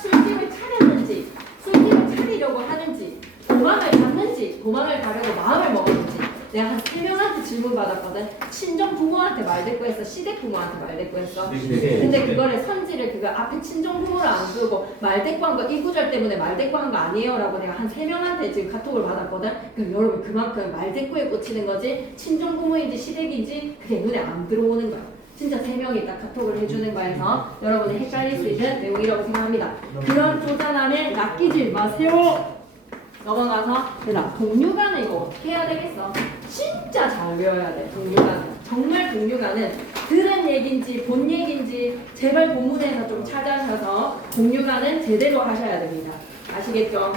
술집을 차렸는지 술집을 차리려고 하는지 도망을 갔는지 도망을 가려고 마음을 먹었는지 내가 한 3명한테 질문 받았거든. 친정 부모한테 말대꾸했어. 시댁 부모한테 말대꾸했어. 근데 그거를 선지를 그거 앞에 친정 부모를 안 두고 말대꾸한 거 이 구절 때문에 말대꾸한 거 아니에요 라고 내가 한 3명한테 지금 카톡을 받았거든. 그럼 여러분 그만큼 말대꾸에 꽂히는 거지 친정 부모인지 시댁인지 그게 눈에 안 들어오는 거야. 진짜 3명이 딱 카톡을 해주는 거에서 여러분이 헷갈릴 수 있는 내용이라고 생각합니다. 그런 쪼잔함에 낚이지 마세요. 넘어가서 얘들아 동류관은 이거 어떻게 해야 되겠어? 진짜 잘 외워야 돼. 동류관 정말 동류관은 들은 얘기인지 본 얘기인지 제발 본문에서 좀 찾아셔서 동류관은 제대로 하셔야 됩니다. 아시겠죠?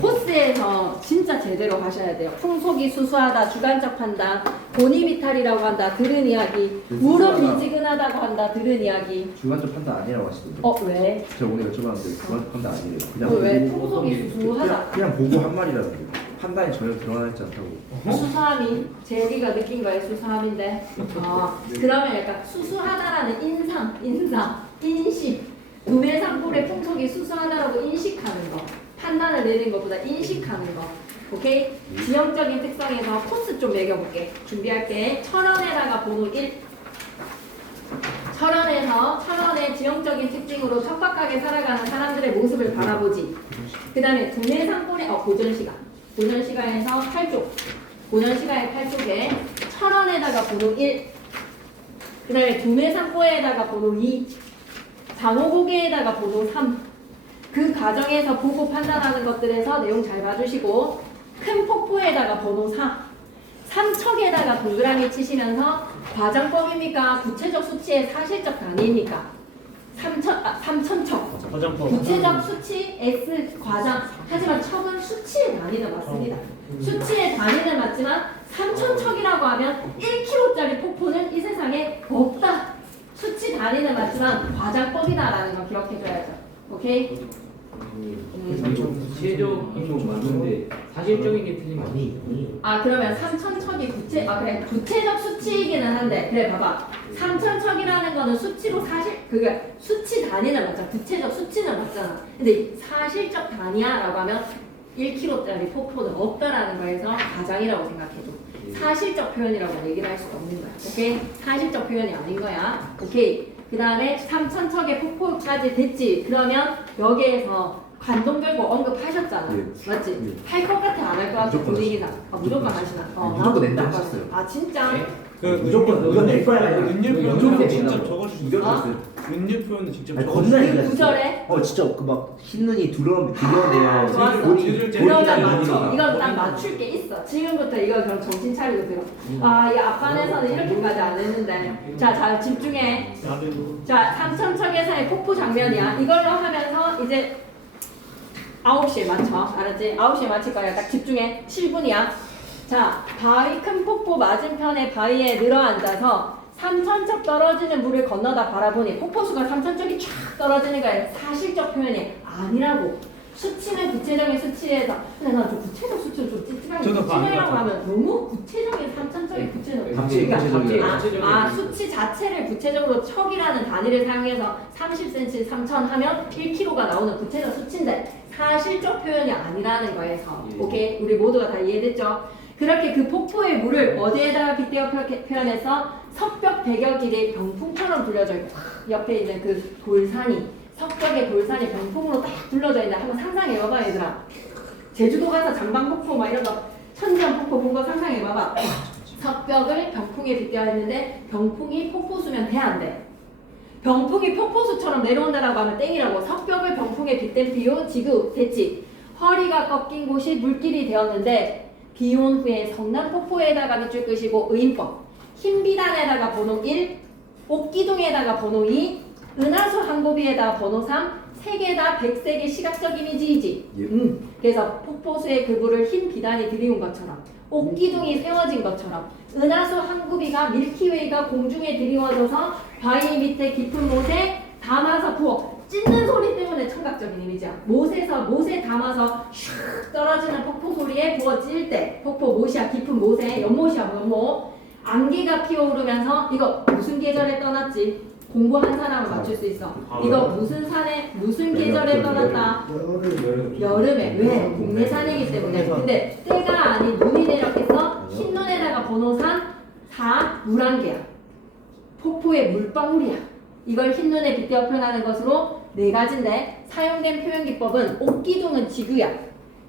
코스에서 진짜 제대로 하셔야 돼요. 풍속이 수수하다, 주관적 판단, 본이비탈이라고 한다, 들은 이야기, 무릎 미지근하다고 한다, 들은 이야기. 주관적 판단 아니라고 하시던데. 왜? 제가 오늘 여쭤봤는데 주관적 판단 아니래요. 그냥 왜? 보고 풍속이 수수하다. 그냥 보고 한 말이라는데 판단이 전혀 드러나지 않다고. 수수함이 제리가 느낀 거예요. 수수함인데. 그러면 약간 수수하다라는 인식, 두뇌상볼의 풍속이 수수하다라고 인식하는 거, 판단을 내는 것보다 인식하는 거. 오케이? 지형적인 특성에서 코스 좀 매겨볼게. 준비할게. 철원에다가 번호 1. 철원의 지형적인 특징으로 척박하게 살아가는 사람들의 모습을 바라보지. 그 다음에 두뇌상볼의 고전시가에서 8쪽. 고전시가의 8쪽에 철원에다가 번호 1. 그 다음에 두뇌상볼에다가 번호 2. 장호고개에다가 번호 3. 그 과정에서 보고 판단하는 것들에서 내용 잘 봐주시고, 큰 폭포에다가 번호 4. 삼척에다가 동그라미 치시면서 과장법입니까? 구체적 수치의 사실적 단위입니까? 삼천척. 과장법. 구체적 수치 S 과장. 하지만 척은 수치의 단위는 맞습니다. 수치의 단위는 맞지만 3천척이라고 하면 1kg짜리 폭포는 이 세상에 없다. 수치 단위는 맞지만 과장법이다라는 거 기억해줘야죠. 오케이? 구체적인 건 맞는데 사실적인 게 틀린 거 아니? 그러면 3천척이 구체적 수치이기는 한데, 그래 봐봐. 3천척이라는 거는 수치로 그게 수치 단위는 맞잖아. 구체적 수치는 맞잖아. 근데 사실적 단위야라고 하면 1kg짜리 폭포는 없다라는 거에서 과장이라고 생각해줘. 사실적 표현이라고 얘기를 할 수가 없는 거야. 오케이? 사실적 표현이 아닌 거야. 오케이? 그 다음에 3천척의 폭포까지 됐지. 그러면 여기에서 관동결국 언급하셨잖아. 네. 맞지? 네. 할 것 같아, 안 할 것 같아? 무조건 분위기상. 무조건 하시나? 무조건 나도 낸다 무조건 하셨어요. 아, 진짜? 그 무조건 이건 낼 거야. 은율 이건 표현은 이건 진짜 이건 적어주시면 이겼어요. 은율 표현은 직접 아니 적어주시면 겁나 그 구절에? 진짜 그 막 흰눈이 두려워내요. 좋았어. 그러면 맞춰. 이건 딱 맞출 게 있어. 지금부터 이거 그럼 정신 차리고 들어. 이 앞반에서는 이렇게까지 안 했는데. 자, 잘 집중해. 자, 삼천척에서의 폭포 장면이야. 이걸로 하면서 이제 9시에 맞춰. 알았지? 9시에 맞힐 거야. 딱 집중해. 7분이야. 자, 바위 큰 폭포 맞은편에 바위에 늘어앉아서 3천척 떨어지는 물을 건너다 바라보니 폭포수가 3천척이 쫙 떨어지는 거야. 사실적 표현이 아니라고. 수치는 구체적인 수치에서. 근데 난 좀 구체적 수치는 좀 찝찝하게. 저도 그거 아닌 것 수치라고 같아요. 하면 너무 구체적인 3천척의 구체적. 갑자기 구체적이에요. 수치 자체를 구체적으로 척이라는 단위를 사용해서 30cm 3천 하면 1kg가 나오는 구체적 수치인데 사실적 표현이 아니라는 거에서. 오케이? 우리 모두가 다 이해됐죠? 그렇게 그 폭포의 물을 어디에다가 빗대어 표현해서 석벽 백여 길이 병풍처럼 둘러져 있고 옆에 있는 그 돌산이 석벽의 돌산이 병풍으로 딱 둘러져 있는데 한번 상상해봐봐 얘들아. 제주도 가서 장방폭포 막 이런 거 천지연폭포 본 거 상상해봐봐. 석벽을 병풍에 빗대어 있는데 병풍이 폭포수면 돼 안 돼? 병풍이 폭포수처럼 내려온다라고 하면 땡이라고. 석벽을 병풍에 빗댄 비유 지구 됐지. 허리가 꺾인 곳이 물길이 되었는데 비온 후에 성남폭포에다가 밑줄 끄시고 의인법. 흰비단에다가 번호 1, 옥기둥에다가 번호 2, 은하수 항고비에다가 번호 3, 세 개 다 백색의 시각적 이미지이지. 예. 그래서 폭포수의 그물을 흰 비단이 들이운 것처럼, 옥기둥이 세워진 것처럼, 은하수 항구비가 밀키웨이가 공중에 드리워져서 바위 밑에 깊은 못에 담아서 부어. 찢는 소리 때문에 청각적인 이미지야. 못에 담아서 슉 떨어지는 폭포 소리에 부어 찔 때 폭포 못이야. 깊은 못에 연못이야. 연못. 안개가 피어오르면서 이거 무슨 계절에 떠났지? 공부한 사람은 맞출 수 있어. 이거 무슨 산에 무슨 계절에 떠났다? 여름에. 왜? 국내산이기 때문에. 근데 때가 아닌 눈이 내렸겠어? 흰눈에다가 번호 4 물안개야. 폭포의 물방울이야. 이걸 흰눈에 빗대어 표현하는 것으로 네 가지인데 사용된 표현 기법은 옥기둥은 지구야.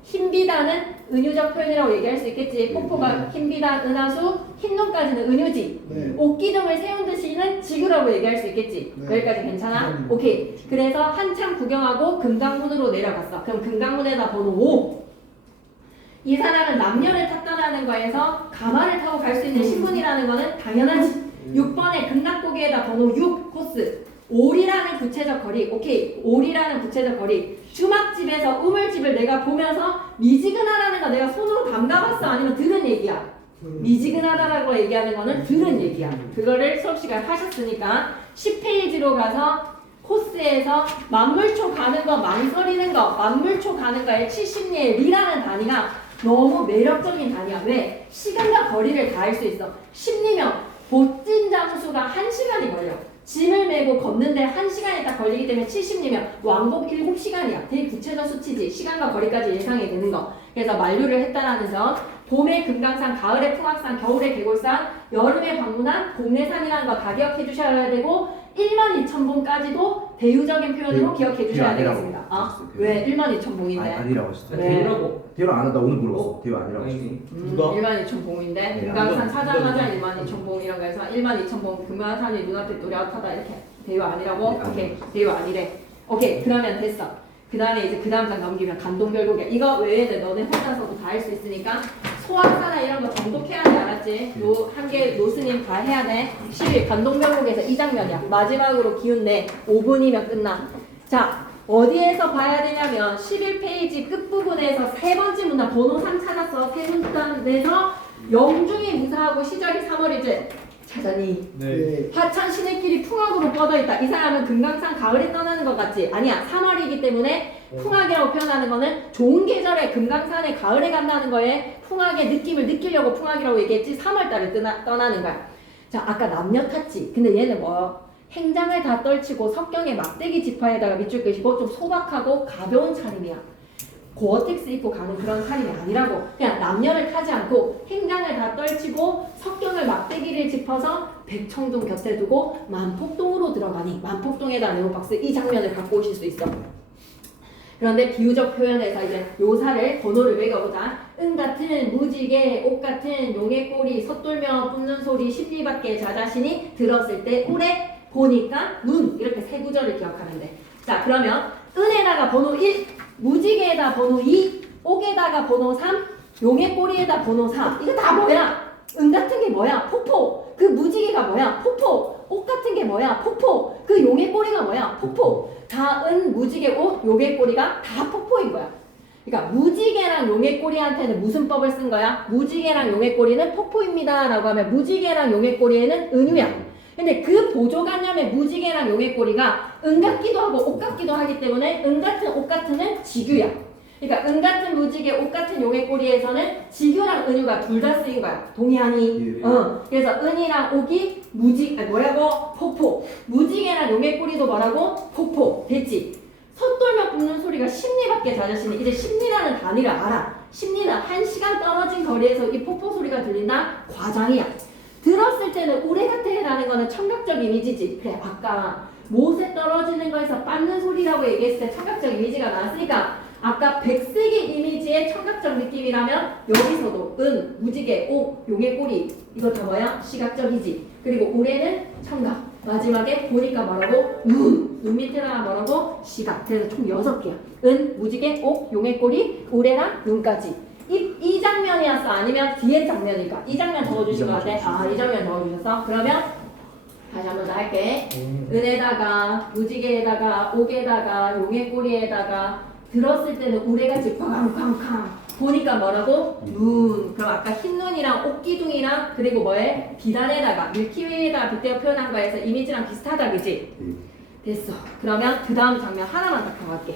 흰비단은 은유적 표현이라고 얘기할 수 있겠지. 폭포가 흰비단, 은하수, 흰눈까지는 은유지. 네. 옥기둥을 세운 듯이는 지구라고 얘기할 수 있겠지. 네. 여기까지 괜찮아? 오케이. 그래서 한참 구경하고 금강문으로 내려갔어. 그럼 금강문에다 번호 5. 이 사람은 남녀를 탔다라는 거에서 가마를 타고 갈 수 있는 신분이라는 거는 당연하지. 6번에 금락고개에다 번호 6 코스. 올이라는 구체적 거리. 오케이. 올이라는 구체적 거리. 주막집에서 우물집을 내가 보면서 미지근하다는 거 내가 손으로 담가봤어? 아니면 들은 얘기야? 미지근하다라고 얘기하는 거는 들은 얘기야. 그거를 수업 시간 하셨으니까 10페이지로 가서 코스에서 만물초 가는 거 망설이는 거 만물초 가는 거에 70리의 리라는 단위가 너무 매력적인 단위야. 왜? 시간과 거리를 다 할 수 있어. 심리면 보찜 장수가 1시간이 걸려. 짐을 메고 걷는데 1시간이 딱 걸리기 때문에 70리면 왕복 7시간이야. 되게 구체적 수치지. 시간과 거리까지 예상이 되는 거. 그래서 만류를 했다라는 점. 봄에 금강산, 가을에 풍악산, 겨울에 계골산, 여름에 방문한 봄내산이라는 거 다 기억해 주셔야 되고 12,000봉까지도 대유적인 표현으로 기억해 주셔야 아니라고 되겠습니다. 하셨어요. 왜 12,000봉인데? 아니라고 하셨어요. 네. 대우라고. 대우 안 한다 오늘 물어봤어. 대우 아니라고 하셨어요. 아니 누가? 12,000봉인데 네, 금강산 누가 찾아가자 누가 12,000봉이라고 해서 12,000봉 금강산이 눈앞에 또렷하다 이렇게 대유 아니라고? 네, 오케이 아니라고. 대유 아니래. 오케이 그러면 됐어. 그 다음에 이제 그 다음 장 넘기면 간동별곡이야. 이거 외에는 너네 혼자서도 다 할 수 있으니까 소학사나 이런 거 정독해야 돼. 알았지? 요 한 개 노스님 다 해야 돼. 10일 간동별곡에서 이 장면이야. 마지막으로 기운내 5분이면 끝나. 자 어디에서 봐야 되냐면 11페이지 끝부분에서 세 번째 문단 번호 3 찾았어. 세 문단에서 영중이 무사하고 시절이 3월이지. 찾아니. 네. 하천 시내길이 풍악으로 뻗어있다. 이 사람은 금강산 가을에 떠나는 것 같지? 아니야. 3월이기 때문에 풍악이라고 표현하는 거는 좋은 계절에 금강산에 가을에 간다는 거에 풍악의 느낌을 느끼려고 풍악이라고 얘기했지. 3월달에 떠나는 거야. 자 아까 남녀 탔지. 근데 얘는 뭐 행장을 다 떨치고 석경에 막대기 지파에다가 밑줄 끄시고 좀 소박하고 가벼운 차림이야. 고어텍스 입고 가는 그런 차림이 아니라고. 그냥 남녀를 타지 않고 행장을 다 떨치고 석경을 막대기를 짚어서 백청동 곁에 두고 만폭동으로 들어가니 만폭동에다 네오박스 이 장면을 갖고 오실 수 있어. 그런데 비유적 표현에서 이제 묘사를 번호를 외워보자. 은 같은 무지개, 옷 같은 용의 꼬리, 섰돌며 뿜는 소리, 십리밖에 자자신이 들었을 때 오래 보니까 눈 이렇게 세 구절을 기억하면 돼. 자 그러면 은에다가 번호 1, 무지개에다 번호 2, 옥에다가 번호 3, 용의 꼬리에다 번호 4. 이거 다 뭐야? 은 같은 게 뭐야? 폭포. 그 무지개가 뭐야? 폭포. 옷 같은 게 뭐야? 폭포. 그 용의 꼬리가 뭐야? 폭포. 다 은, 무지개, 옷, 용의 꼬리가 다 폭포인 거야. 그러니까 무지개랑 용의 꼬리한테는 무슨 법을 쓴 거야? 무지개랑 용의 꼬리는 폭포입니다 라고 하면 무지개랑 용의 꼬리에는 은유야. 근데 그 보조관념의 무지개랑 용의 꼬리가 은 같기도 하고 옷 같기도 하기 때문에 은 같은 옷 같은은 지규야. 그러니까 은 같은 무지개 옷 같은 용의 꼬리에서는 지규랑 은유가 둘 다 쓰인 거야. 동의하니? 예. 그래서 은이랑 옥이 뭐라고? 폭포. 무지개랑 용의 꼬리도 뭐라고? 폭포. 됐지? 섰돌며 뿜는 소리가 십리밖에 자자신이. 이제 십리라는 단위를 알아. 십리는 1시간 떨어진 거리에서 이 폭포 소리가 들린다? 과장이야. 들었을 때는 우레 같아라는 거는 청각적 이미지지. 그래 아까 못에 떨어지는 거에서 빻는 소리라고 얘기했을 때 청각적 이미지가 나왔으니까 아까 백색의 이미지의 청각적 느낌이라면 여기서도 은, 무지개, 옥, 용의 꼬리 이거 다 뭐야? 시각적이지. 그리고 우레는 청각. 마지막에 보니까 뭐라고? 눈 밑에다가 뭐라고? 시각. 그래서 총 6개야. 은, 무지개, 옥, 용의 꼬리, 우레랑 눈까지. 이 장면이었어? 아니면 뒤에 장면일까? 이 장면 적어주신 거 같아? 아, 이 장면 적어주셨어? 그러면 다시 한번 더 할게. 은에다가, 무지개에다가, 옥에다가, 용의 꼬리에다가 들었을 때는 우레같이 쾅쾅쾅 보니까 뭐라고? 눈. 그럼 아까 흰 눈이랑 옥기둥이랑 그리고 뭐에? 비단에다가 밀키웨이에다가 빗대어 표현한 거에서 이미지랑 비슷하다 그지? 됐어. 그러면 그 다음 장면 하나만 더 가볼게.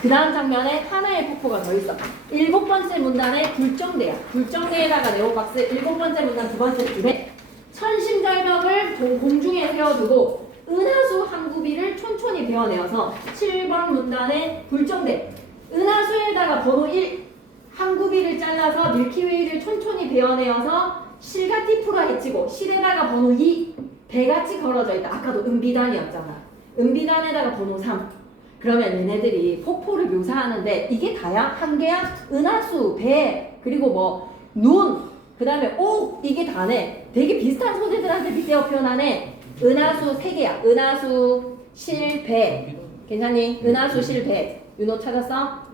그 다음 장면에 하나의 폭포가 더 있어. 7번째 문단에 불정대야. 불정대에다가 네오박스 7번째 문단 2번째 줄에 천심절벽을 공중에 세워두고 은하수 한 구비를 촌촌히 베어내어서 7번 문단에 불정대. 은하수에다가 번호 1 한 구비를 잘라서 밀키웨이를 촌촌히 베어내어서 실같이 풀어 헤치고 실에다가 번호 2 배같이 걸어져 있다. 아까도 은비단이었잖아. 은비단에다가 번호 3. 그러면 얘네들이 폭포를 묘사하는데 이게 다야? 한 개야? 은하수, 배, 그리고 뭐 눈, 그 다음에 옥 이게 다네. 되게 비슷한 소재들한테 빗대어 표현하네. 은하수 3개야. 은하수, 실, 배. 괜찮니? 은하수, 실, 배. 윤호 찾았어?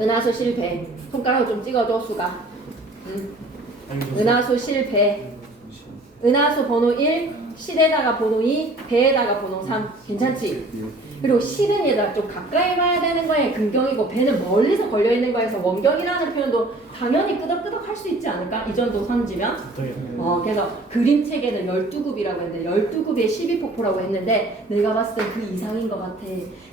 은하수, 실, 배. 손가락으로 좀 찍어줘 수가. 은하수, 실, 배. 은하수 번호 1 실에다가 번호 2, 배에다가 번호 3. 괜찮지? 그리고 실은 얘들아 좀 가까이 봐야 되는 거에 근경이고 배는 멀리서 걸려있는 거에서 원경이라는 표현도 당연히 끄덕끄덕 할 수 있지 않을까? 이 정도 선지면? 그래서 그림책에는 12급이라고 했는데 12급에 12폭포라고 했는데 내가 봤을 땐 그 이상인 것 같아.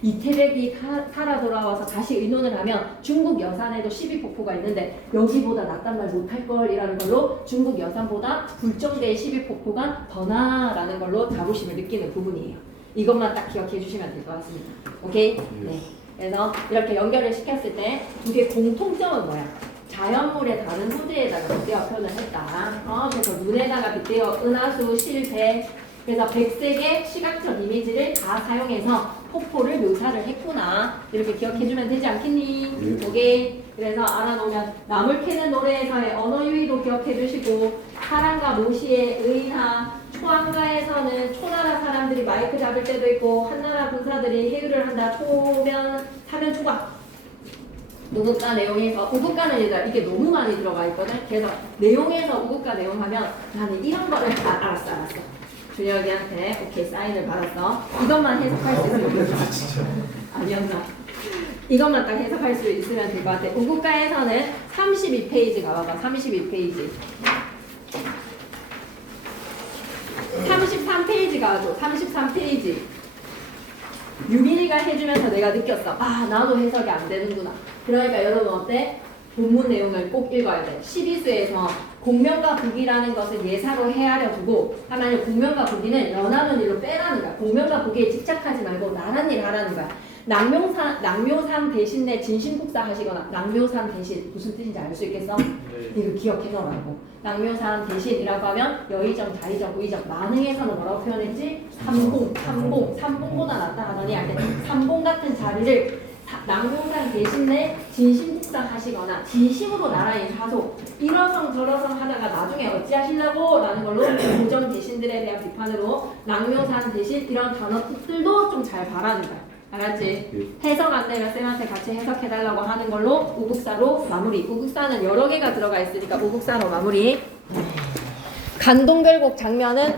이태백이 살아 돌아와서 다시 의논을 하면 중국 여산에도 12폭포가 있는데 여기보다 낫단 말 못할 걸이라는 걸로 중국 여산보다 불정대의 12폭포가 더 나라는 걸로 자부심을 느끼는 부분이에요. 이것만 딱 기억해 주시면 될 것 같습니다. 오케이? 네. 그래서 이렇게 연결을 시켰을 때 두 개 공통점은 뭐야? 자연물의 다른 소재에다가 빗대어 표현을 했다. 그래서 눈에다가 빗대어 은하수, 실, 배. 그래서 백색의 시각적 이미지를 다 사용해서 폭포를 묘사를 했구나. 이렇게 기억해주면 되지 않겠니? 오케이. 그래서 알아놓으면 나물 캐는 노래에서의 언어 유희도 기억해주시고 사랑과 모시의 의나 초안가에서는 초나라 사람들이 마이크 잡을 때도 있고 한나라 군사들이 해유를 한다. 초면 사면 초과. 우국가 내용에서 우국가는 얘들아 이게 너무 많이 들어가 있거든. 그래서 내용에서 우국가 내용 하면 나는 이런 거를 알았어. 준혁이한테 오케이 사인을 받았어. 이것만 해석할 수 있으면 아니었나? 이것만 딱 해석할 수 있으면 될 것 같아. 우국가에서는 32페이지 가봐봐. 32페이지. 33페이지 가줘. 33페이지. 유민이가 해주면서 내가 느꼈어. 아 나도 해석이 안 되는구나. 그러니까 여러분 어때? 본문 내용을 꼭 읽어야 돼. 12수에서 공명과 북이라는 것을 예사로 헤아려 두고 하나님 공명과 북이는 연하는 일로 빼라는 거야. 공명과 북이에 집착하지 말고 나란 일 하라는 거야. 낭묘산 대신에 진심국사 하시거나 낭묘산 대신 무슨 뜻인지 알 수 있겠어? 이거 기억해 놓으라고. 낭묘산 대신이라고 하면 여의정, 자의정, 우의정. 만행에서는 뭐라고 표현했지? 삼봉보다 낫다 하더니 삼봉 같은 자리를 낭묘산 대신에 진심국사 하시거나 진심으로 나라인 사소 이러성 저러성 하다가 나중에 어찌하시려고 라는 걸로 고정 대신들에 대한 비판으로 낭묘산 대신 이런 단어들도 좀 잘 바라는 거야. 알았지? 해석 안 되면 쌤한테 같이 해석해달라고 하는 걸로 우국사로 마무리. 우국사는 여러 개가 들어가 있으니까 우국사로 마무리. 간동결곡 장면은